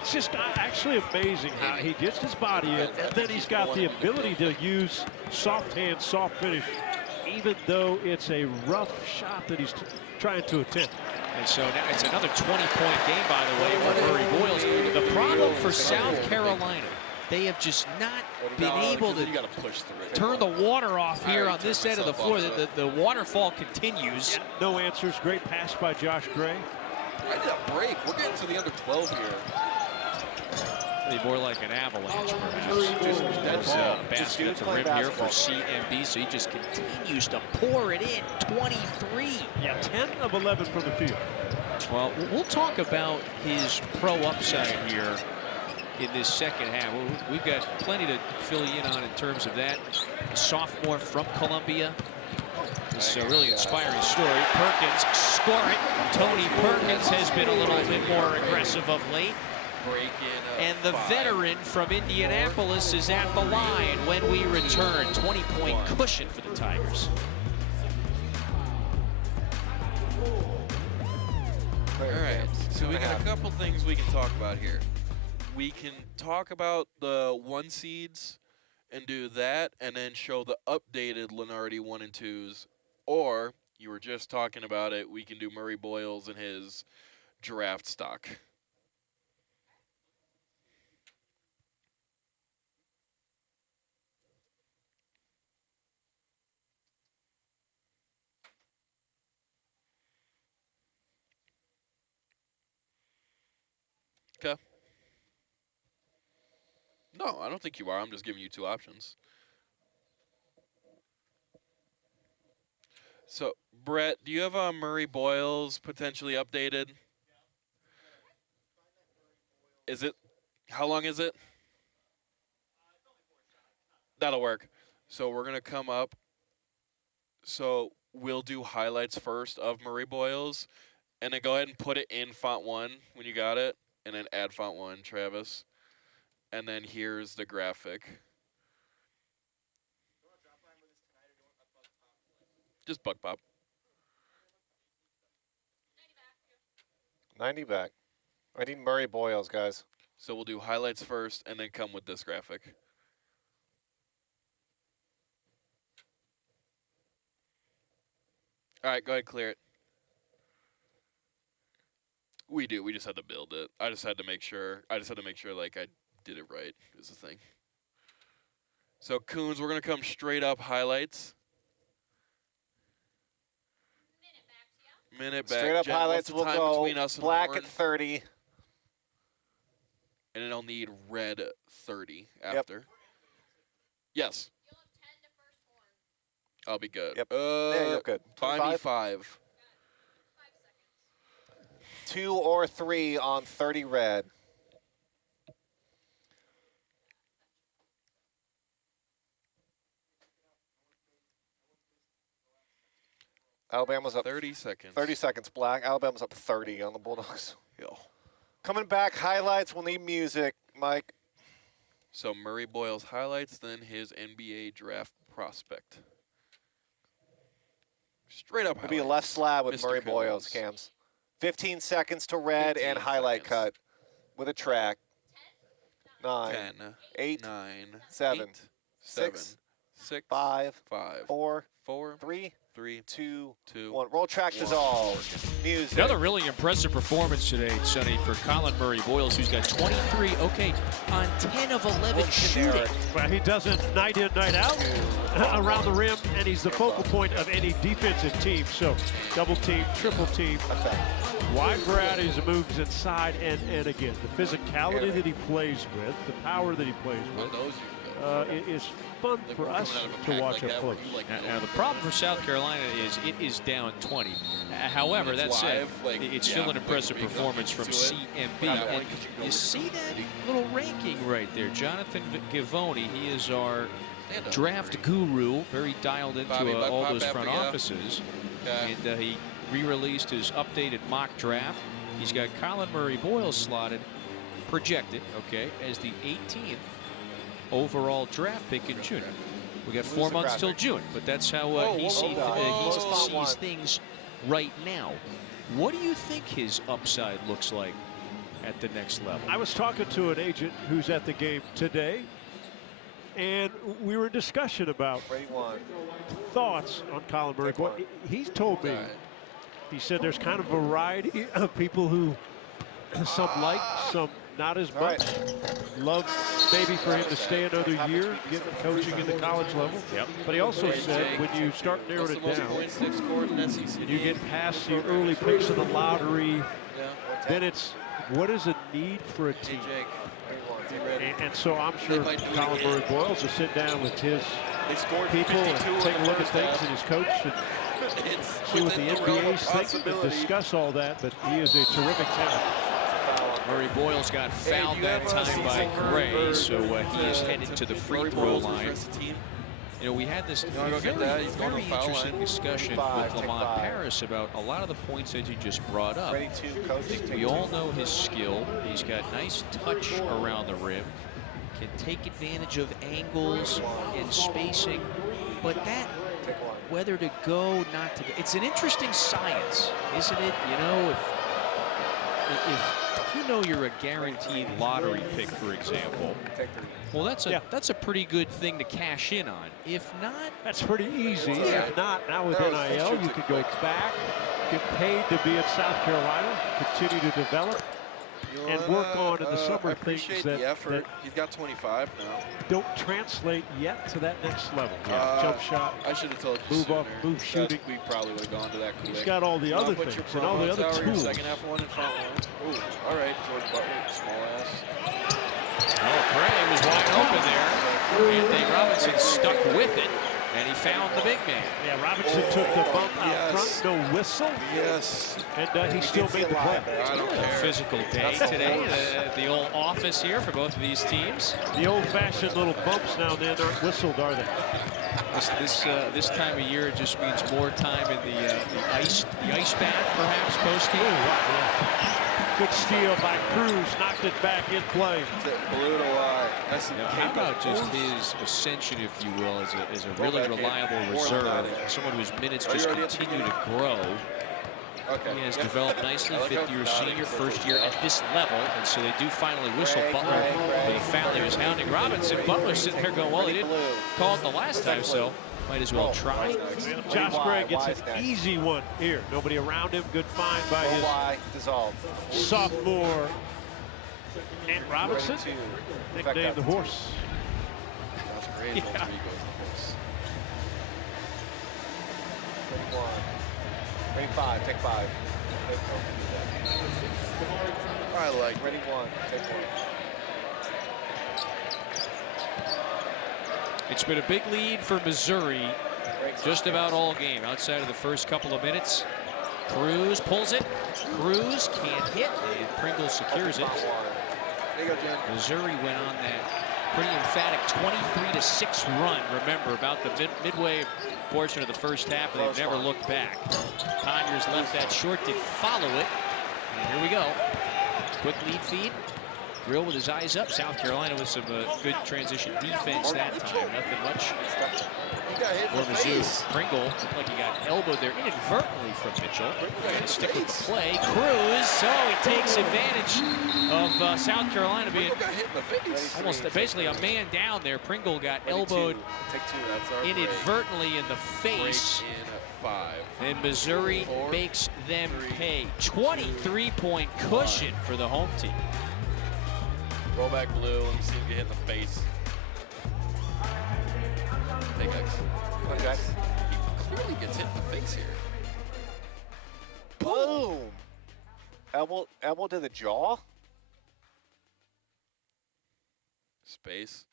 It's just actually amazing how he gets his body in, and then he's got the ability to use soft hand, soft finish, even though it's a rough shot that he's trying to attempt. And so now it's another 20-point game, by the way, for Murray-Boyles. The problem for South Carolina, they have just not been able to turn the water off here on this end of the floor. The waterfall continues. No answers. Great pass by Josh Gray. I did a break. We're getting to the under 12 here. More like an avalanche, perhaps. There's a basket at the rim here for CMB, so he just continues to pour it in. 23. Yeah, 10 of 11 from the field. Well, we'll talk about his pro upside here in this second half. We've got plenty to fill you in on in terms of that. A sophomore from Columbia. It's a really inspiring story. Perkins score it. Tony Perkins has been a little bit more aggressive of late. And the veteran from Indianapolis is at the line when we return. 20-point cushion for the Tigers. All right, so we got a couple things we can talk about here. We can talk about the 1 seeds and do that, and then show the updated Lenardi 1 and 2s. Or, you were just talking about it, we can do Murray-Boyles and his draft stock. Okay. No, I don't think you are. I'm just giving you 2 options. So, Brett, do you have Murray-Boyles potentially updated? Is it? How long is it? That'll work. So we're going to come up. So we'll do highlights first of Murray-Boyles, and then go ahead and put it in font 1 when you got it, and then add font 1, Travis. And then here's the graphic. Just buck pop. 90 back. I need Murray Boyles, guys. So we'll do highlights first and then come with this graphic. All right, go ahead, clear it. We do. We just had to build it. I just had to make sure. Like I did it right. Is the thing. So Coons, we're gonna come straight up highlights. Minute back. Straight up Jen, highlights what's the will time go between us and black Lauren? at 30. And then I'll need red 30 after. Yes. I'll be good. Yep. Yeah, you're good. Buy me 5. 2 or 3 on 30 red. Alabama's up 30 seconds. 30 seconds black. Alabama's up 30 on the Bulldogs. Yo. Coming back, highlights. We'll need music, Mike. So Murray Boyles highlights, then his NBA draft prospect. Straight up It'll be a highlights. left slab with Mr. Murray Boyles, Coons. Cams. 15 seconds to red 15 and highlight seconds. cut with a track. 9, 10, 8, 9, 7, 8, 7, 6, 6, 5, 5, 4, 4, 3, 3, 2, 2, 1. Roll track dissolve. Music. Another really impressive performance today, Sonny, for Colin Murray Boyles, who's got 23, on 10 of 11 shooting. Well, he does it night in, night out around the rim, and he's the focal point of any defensive team. So double team, triple team, wide variety as he moves inside, and again, the physicality that he plays with, the power that he plays with, it is fun for us to watch up close. Now, the problem for South Carolina is it is down 20. However, that said, it's still an impressive performance from CMB. And you see that little ranking right there. Jonathan Givoni, he is our draft guru, very dialed into all those front offices. And he re-released his updated mock draft. He's got Colin Murray Boyles slotted, projected, as the 18th overall draft pick in June. We got 4 months till June, but that's how he sees things right now. What do you think his upside looks like at the next level? I was talking to an agent who's at the game today, and we were in discussion about thoughts on Colin Murray. He's told me, he said there's kind of a variety of people who some like, some not as much. Love maybe for him to stay another year, get coaching in the college level. But he also said when you start narrowing it down, and you get past the early picks of the lottery, then it's what is a need for a team. And so I'm sure Colin Murray Boyles will sit down with his people and take a look at things and his coach and see what the NBA's thinking and discuss all that. But he is a terrific talent. Murray Boyles got fouled that time by Gray, so he is headed to the free throw line. You know, we had this very interesting discussion with Lamont Paris about a lot of the points that he just brought up. We all know his skill. He's got nice touch around the rim, can take advantage of angles and spacing, but that whether to go, not to go, it's an interesting science, isn't it? You know, if you know you're a guaranteed lottery pick, for example, well, that's a pretty good thing to cash in on. If not, that's pretty easy. If not, now with NIL, you could go back, get paid to be in South Carolina, continue to develop, and work on in the summer things that he's got 25 now. Don't translate yet to that next level. Jump shot. I should have told you move up, move shooting. We probably would have gone to that quick. He's got all the other things and all the other tools. Second half one and front one. Ooh, all right, George Butler, small ass. Oh, Gray was wide open there. Anthony Robinson stuck with it, and he found the big man. Yeah, Robinson took the bump out front, no whistle. Yes. And he still made the play. I don't care. A physical day today at the old office here for both of these teams. The old-fashioned little bumps now and then aren't whistled, are they? This time of year, it just means more time in the ice bath, perhaps post game. Good steal by Cruz, knocked it back in play. Blue to wide. Now, how about just his ascension, if you will, as a really reliable reserve, someone whose minutes just continue to grow. He has developed nicely, fifth-year senior, first year at this level, and so they do finally whistle Butler for the foul he was hounding Robinson. Butler's sitting there going, well, he didn't call it the last time, so might as well try. Josh Gregg gets an easy one here. Nobody around him. Good find by his sophomore Ant Robinson, nicknamed the Horse. Josh Gregg alter ego is the Horse. Ready 5, take 5. I like Ready 1, take 1. It's been a big lead for Missouri just about all game, outside of the first couple of minutes. Cruz pulls it. Cruz can't hit, and Pringle secures it. There you go, Jen. Missouri went on that pretty emphatic 23-6 run. Remember, about the midway portion of the first half, and they've never looked back. Conyers left that short, did follow it. And here we go. Quick lead feed. Grill with his eyes up. South Carolina with some good transition defense that time. Nothing much for Mizzou. Pringle looked like he got elbowed there inadvertently from Mitchell. Going to stick with the play. Cruz, so he takes advantage of South Carolina being almost basically a man down there. Pringle got elbowed inadvertently in the face. And Missouri makes them pay. 23-point cushion for the home team. Roll back Blue. Let me see him get hit in the face. Take X. Okay. He clearly gets hit in the face here. Boom! Elbow to the jaw? Space.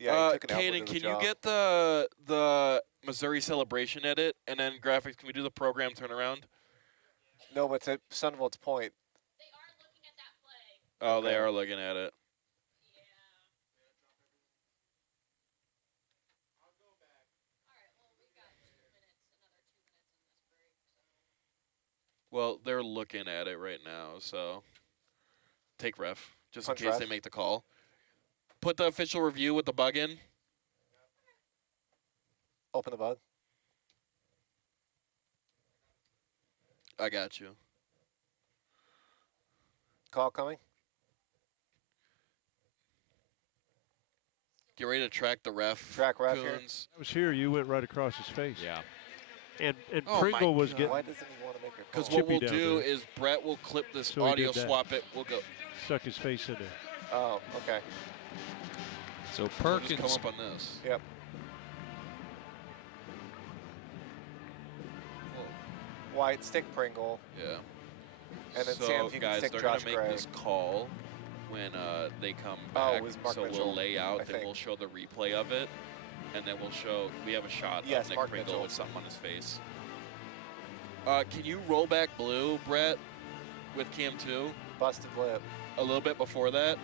Yeah, he took an elbow Caden, to the can jaw. you get the Missouri celebration edit and then graphics? Can we do the program turnaround? No, but it's at Sunvold's point. Oh, they are looking at it. Well, they're looking at it right now, so take ref, just in case they make the call. Put the official review with the bug in. Open the bug. I got you. Call coming. Get ready to track the ref. Track ref here. I was here. You went right across his face. Yeah. And Oh Pringle was Why getting doesn't he want to make a call? Because what we'll down do there. is Brett will clip this So he audio, did that. swap it. We'll go. stuck his face in there. Oh, okay. So We'll just Perkins come up on this. Yep. White, stick Pringle. Yeah. And then so Sam, if you can guys, stick they're Josh gonna make Gray. this call when they come Oh, back. it was Mark so Mitchell, we'll lay out, I then think. we'll show the replay of it, and then we'll show. We have a shot Yes, of Nick Mark Pringle Mitchell. with something on his face. Can you roll back Blue, Brett, with Cam 2? Busted lip. A little bit before that.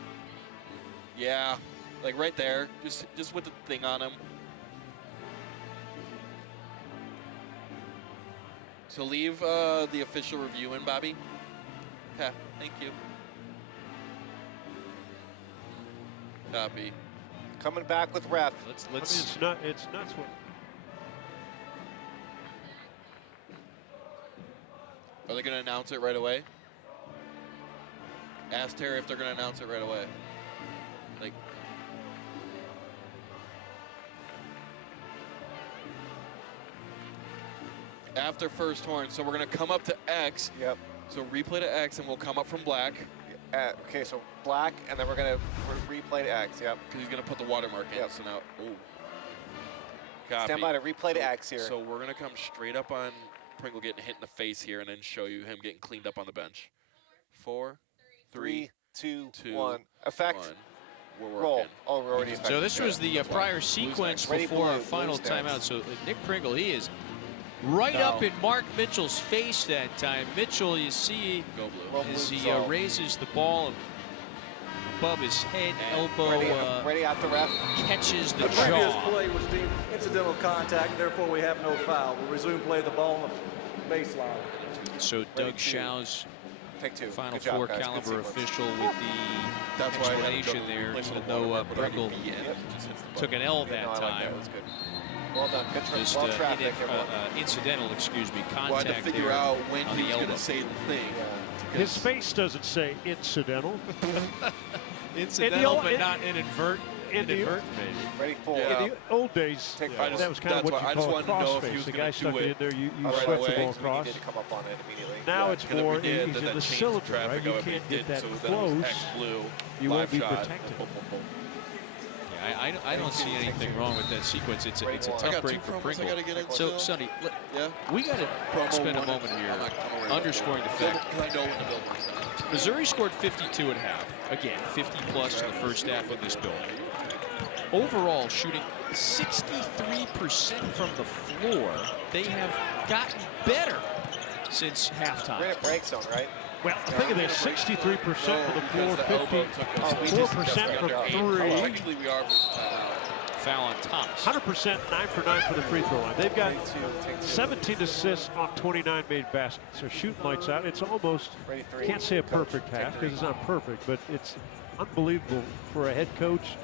Yeah, like right there, just with the thing on him. So leave the official review in, Bobby. Yeah, thank you. Copy. Coming back with ref. let's I mean, it's nuts what. Are they going to announce it right away? Ask Terry if they're going to announce it right away. Like, after first horn, so we're going to come up to X. Yep. So replay to X, and we'll come up from black. Okay, so black, and then we're going to replay to X. Yep. Because he's going to put the watermark in. Yep. So now, ooh. Copy. Stand by to replay to X here. So we're going to come straight up on Pringle getting hit in the face here, and then show you him getting cleaned up on the bench. 4, 3, 2, 2, 1. Effect. 1. We're Roll. working. Oh, we're already effective. So this was the prior sequence Ready, before our blue, final blue's timeout. next. So Nick Pringle, he is right up in Mark Mitchell's face that time. Mitchell, you see, Go Blue. Well, as blue's he all. raises the ball, above his head, elbow ready out the ref. catches the The previous jaw. play was deemed incidental contact, therefore we have no foul. We'll resume play of the ball on the baseline. So Doug Schau's Take 2. Final Good job, Four guys. Good caliber sequence. official with the explanation there, even though Pringle took an L that No, I like time. that. Was good. Well done. Good Just well traffic. incidental, excuse me, Well, I had contact to figure there out when on he the was going elbow. to say the thing. His face doesn't say incidental. Incidental, but in- not inadvertent. in the- Inadvertent, maybe. Ready, 4. Yeah. In the old days, Take I just- that was kind of that's what why I you just call a wanted to know if he crossface. was The gonna guy do stuck it it in there, you Right swept away, the ball 'cause we across. needed to come up on it immediately. Now it's And then more, we did, he's then in that the changed cylinder, traffic right? You of it, can't we get did, that so then it was close. X blue, You live won't be shot, protected. boom, boom, boom. Yeah, I don't see anything wrong with that sequence. It's a I tough got break two for promos I Pringle. gotta get in So, still. Sonny, Yeah. we got to Promo spend a one. moment here I'm not worried about underscoring the that. fact Because I know when the building is. Missouri scored 52 at half. Again, 50 plus in the first half of this building. Overall, shooting 63% from the floor. They have gotten better since halftime. We're in a break zone, right? Well, think of this, 63% from the floor, 54% from three, Technically, we are. Foul on Thomas. 100%, 9 for 9 for the free throw line. They've got 17 assists on 29 made baskets. They're shooting lights out. It's almost, Ready, 3. can't say a Coach, perfect take half 3. because it's not perfect, but it's unbelievable for a head coach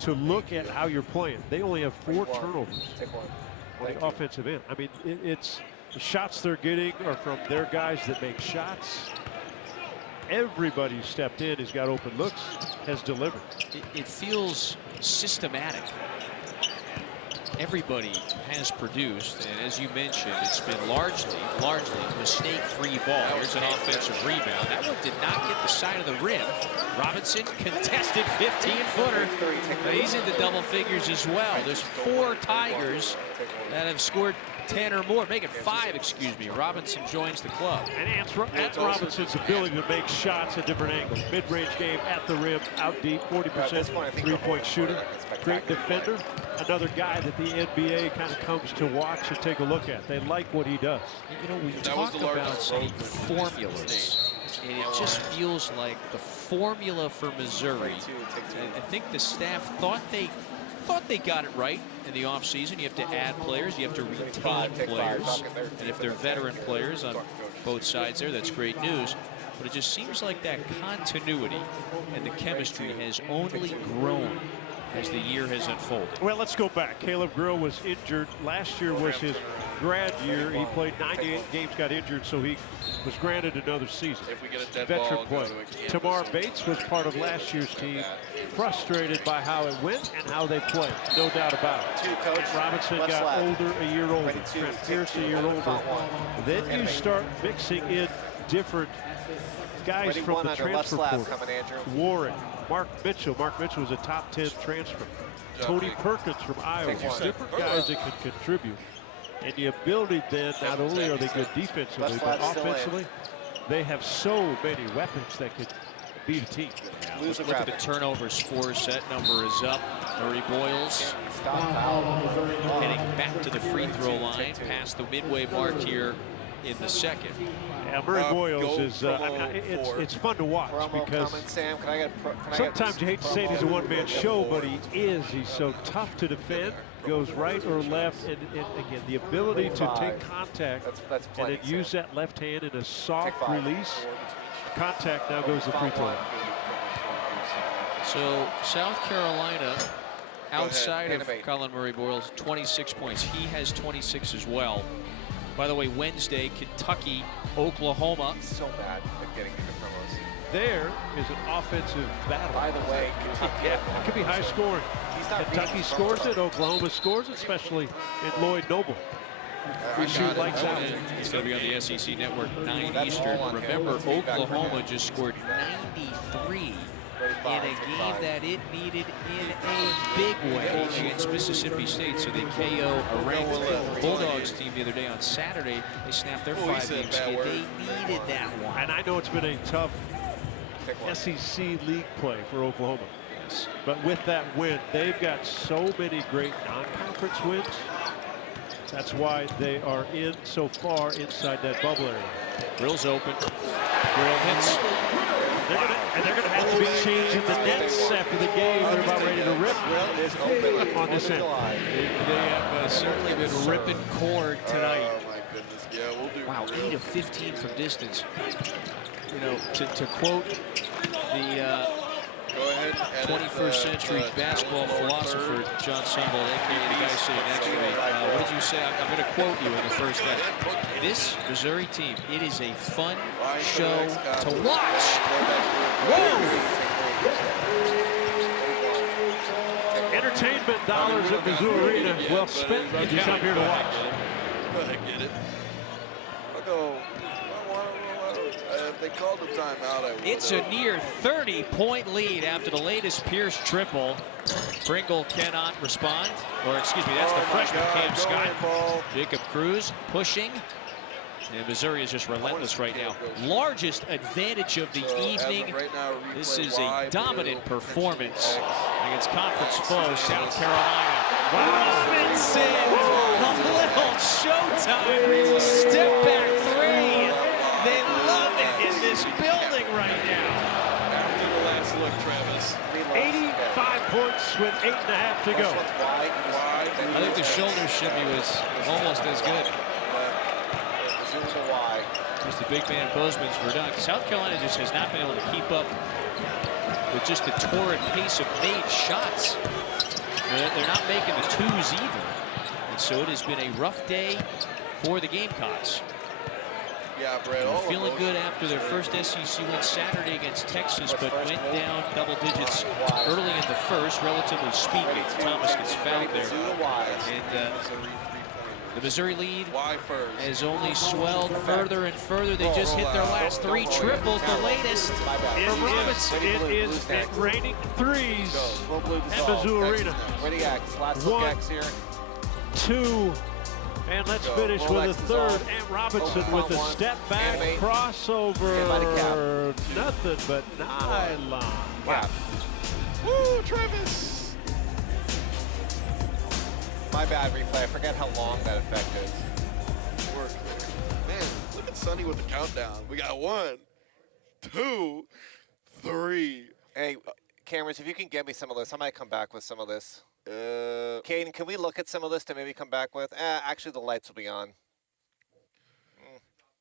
to look at how you're playing. They only have 4 Take 1. turnovers Take 1. on Thank the you. offensive end. I mean, it's the shots they're getting are from their guys that make shots. Everybody who stepped in, has got open looks, has delivered. It feels systematic. Everybody has produced, and as you mentioned, it's been largely mistake-free ball. Here's an offensive rebound. That one did not get the side of the rim. Robinson contested 15-footer, but he's into double figures as well. There's 4 Tigers that have scored 10 or more, make it 5, excuse me. Robinson joins the club. And Ant Robinson's ability to make shots at different angles. Mid-range game, at the rim, out deep, 40% three-point shooter. Great defender. Another guy that the NBA kind of comes to watch and take a look at. They like what he does. You know, we That was talk the about largest some growth for formulas, and it just feels like the formula for Missouri. And I think the staff thought they got it right in the offseason. You have to add players, you have to retain players, and if they're veteran players on both sides there, that's great news. But it just seems like that continuity and the chemistry has only grown as the year has unfolded. Well, let's go back. Caleb Grill was injured. Last year was his grad year. He played 98 games, got injured, so he was granted another season. If we get a dead Veteran ball, play. go to a campus. Tamar Bates was part of last year's team, frustrated by how it went and how they played. No doubt about it. 2, coach. And Robinson Left got slab. older, a year older. Ready, 2. Trent Take Pierce 2. a year older. Front 1. Then you Animate. start mixing in different guys Ready, from 1 the under left transfer slab portal. coming, Andrew. Warren, Mark Mitchell. Mark Mitchell was a top 10 transfer. Tony Perkins from Iowa. Take 1. Different guys that can contribute. And the ability then, not only are they good defensively, Left but flat still in. offensively, they have so many weapons that could beat a team. Lose the Look at the traffic. turnovers for set number is up. Murray Boyles Stop foul. heading back to the free throw line past the midway mark here in the second. Yeah, Murray Boyles go is, promo 4. it's fun to watch Promo because coming, Sam. Can I get sometimes you hate to say it, he's a one-man show, but he is. He's so tough to defend, goes right or left, and again, the ability to take contact That's and plenty, then use Sam. that left hand in a soft Take 5. release. Contact now goes to free throw line. So South Carolina, outside of Animate. Colin Murray Boyles, 26 points. He has 26 as well. By the way, Wednesday, Kentucky, Oklahoma. So bad at getting into promos. There is an offensive battle. By the way, Kentucky. It could be high scoring. He's not Kentucky reading scores promos. it, Oklahoma scores it, especially in Lloyd Noble. We shoot lights out. It's going to be on the SEC Network, 9 That's Eastern. all on him. Remember, That's feedback for Oklahoma him. just scored 93 in 35, a game that it needed in a big way against Mississippi State. So they KO a ranked Bulldogs team the other day on Saturday. They snapped their 5-game skid. They needed that one. And I know it's been a tough Pick one. SEC league play for Oklahoma. Yes. But with that win, they've got so many great non-conference wins. That's why they are in so far inside that bubble area. Grill's open. Grill hits. They're going to have to be changing the nets after the game. They're about ready to rip on this end. They have certainly been ripping cord tonight. Oh my goodness, yeah, we'll do. Wow, 8 of 15 from distance. You know, to quote the 21st century basketball philosopher John Sumble, aka the guy sitting next to me. What did you say? I'm going to quote you in the first half. This Missouri team, it is a fun show to watch. Whoa! Entertainment dollars at Mizzou Arena well spent if you come here to watch. I get it. I'll go. If they called the timeout, I would. It's a near 30-point lead after the latest Pierce triple. Pringle cannot respond. Or, excuse me, that's the freshman Cam Scott. Jacob Cruz pushing. And Missouri is just relentless right now. Largest advantage of the evening. This is a dominant performance against conference foe South Carolina. Robinson, a little showtime. Step back three. They love it in this building right now. After the last look, Travis. 85 points with 8.5 to go. I think the shoulder shimmy was almost as good. Just the big man Bozeman's for dunk. South Carolina just has not been able to keep up with just the torrid pace of made shots. They're not making the twos either. And so it has been a rough day for the Gamecocks. Yeah, Brett. Feeling good after their first SEC win Saturday against Texas, but went down double digits early in the first, relatively speaking. Thomas gets fouled there. And the Missouri lead has only swelled further and further. They just hit their last 3 triples, the latest from Robinson. It is raining threes at Mizzou Arena. 1, 2, and let's finish with a third. And Robinson with the step back crossover. Nothing but nylon. Wow. Woo, Travis. My bad, replay. I forget how long that effect is. Man, look at Sonny with the countdown. We got 1, 2, 3. Hey, cameras, if you can get me some of this, I might come back with some of this. Caden, can we look at some of this to maybe come back with? Actually, the lights will be on.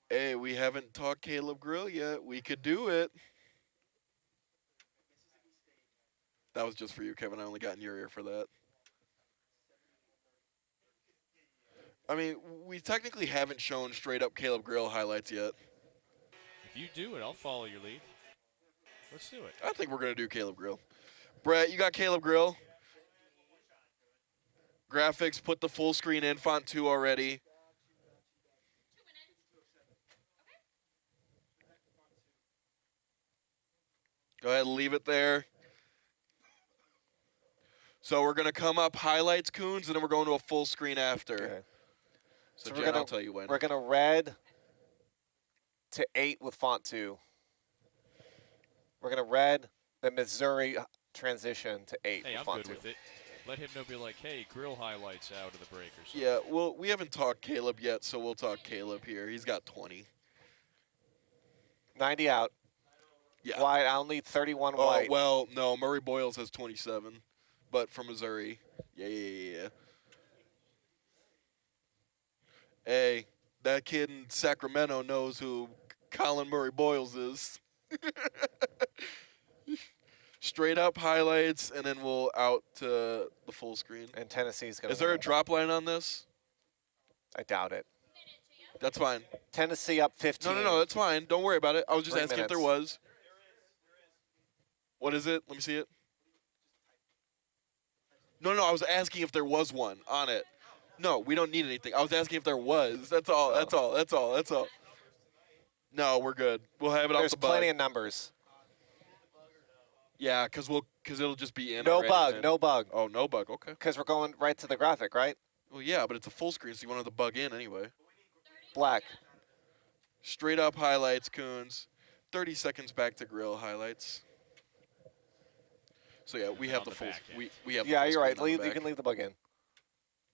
Hey, we haven't talked Caleb Grill yet. We could do it. That was just for you, Kevin. I only got in your ear for that. I mean, we technically haven't shown straight-up Caleb Grill highlights yet. If you do it, I'll follow your lead. Let's do it. I think we're going to do Caleb Grill. Brett, you got Caleb Grill? Graphics, put the full screen in, font 2 already. Go ahead and leave it there. So we're going to come up highlights, Coons, and then we're going to a full screen after. Okay. So Jen, I'll tell you when. We're going to red to 8 with font 2. We're going to red the Missouri transition to 8 Hey, with I'm font good 2. with it. Let him know, be like, hey, grill highlights out of the break or something. Yeah, well, we haven't talked Caleb yet, so we'll talk Caleb here. He's got 20. 90 out. Yeah. White, I'll need 31 Oh, white. well, no, Murray Boyles has 27, but from Missouri. Yeah. Hey, that kid in Sacramento knows who Colin Murray Boyles is. Straight up highlights, and then we'll out to the full screen. And Tennessee's going to Is there a drop line on this? I doubt it. That's fine. Tennessee up 15. No, that's fine. Don't worry about it. I was just 3 asking if there minutes. was. What is it? Let me see it. No, I was asking if there was one on it. No, we don't need anything. I was asking if there was. That's all. That's all. No, we're good. We'll have it off There's the bug. plenty of numbers. Yeah, because it'll just be in. No already bug, then. no bug. Oh, no bug. Okay. Because we're going right to the graphic, right? Well, yeah, but it's a full screen, so you want to bug in anyway. Black. Straight up highlights, Coons. 30 seconds back to grill highlights. So yeah, we have the full. We have. Yeah, the full you're right. screen on the You back. can leave the bug in.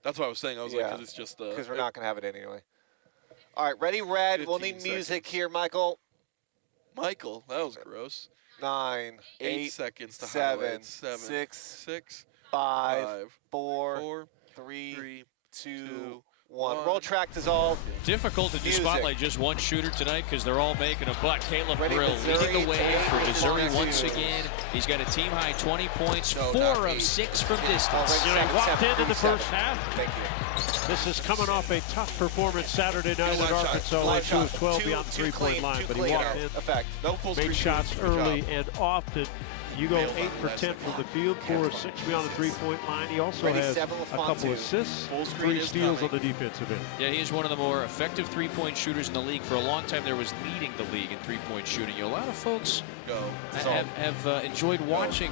That's what I was saying. I was like, because it's just because we're not going to have it anyway. All right, ready, red. We'll need music here, Michael. Michael, that was gross. 9, 8 seconds to 7, highlight. 6, 6, 5, 5, 4, 3, 3, 2, 1. 1. Roll track dissolved. Difficult to do Music. spotlight just one shooter tonight because they're all making a buck. Caleb Ready, Grill Missouri, leading the way take for it, Missouri one, once two. again. He's got a team high 20 points, No, 4 not of eight. 6 from Already distance. You know, he 7, walked 7, into the 37. first half. Thank you. This is coming off a tough performance Saturday night with Live shot. Arkansas. Live He was shot. 12 Two- beyond the two three-point clean, line, two but he clean walked out. in, Effect. No full made screen shots shooting. Good early job. and often. You go Nailed 8 on for last 10 second. from the field, 4 of 6 beyond the three-point line. He also Ready, has 7 a with couple Fontu. assists, Full screen 3 is steals on coming. the defensive end. Yeah, he's one of the more effective three-point shooters in the league. For a long time, there was leading the league in three-point shooting. A lot of folks Go. have enjoyed watching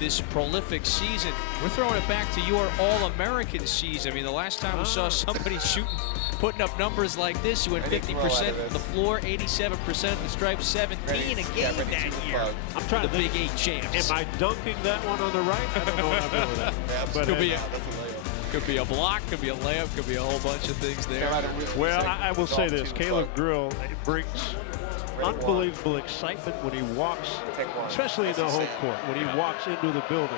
this prolific season. We're throwing it back to your All-American season. I mean, the last time we saw somebody shooting, putting up numbers like this, you went Ready, throw out 50% of from the this. floor, 87% of the stripes, 17 Ready, a yeah, game ready that to year. plug. I'm trying The to think, Big 8 champs. am I dunking that one on the right? I don't know what I'm doing with that. But, Could be a, That's a layup. could be a block, could be a layup, could be a whole bunch of things there. well, I will say this. Caleb Grill brings Ready, unbelievable excitement when he walks, Take one. especially in the home court, when he walks into the building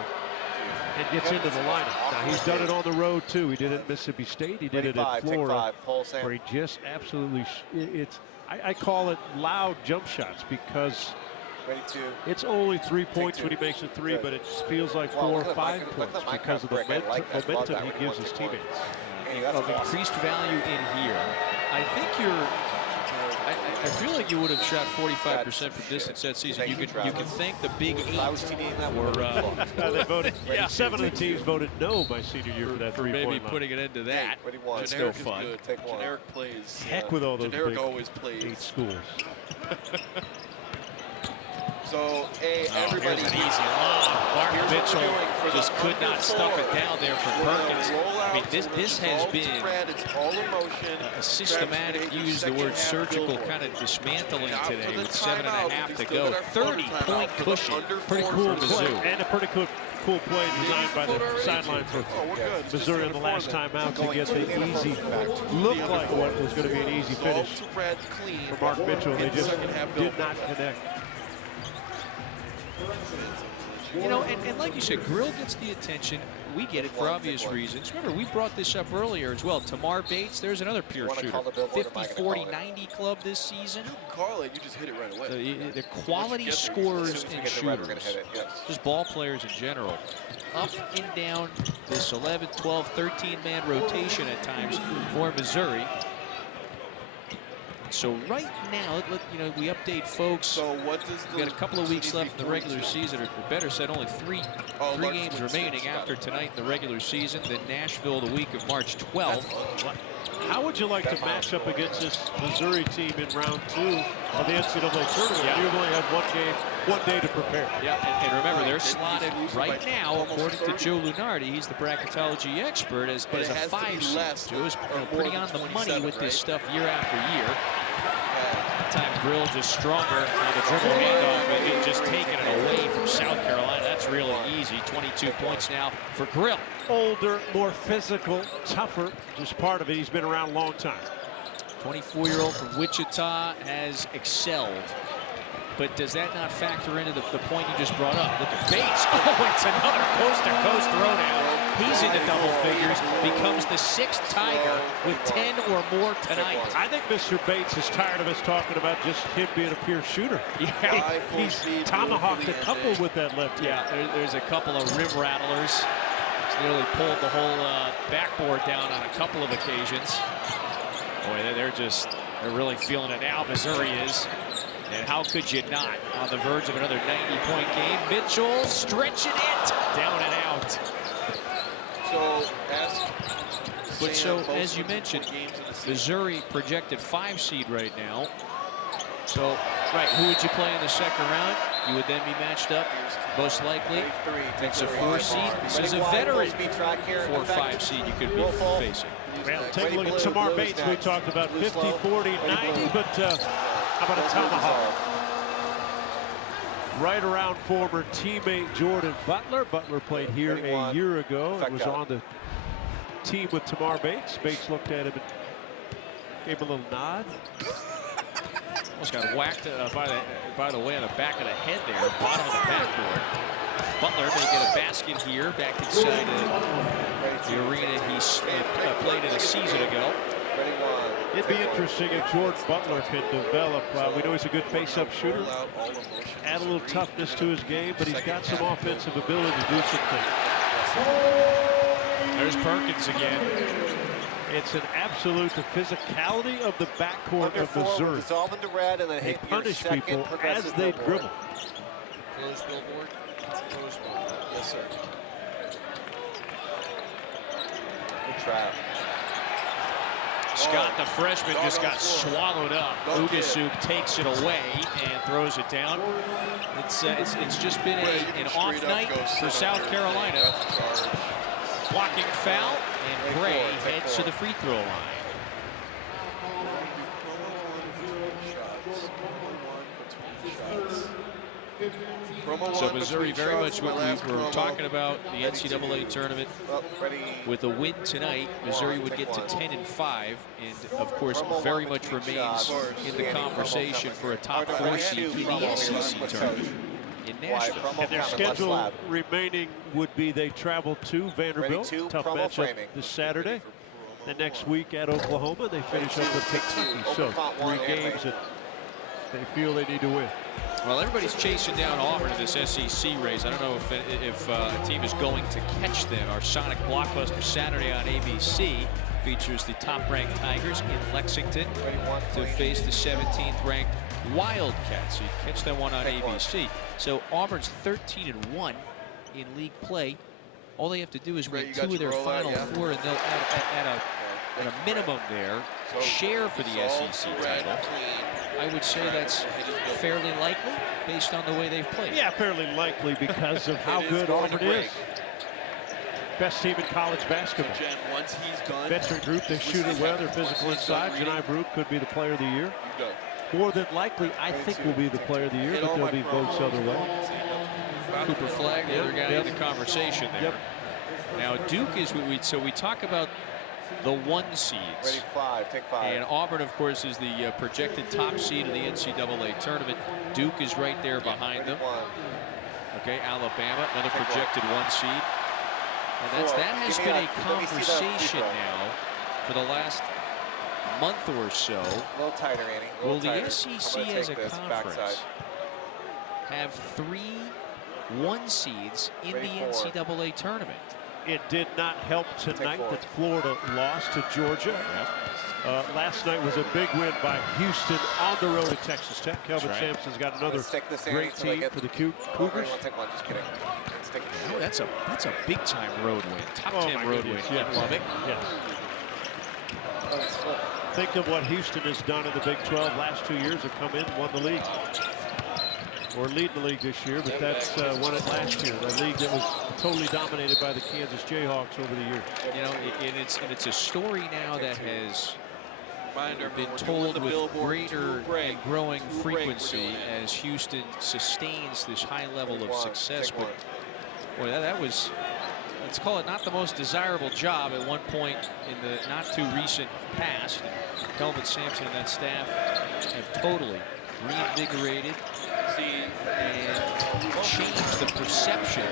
and gets into the lineup. Now, he's done it on the road, too. He did it at Mississippi State. He did Ready, it at 5, take Florida, 5. Pull, Sam. where he just absolutely, I call it loud jump shots because Ready, 2. it's only 3 points two. when he makes it 3, Good. but it feels like Well, 4 look or at 5 Mike- look at points the Mike because of the Brick. I like that. Love momentum that he when gives he his wants to teammates. Hey, that's Of awesome. increased value in here. I think I feel like you would have shot 45% from distance that season. Thank You you, can Travis. thank the Big 8 If I was TDing that for, one. They voted, Yeah. 7 of the teams voted no my senior year for that for maybe three-point line. putting it into that. Ready, 1. It's no Generic is fun. good. Take one. Generic plays. Heck with all those Generic big always 8 plays. schools. So, hey, everybody. Here's an easy lob. Martin Here's what Mitchell we're doing for the just could not under stuff four. it down there for We're gonna Perkins. roll I mean, out, this we're gonna has dissolve been spread. It's all emotion. a systematic Travis, use the second word half surgical billboard. kind of dismantling Now for today the with 7.5 timeout. to We still go. got our quarter 30-point timeout for the cushion. under Pretty four cool for play, Mizzou. and a pretty cool play designed by the sideline for Oh, we're good. Missouri on the last time out to get the easy, look like what was going to be an easy finish Spread clean for Mark Mitchell. They in the just second half did billboard. not connect. You know, and like you said, Grill gets the attention. We get it for obvious reasons. Remember, we brought this up earlier as well. Tamar Bates, there's another pure wanna shooter. call the billboard, or am I 50, gonna 40, call it? 90 club this season. You can call it, you just hit it right away. The quality As soon scorers As soon as we and get the red, we're going to shooters. hit it. Yes. Just ball players in general. Up and down this 11, 12, 13-man rotation at times for Missouri. So right now, we update folks. So what does We got a couple of weeks left in the regular season, or better said, only three March games 26th, remaining got after it. tonight in the regular season. Then Nashville the week of March 12th. How would you like to match up against this Missouri team in round 2 of the NCAA tournament? Yeah. You've only had one day to prepare. Yeah, and remember, they're Right, slotted they lose right by now, almost according to 30. Joe Lunardi. He's the bracketology expert as But it a has to be 5 seed. less Joe is or more pretty than on the money 27, with this right? stuff year after year. Time Grill just stronger on the dribble handoff and just taking it away from South Carolina. That's really easy. 22 points now for Grill. Older, more physical, tougher, just part of it. He's been around a long time. 24-year-old from Wichita has excelled. But does that not factor into the point you just brought up? Look at Bates. Oh, it's another coast-to-coast throwdown. He's into double figures, becomes the 6th Tiger with 10 or more tonight. I think Mr. Bates is tired of us talking about just him being a pure shooter. Yeah, He's tomahawked a couple with that left hand. yeah. There's a couple of rim rattlers. He's nearly pulled the whole backboard down on a couple of occasions. Boy, they're really feeling it now. Missouri is. And how could you not? On the verge of another 90-point game. Mitchell stretching it down and out. So, But so, Sam, as you mentioned, Missouri projected 5 seed right now. So, right, who would you play in the second round? You would then be matched up, most likely. It's a 4 seed. This is a veteran 4 or 5 seed you could be facing. Well, take a look at Tamar Bates. We talked about 50, 40, 90, but how about a tomahawk? Right around former teammate Jordan Butler. Butler played here a year ago and was on the team with Tamar Bates. Bates looked at him and gave him a little nod. Almost got whacked by the way on the back of the head there, bottom of the backboard. Butler may get a basket here, back inside the arena he played in a season ago. It'd be interesting if George Butler could develop. We know he's a good face-up shooter. Add a little toughness to his game, but he's got some offensive ability to do some things. There's Perkins again. It's an absolute the physicality of the backcourt of Missouri. Dissolve into red and then They hit punish people as they dribble. Close billboard. Close billboard. Yes, sir. Good trap. Scott, the freshman, just got swallowed up. Ugasuk takes it away and throws it down. It's just been an off night for South Carolina. Blocking foul, and Gray heads to the free throw line. So Missouri very much what we were talking about, the NCAA tournament. With a win tonight, Missouri would get to 10-5, and of course very much remains in the conversation for a top 4 seed in the SEC tournament in Nashville. And their schedule remaining would be they travel to Vanderbilt, tough matchup this Saturday. The next week at Oklahoma, they finish up with Kentucky. So 3 games that they feel they need to win. Well, everybody's chasing down Auburn in this SEC race. I don't know if a team is going to catch them. Our Sonic Blockbuster Saturday on ABC features the top-ranked Tigers in Lexington to face the 17th-ranked Wildcats. So you catch that one on ABC. So Auburn's 13-1 in league play. All they have to do is win 2 of their final 4, and they'll at a minimum there share for the SEC title. I would say that's fairly likely based on the way they've played. Yeah, fairly likely because of how good Auburn is. Best team in college basketball. Once he's done, veteran group, they shoot it well, they're physical inside. Janai Brooke could be the player of the year. More than likely, I think will be the player of the year, but there'll be votes other way. Cooper Flagg, the other guy in the conversation there. Yep. Now Duke is so we talk about the 1 seeds. Ready, 5, take 5. And Auburn, of course, is the projected top seed of the NCAA tournament. Duke is right there behind them. Okay, Alabama, another projected 1 seed. And that has been a conversation now for the last month or so. A little tighter, Annie. Will the SEC as a conference have 3 1 seeds in the NCAA tournament? It did not help tonight that Florida lost to Georgia. Last night was a big win by Houston on the road at Texas Tech. Kelvin Sampson's got another great team for the Cougars. Just kidding. Oh, that's a big time road win. Top 10 road win in Lubbock. Yes. Think of what Houston has done in the Big 12. Last 2 years have come in, won the league. Or lead the league this year, but that's won it last year. The league that was totally dominated by the Kansas Jayhawks over the years. You know, and it's a story now that has been told with greater and growing frequency as Houston sustains this high level of success. But boy, that was, let's call it not the most desirable job at one point in the not too recent past. Kelvin Sampson and that staff have totally reinvigorated and changed the perception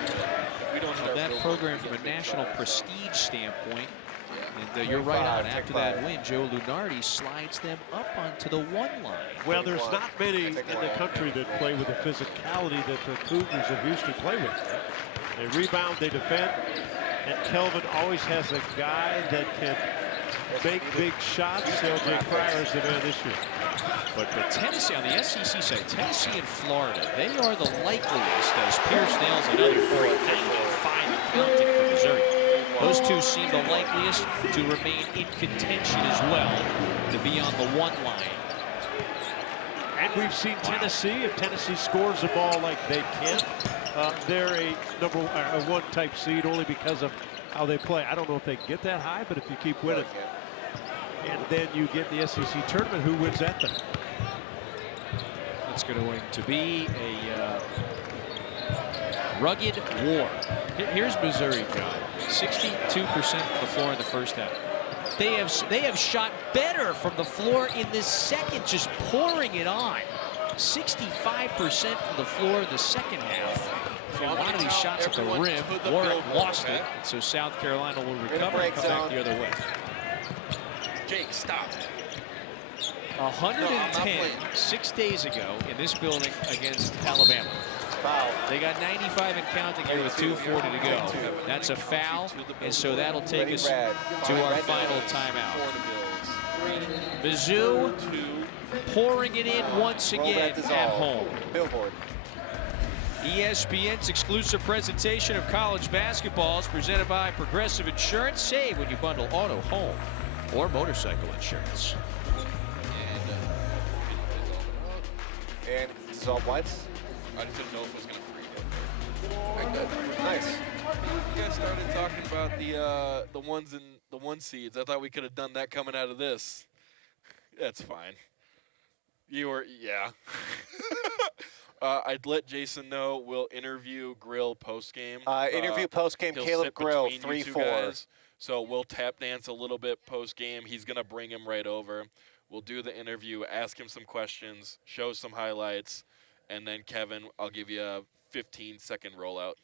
of that program from a national prestige standpoint. And you're right on. After that win, Joe Lunardi slides them up onto the 1 line. Well, there's not many in the country that play with the physicality that the Cougars of Houston play with. They rebound, they defend, and Kelvin always has a guy that can make big shots. LJ Cryer is the man this year. But Tennessee, on the SEC side, Tennessee and Florida, they are the likeliest, as Pierce nails another 395 counting for Missouri. Those two seem the likeliest to remain in contention as well, to be on the 1 line. And we've seen Tennessee, if Tennessee scores the ball like they can, they're a a 1 type seed only because of how they play. I don't know if they can get that high, but if you keep winning, and then you get the SEC tournament, who wins that thing? It's going to be a rugged war. Here's Missouri, John. 62% from the floor in the first half. They have shot better from the floor in this second, just pouring it on. 65% from the floor in the second half. So a lot of these shots at the rim, Warwick lost it, so South Carolina will recover and come back the other way. Jake, stop. 110 6 days ago in this building against Alabama. Foul. They got 95 and counting here with 2:40 to go. That's a foul, and so that'll take us to our final timeout. Mizzou pouring it in once again at home. Billboard. ESPN's exclusive presentation of college basketball is presented by Progressive Insurance. Save when you bundle auto, home, or motorcycle insurance. And this is all whites. I just didn't know if it was going to freeze. Nice. You guys started talking about the ones in the 1 seeds. I thought we could have done that coming out of this. That's fine. You were, yeah. I'd let Jason know. We'll interview Grill post game. Interview post game. Caleb Grill 3-4. So we'll tap dance a little bit post game. He's gonna bring him right over. We'll do the interview, ask him some questions, show some highlights, and then Kevin, I'll give you a 15-second rollout.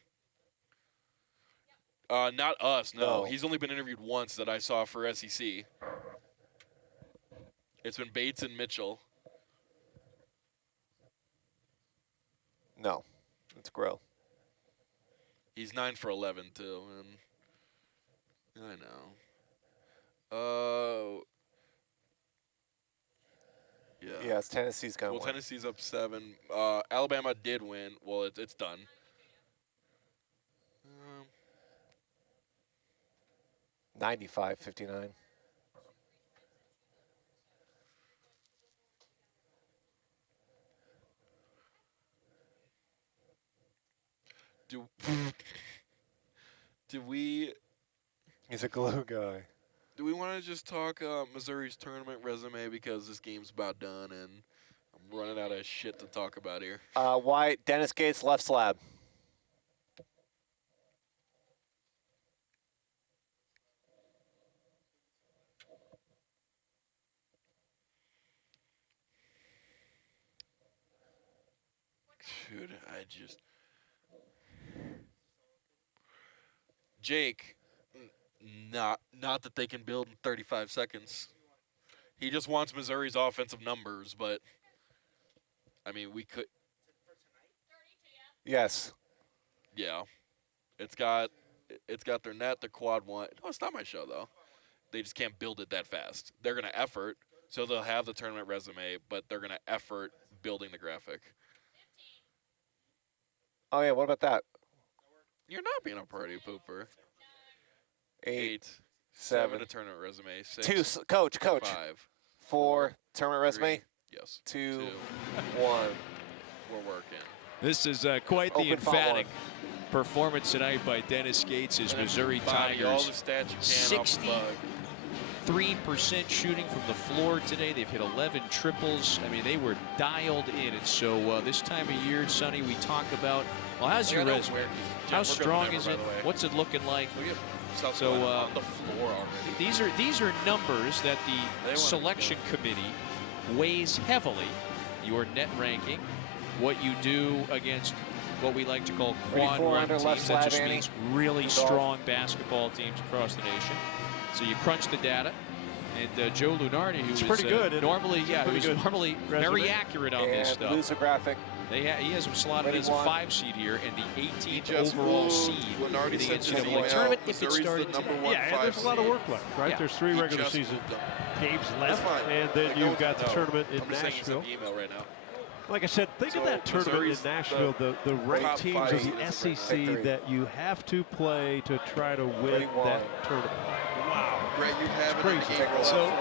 Not us, no. He's only been interviewed once that I saw for SEC. It's been Bates and Mitchell. No, it's Grill. He's 9 for 11 too, and I know. Yeah, it's Tennessee's gonna win. Well, Tennessee's up 7. Alabama did win. Well, it's done. 95-59. Do we? He's a glue guy. Do we want to just talk Missouri's tournament resume, because this game's about done and I'm running out of shit to talk about here? White, Dennis Gates, left slab. Dude, Jake, not that they can build in 35 seconds. He just wants Missouri's offensive numbers, but I mean, we could. Yes. Yeah, it's got their net, their quad one. No, it's not my show though. They just can't build it that fast. They're gonna effort, so they'll have the tournament resume, but they're gonna effort building the graphic. Oh yeah, what about that? You're not being a party pooper. 8, 7 7. a tournament resume. 6. 2, coach. 5. 4, tournament resume. 3, yes. 2, 1. We're working. This is quite the emphatic performance tonight by Dennis Gates' as Missouri Tigers. All the stats you can off the bug. 3% shooting from the floor today. They've hit 11 triples. I mean, they were dialed in. And so this time of year, Sonny, we talk about, well, how's your resume? How strong is it? What's it looking like? So on the floor already. These are numbers that the selection committee weighs heavily. Your net ranking, what you do against what we like to call quad run teams. That just means really strong basketball teams across the nation. So you crunch the data, and Joe Lunardi, who is pretty good, normally, normally very accurate on this stuff. Loser graphic. He has him slotted as a 5 seed here, and the 18th overall seed in the NCAA tournament if it started today. Yeah, and there's a lot of work left, right? Yeah. There's 3 regular season games left, and then you've got the tournament in Nashville. Like I said, think of that tournament in Nashville, the ranked teams of the SEC that you have to play to try to win that tournament. Wow. Brett, you have it crazy. So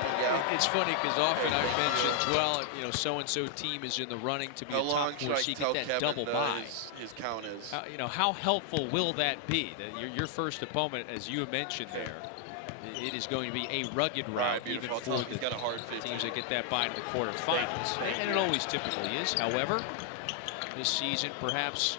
it's funny because often I've mentioned, well, so-and-so team is in the running to be a top 4 seed, get that double bye. His count is. How helpful will that be? That your first opponent, as you mentioned there, it is going to be a rugged route, even for the teams that get that bye to the quarterfinals. And it always typically is. However, this season perhaps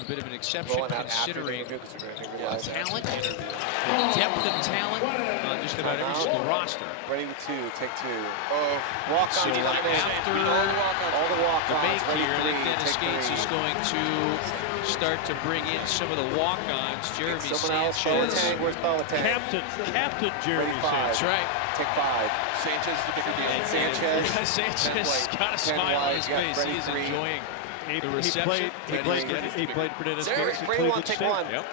a bit of an exception Rolling out after the considering interview, 'cause they're gonna the realize that. talent, the depth of talent on just about every single roster. Ready with two, take two. Oh, Walk So on, after all the walk-ons. the make ready here, I think three, Dennis take Gates three. is going to start to bring in some of the walk-ons. Jeremy Someone else, Sanchez. Boateng, where's Boateng? Captain Jeremy Ready, five. That's right. Take five. Sanchez is the bigger deal. And Sanchez. Sanchez got a 10 smile on wide, his yeah, face. ready He is three. enjoying He the reception. played for Dennis Derek, Gates in Brady one, Cleveland take State. one. Yep.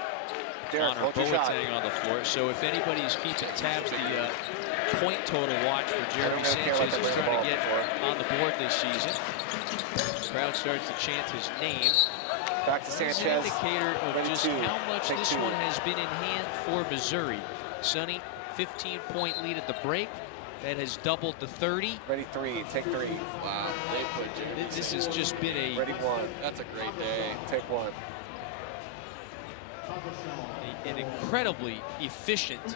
Derek, Honor hold your shot. Boateng on the floor. So if anybody's keeping tabs, the point total watch for Jeremy I don't care what Sanchez they is bring trying the to get ball on the board this season. Crowd starts to chant his name. Back to It's an Sanchez. indicator of Ready just two. how much Take this two. one has been in hand for Missouri. Sonny, 15-point lead at the break. That has doubled to 30. Ready three, take three. Wow, they put Jimmy. This has just been Ready one, That's a great day. take one. an incredibly efficient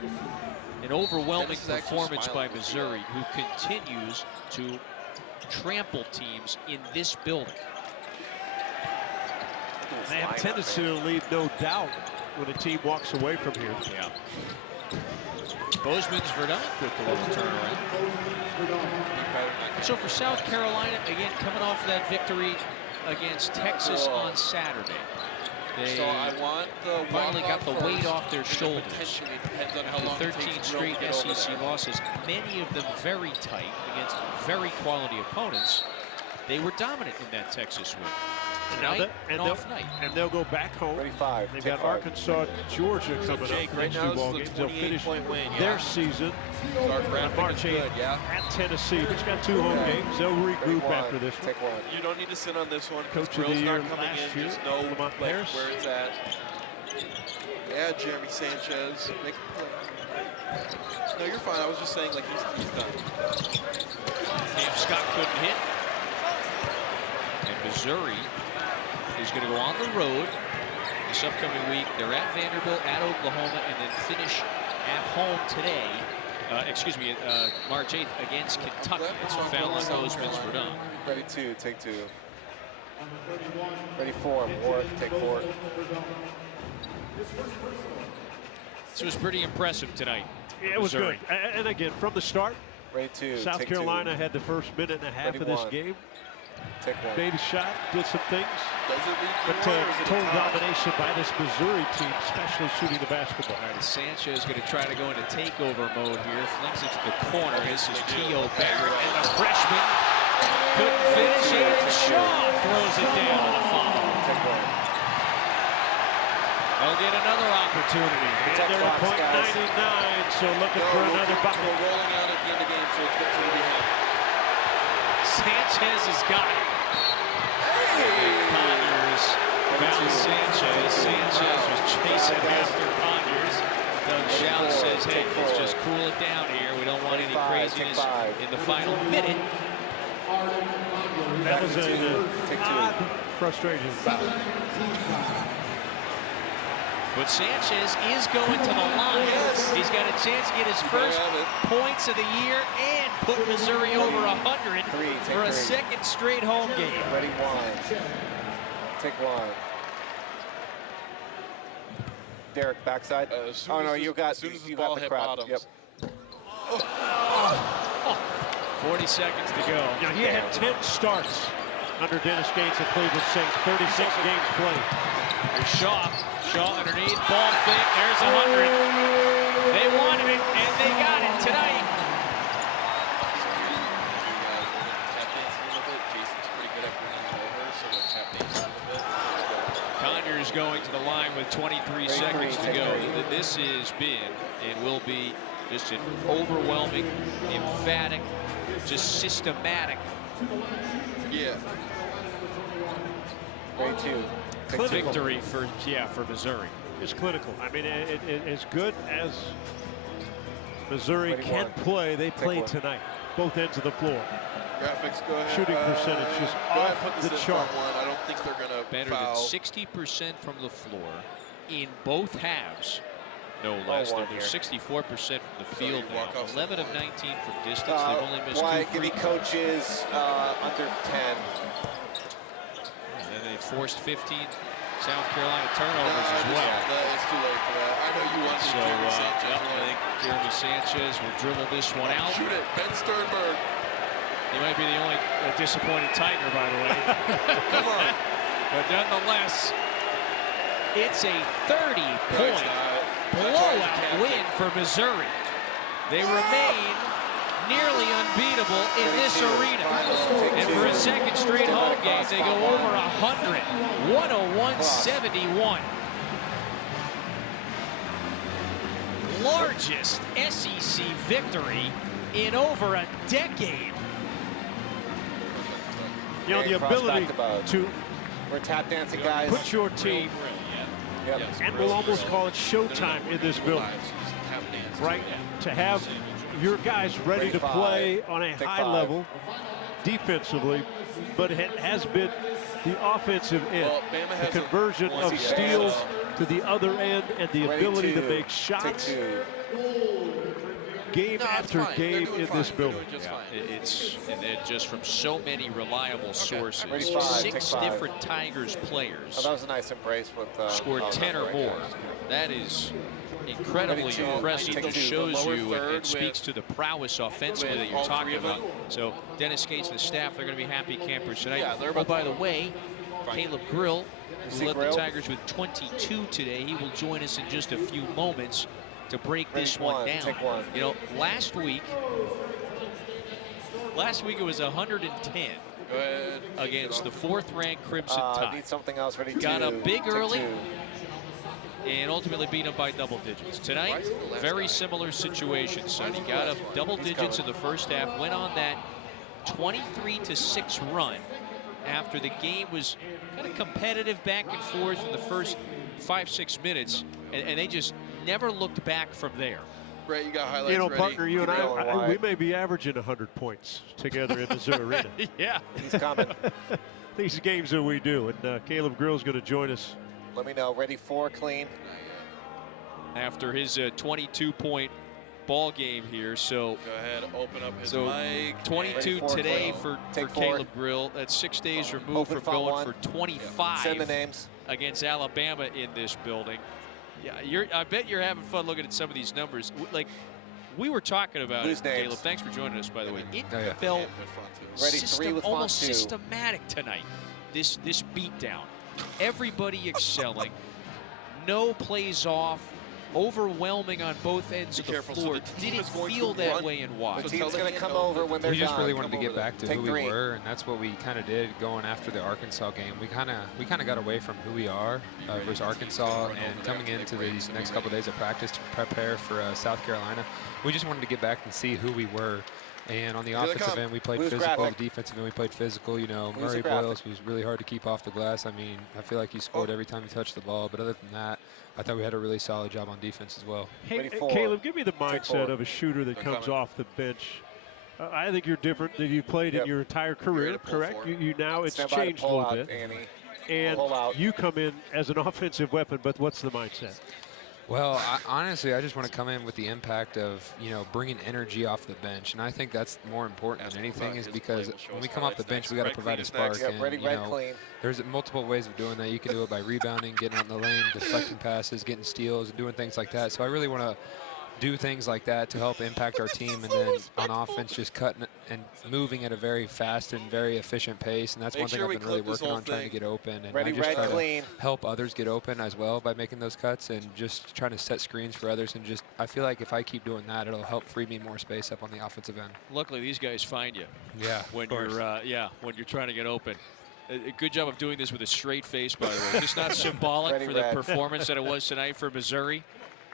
and overwhelming Dennis is actually performance by smiling. Missouri, who continues to trample teams in this building. They have a tendency to leave no doubt when a team walks away from here. Yeah. Bozeman's Verdun with the little turnaround. So for South Carolina, again, coming off that victory against Texas on Saturday, they So I want the finally got the walk-off weight first, off their and then shoulders. potentially depends on how The long it 13 takes Will straight to get over SEC that. losses, many of them very tight against very quality opponents. They were dominant in that Texas win. Tonight, an off night. And they'll go back home. Ready five, They've take got five. Arkansas, Georgia coming Jake, up. right Next now two this ball is a games. They'll finish 28-point win, yeah. their season So our on graphic March is 8th good, yeah? at Tennessee. But you got two home games. They'll Ready regroup one, after this one. take one. You don't need to sit on this one. Coach of the Drill's year not coming last in. year, Just know Lamont like, Harris. where it's at. Yeah, Jeremy Sanchez. Make a play. No, you're fine. I was just saying, like, he's done. Cam Scott couldn't hit. And Missouri is going to go on the road this upcoming week. They're at Vanderbilt, at Oklahoma, and then finish at home today. March 8th against Kentucky. It's Fallon Bozeman's Verdun. Ready two, take two. Ready four, take four. This was pretty impressive tonight. Yeah, it was Missouri. good. And again, from the start, Ready two, South take Carolina had the first minute and a half Ready of this one. game. two. Take one. Baby shot, did some things. Does it lead to But more, or is it a total tie? domination by this Missouri team, especially shooting the basketball. All right, Sanchez is going to try to go into takeover mode here. Flings it to the corner. This is Keo Barrett, and the freshman couldn't finish. And Shaw throws it down on a foul. Take one. They'll get another opportunity. And Check they're at box, point guys. 99, so looking for another We're bucket. rolling out at the end of the game, so it's good to be happy. Sanchez has got it. Conyers found Sanchez. Sanchez was chasing after Conyers. Doug Schaus says, hey, let's just cool it down here. We don't want any craziness in the final minute. That was an Take two. odd, frustrating foul. But Sanchez is going to the line. He's got a chance to get his first points of the year and put Missouri over 100 for a second straight home game. Ready one. Take one. Derek, backside. As soon Oh as no, this- you got as soon as you this got ball the hit crowd. bottoms. Yep. 40 seconds to go. Now, he had 10 starts under Dennis Gates at Cleveland Saints, 36 games played. Here's Shaw. Shaw underneath. Ball fake. There's 100. They wanted it, and they got it tonight. Conyers going to the line with 23 seconds to go. This has been and will be just an overwhelming, emphatic, just systematic Yeah. Ready two. Take two. victory for Missouri. It's clinical. I mean, as good as Missouri Ready can one. play, they Take played one. tonight, both ends of the floor. Graphics, go ahead. Shooting percentage just go ahead, off put the this in chart. front one. I don't think they're going to Better foul. than 60% from the floor in both halves, no less. one They're here. 64% from the field you now. walk off 11 of 19 from distance. They've only missed Why? 2 Give free me throws. coaches under 10. And then they forced 15 South Carolina turnovers as well. It's too late for that. I know you want So, I think Jeremy Sanchez will dribble this one out. Shoot it, Ben Sternberg. He might be the only disappointed Tiger, by the way. Come on. But nonetheless, it's a 30-point blowout win for Missouri. They remain nearly unbeatable in this arena. And for a second straight home game, they go over 100, 101-71. Largest SEC victory in over a decade. You know, the ability to we're tap dancing guys. put your team, and we'll almost call it showtime in this building, right? To have your guys ready to play on a high level defensively, but it has been the offensive end, the conversion of steals to the other end, and the ability to make shots game after game in this building. It's just from so many reliable sources. 6 different Tigers players. Oh, that was a nice embrace with scored 10 or more. That is incredibly impressive. It shows you and speaks to the prowess offensively that you're talking about. So Dennis Gates and the staff, they're going to be happy campers tonight. Oh, by the way, Caleb Grill, who led the Tigers with 22 today, he will join us in just a few moments to break this one down. You know, last week it was 110 against the 4th-ranked Crimson Tide. Need something else ready. Got up big early and ultimately beat them by double digits. Tonight, very similar situation. So he got up double digits in the first half, went on that 23-6 run after the game was kind of competitive back and forth in the first 5-6 minutes, and they just never looked back from there. Brett, you got highlights. You know, ready? partner, you and I, we may be averaging 100 points together in Mizzou Arena. Yeah. He's coming. These games that we do, and Caleb Grill's going to join us. Let me know. Ready for clean. After his 22-point ball game here, so go ahead, open up his mic. 22 today for Caleb Grill. That's 6 days removed from going for 25 Send the names. against Alabama in this building. Yeah, I bet you're having fun looking at some of these numbers. Like we were talking about it, Caleb. Thanks for joining us, by the way. It felt almost systematic tonight. This beatdown. Everybody excelling. No plays off. Overwhelming on both ends of the floor. Did it feel that way and why? The team's going to come over when they're done. We just really wanted to get back to who we were, and that's what we kind of did going after the Arkansas game. We kind of got away from who we are versus Arkansas, and coming into these next couple of days of practice to prepare for South Carolina, we just wanted to get back and see who we were. And on the offensive end, we played physical. The defensive end, we played physical. You know, Murray Boyles was really hard to keep off the glass. I mean, I feel like he scored every time he touched the ball. But other than that, I thought we had a really solid job on defense as well. Hey, Caleb, give me the mindset of a shooter that comes off the bench. I think you're different than you've played in your entire career, correct? You now, it's changed a little bit. And you come in as an offensive weapon, but what's the mindset? Well, honestly, I just want to come in with the impact of, you know, bringing energy off the bench. And I think that's more important than anything is because when we come off the bench, we got to provide a spark. And, you know, there's multiple ways of doing that. You can do it by rebounding, getting out in the lane, deflecting passes, getting steals, and doing things like that. So I really want to do things like that to help impact our team, and then on offense just cutting and moving at a very fast and very efficient pace, and that's one thing I've been really working on, trying to get open, and I just try to help others get open as well by making those cuts and just trying to set screens for others, and just I feel like if I keep doing that, it'll help free me more space up on the offensive end. Luckily, these guys find you. Yeah, when you're when you're trying to get open. A good job of doing this with a straight face, by the way. Just not symbolic for the performance that it was tonight for Missouri.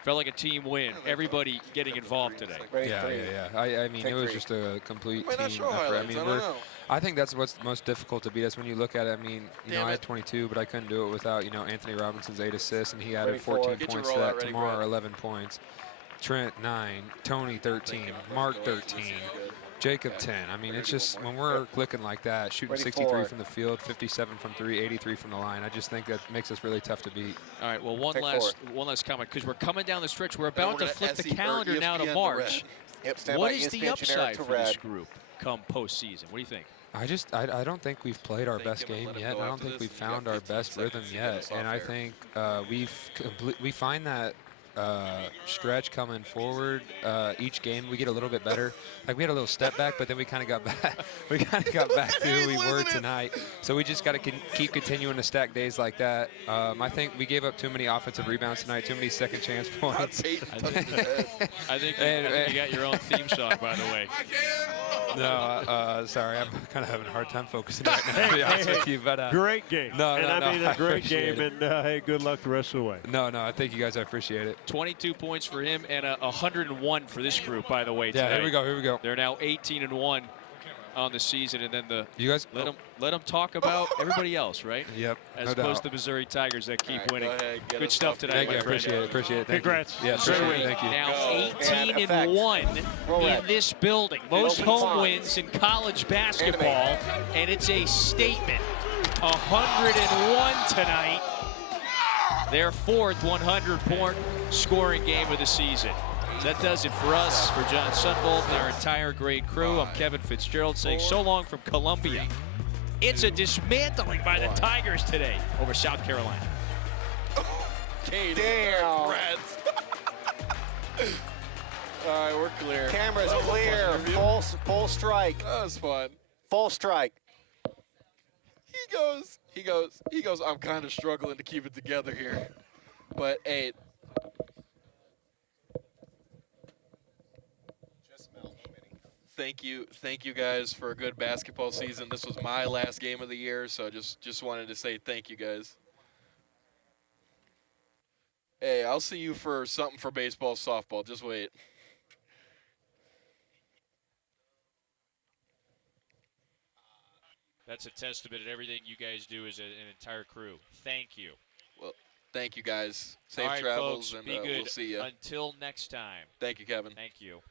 Felt like a team win. Everybody getting involved today. Yeah. I mean, it was just a complete team effort. I mean, I think that's what's most difficult to beat us when you look at it. I mean, you know, I had 22, but I couldn't do it without, you know, Anthony Robinson's 8 assists, and he added 14 points to that. Tomorrow, 11 points. Trent, 9. Tony, 13. Mark, 13. Jacob 10. I mean, it's just when we're clicking like that, shooting 63 from the field, 57 from 3, 83 from the line. I just think that makes us really tough to beat. All right. Well, one last comment because we're coming down the stretch. We're about to flip the calendar now to March. Yep, stand What by is the ESPN upside generic to for this red. group come postseason? What do you think? I don't think we've played our best game yet. And I don't think we've found our best rhythm yet. And I think we find that stretch coming forward each game we get a little bit better. Like we had a little step back, but then we kind of got back. We kind of got back to who we were tonight. So we just got to keep continuing to stack days like that. I think we gave up too many offensive rebounds tonight, too many second chance points. I think you got your own theme song, by the way. No, sorry, I'm kind of having a hard time focusing right now, to be honest with you. But great game. I mean a great game, and hey, good luck the rest of the way. No, thank you guys. I appreciate it. 22 points for him and 101 for this group, by the way. Yeah, today. here we go. They're now 18-1 on the season, and then you guys let them talk about everybody else, right? Yep. As opposed to the Missouri Tigers that keep winning. Ahead, good stuff tonight. Thank you. Appreciate it. Thank Congrats. You. Yeah, appreciate it. Thank you. Now 18-1 in this building. Most home wins in college basketball, and it's a statement. 101 tonight. Their fourth 100-point scoring game of the season. That does it for us, for John Sunbolt and our entire great crew. I'm Kevin Fitzgerald saying so long from Columbia. It's a dismantling by the Tigers today over South Carolina. Damn. All right, we're clear. Camera's clear. Full strike. That was fun. Full strike. He goes, I'm kind of struggling to keep it together here. But, hey. Thank you guys for a good basketball season. This was my last game of the year, so just wanted to say thank you guys. Hey, I'll see you for something for baseball, softball. Just wait. That's a testament to everything you guys do as an entire crew. Thank you. Well, thank you guys. Safe All right, travels, folks, and be good. we'll see you. Until next time. Thank you, Kevin. Thank you.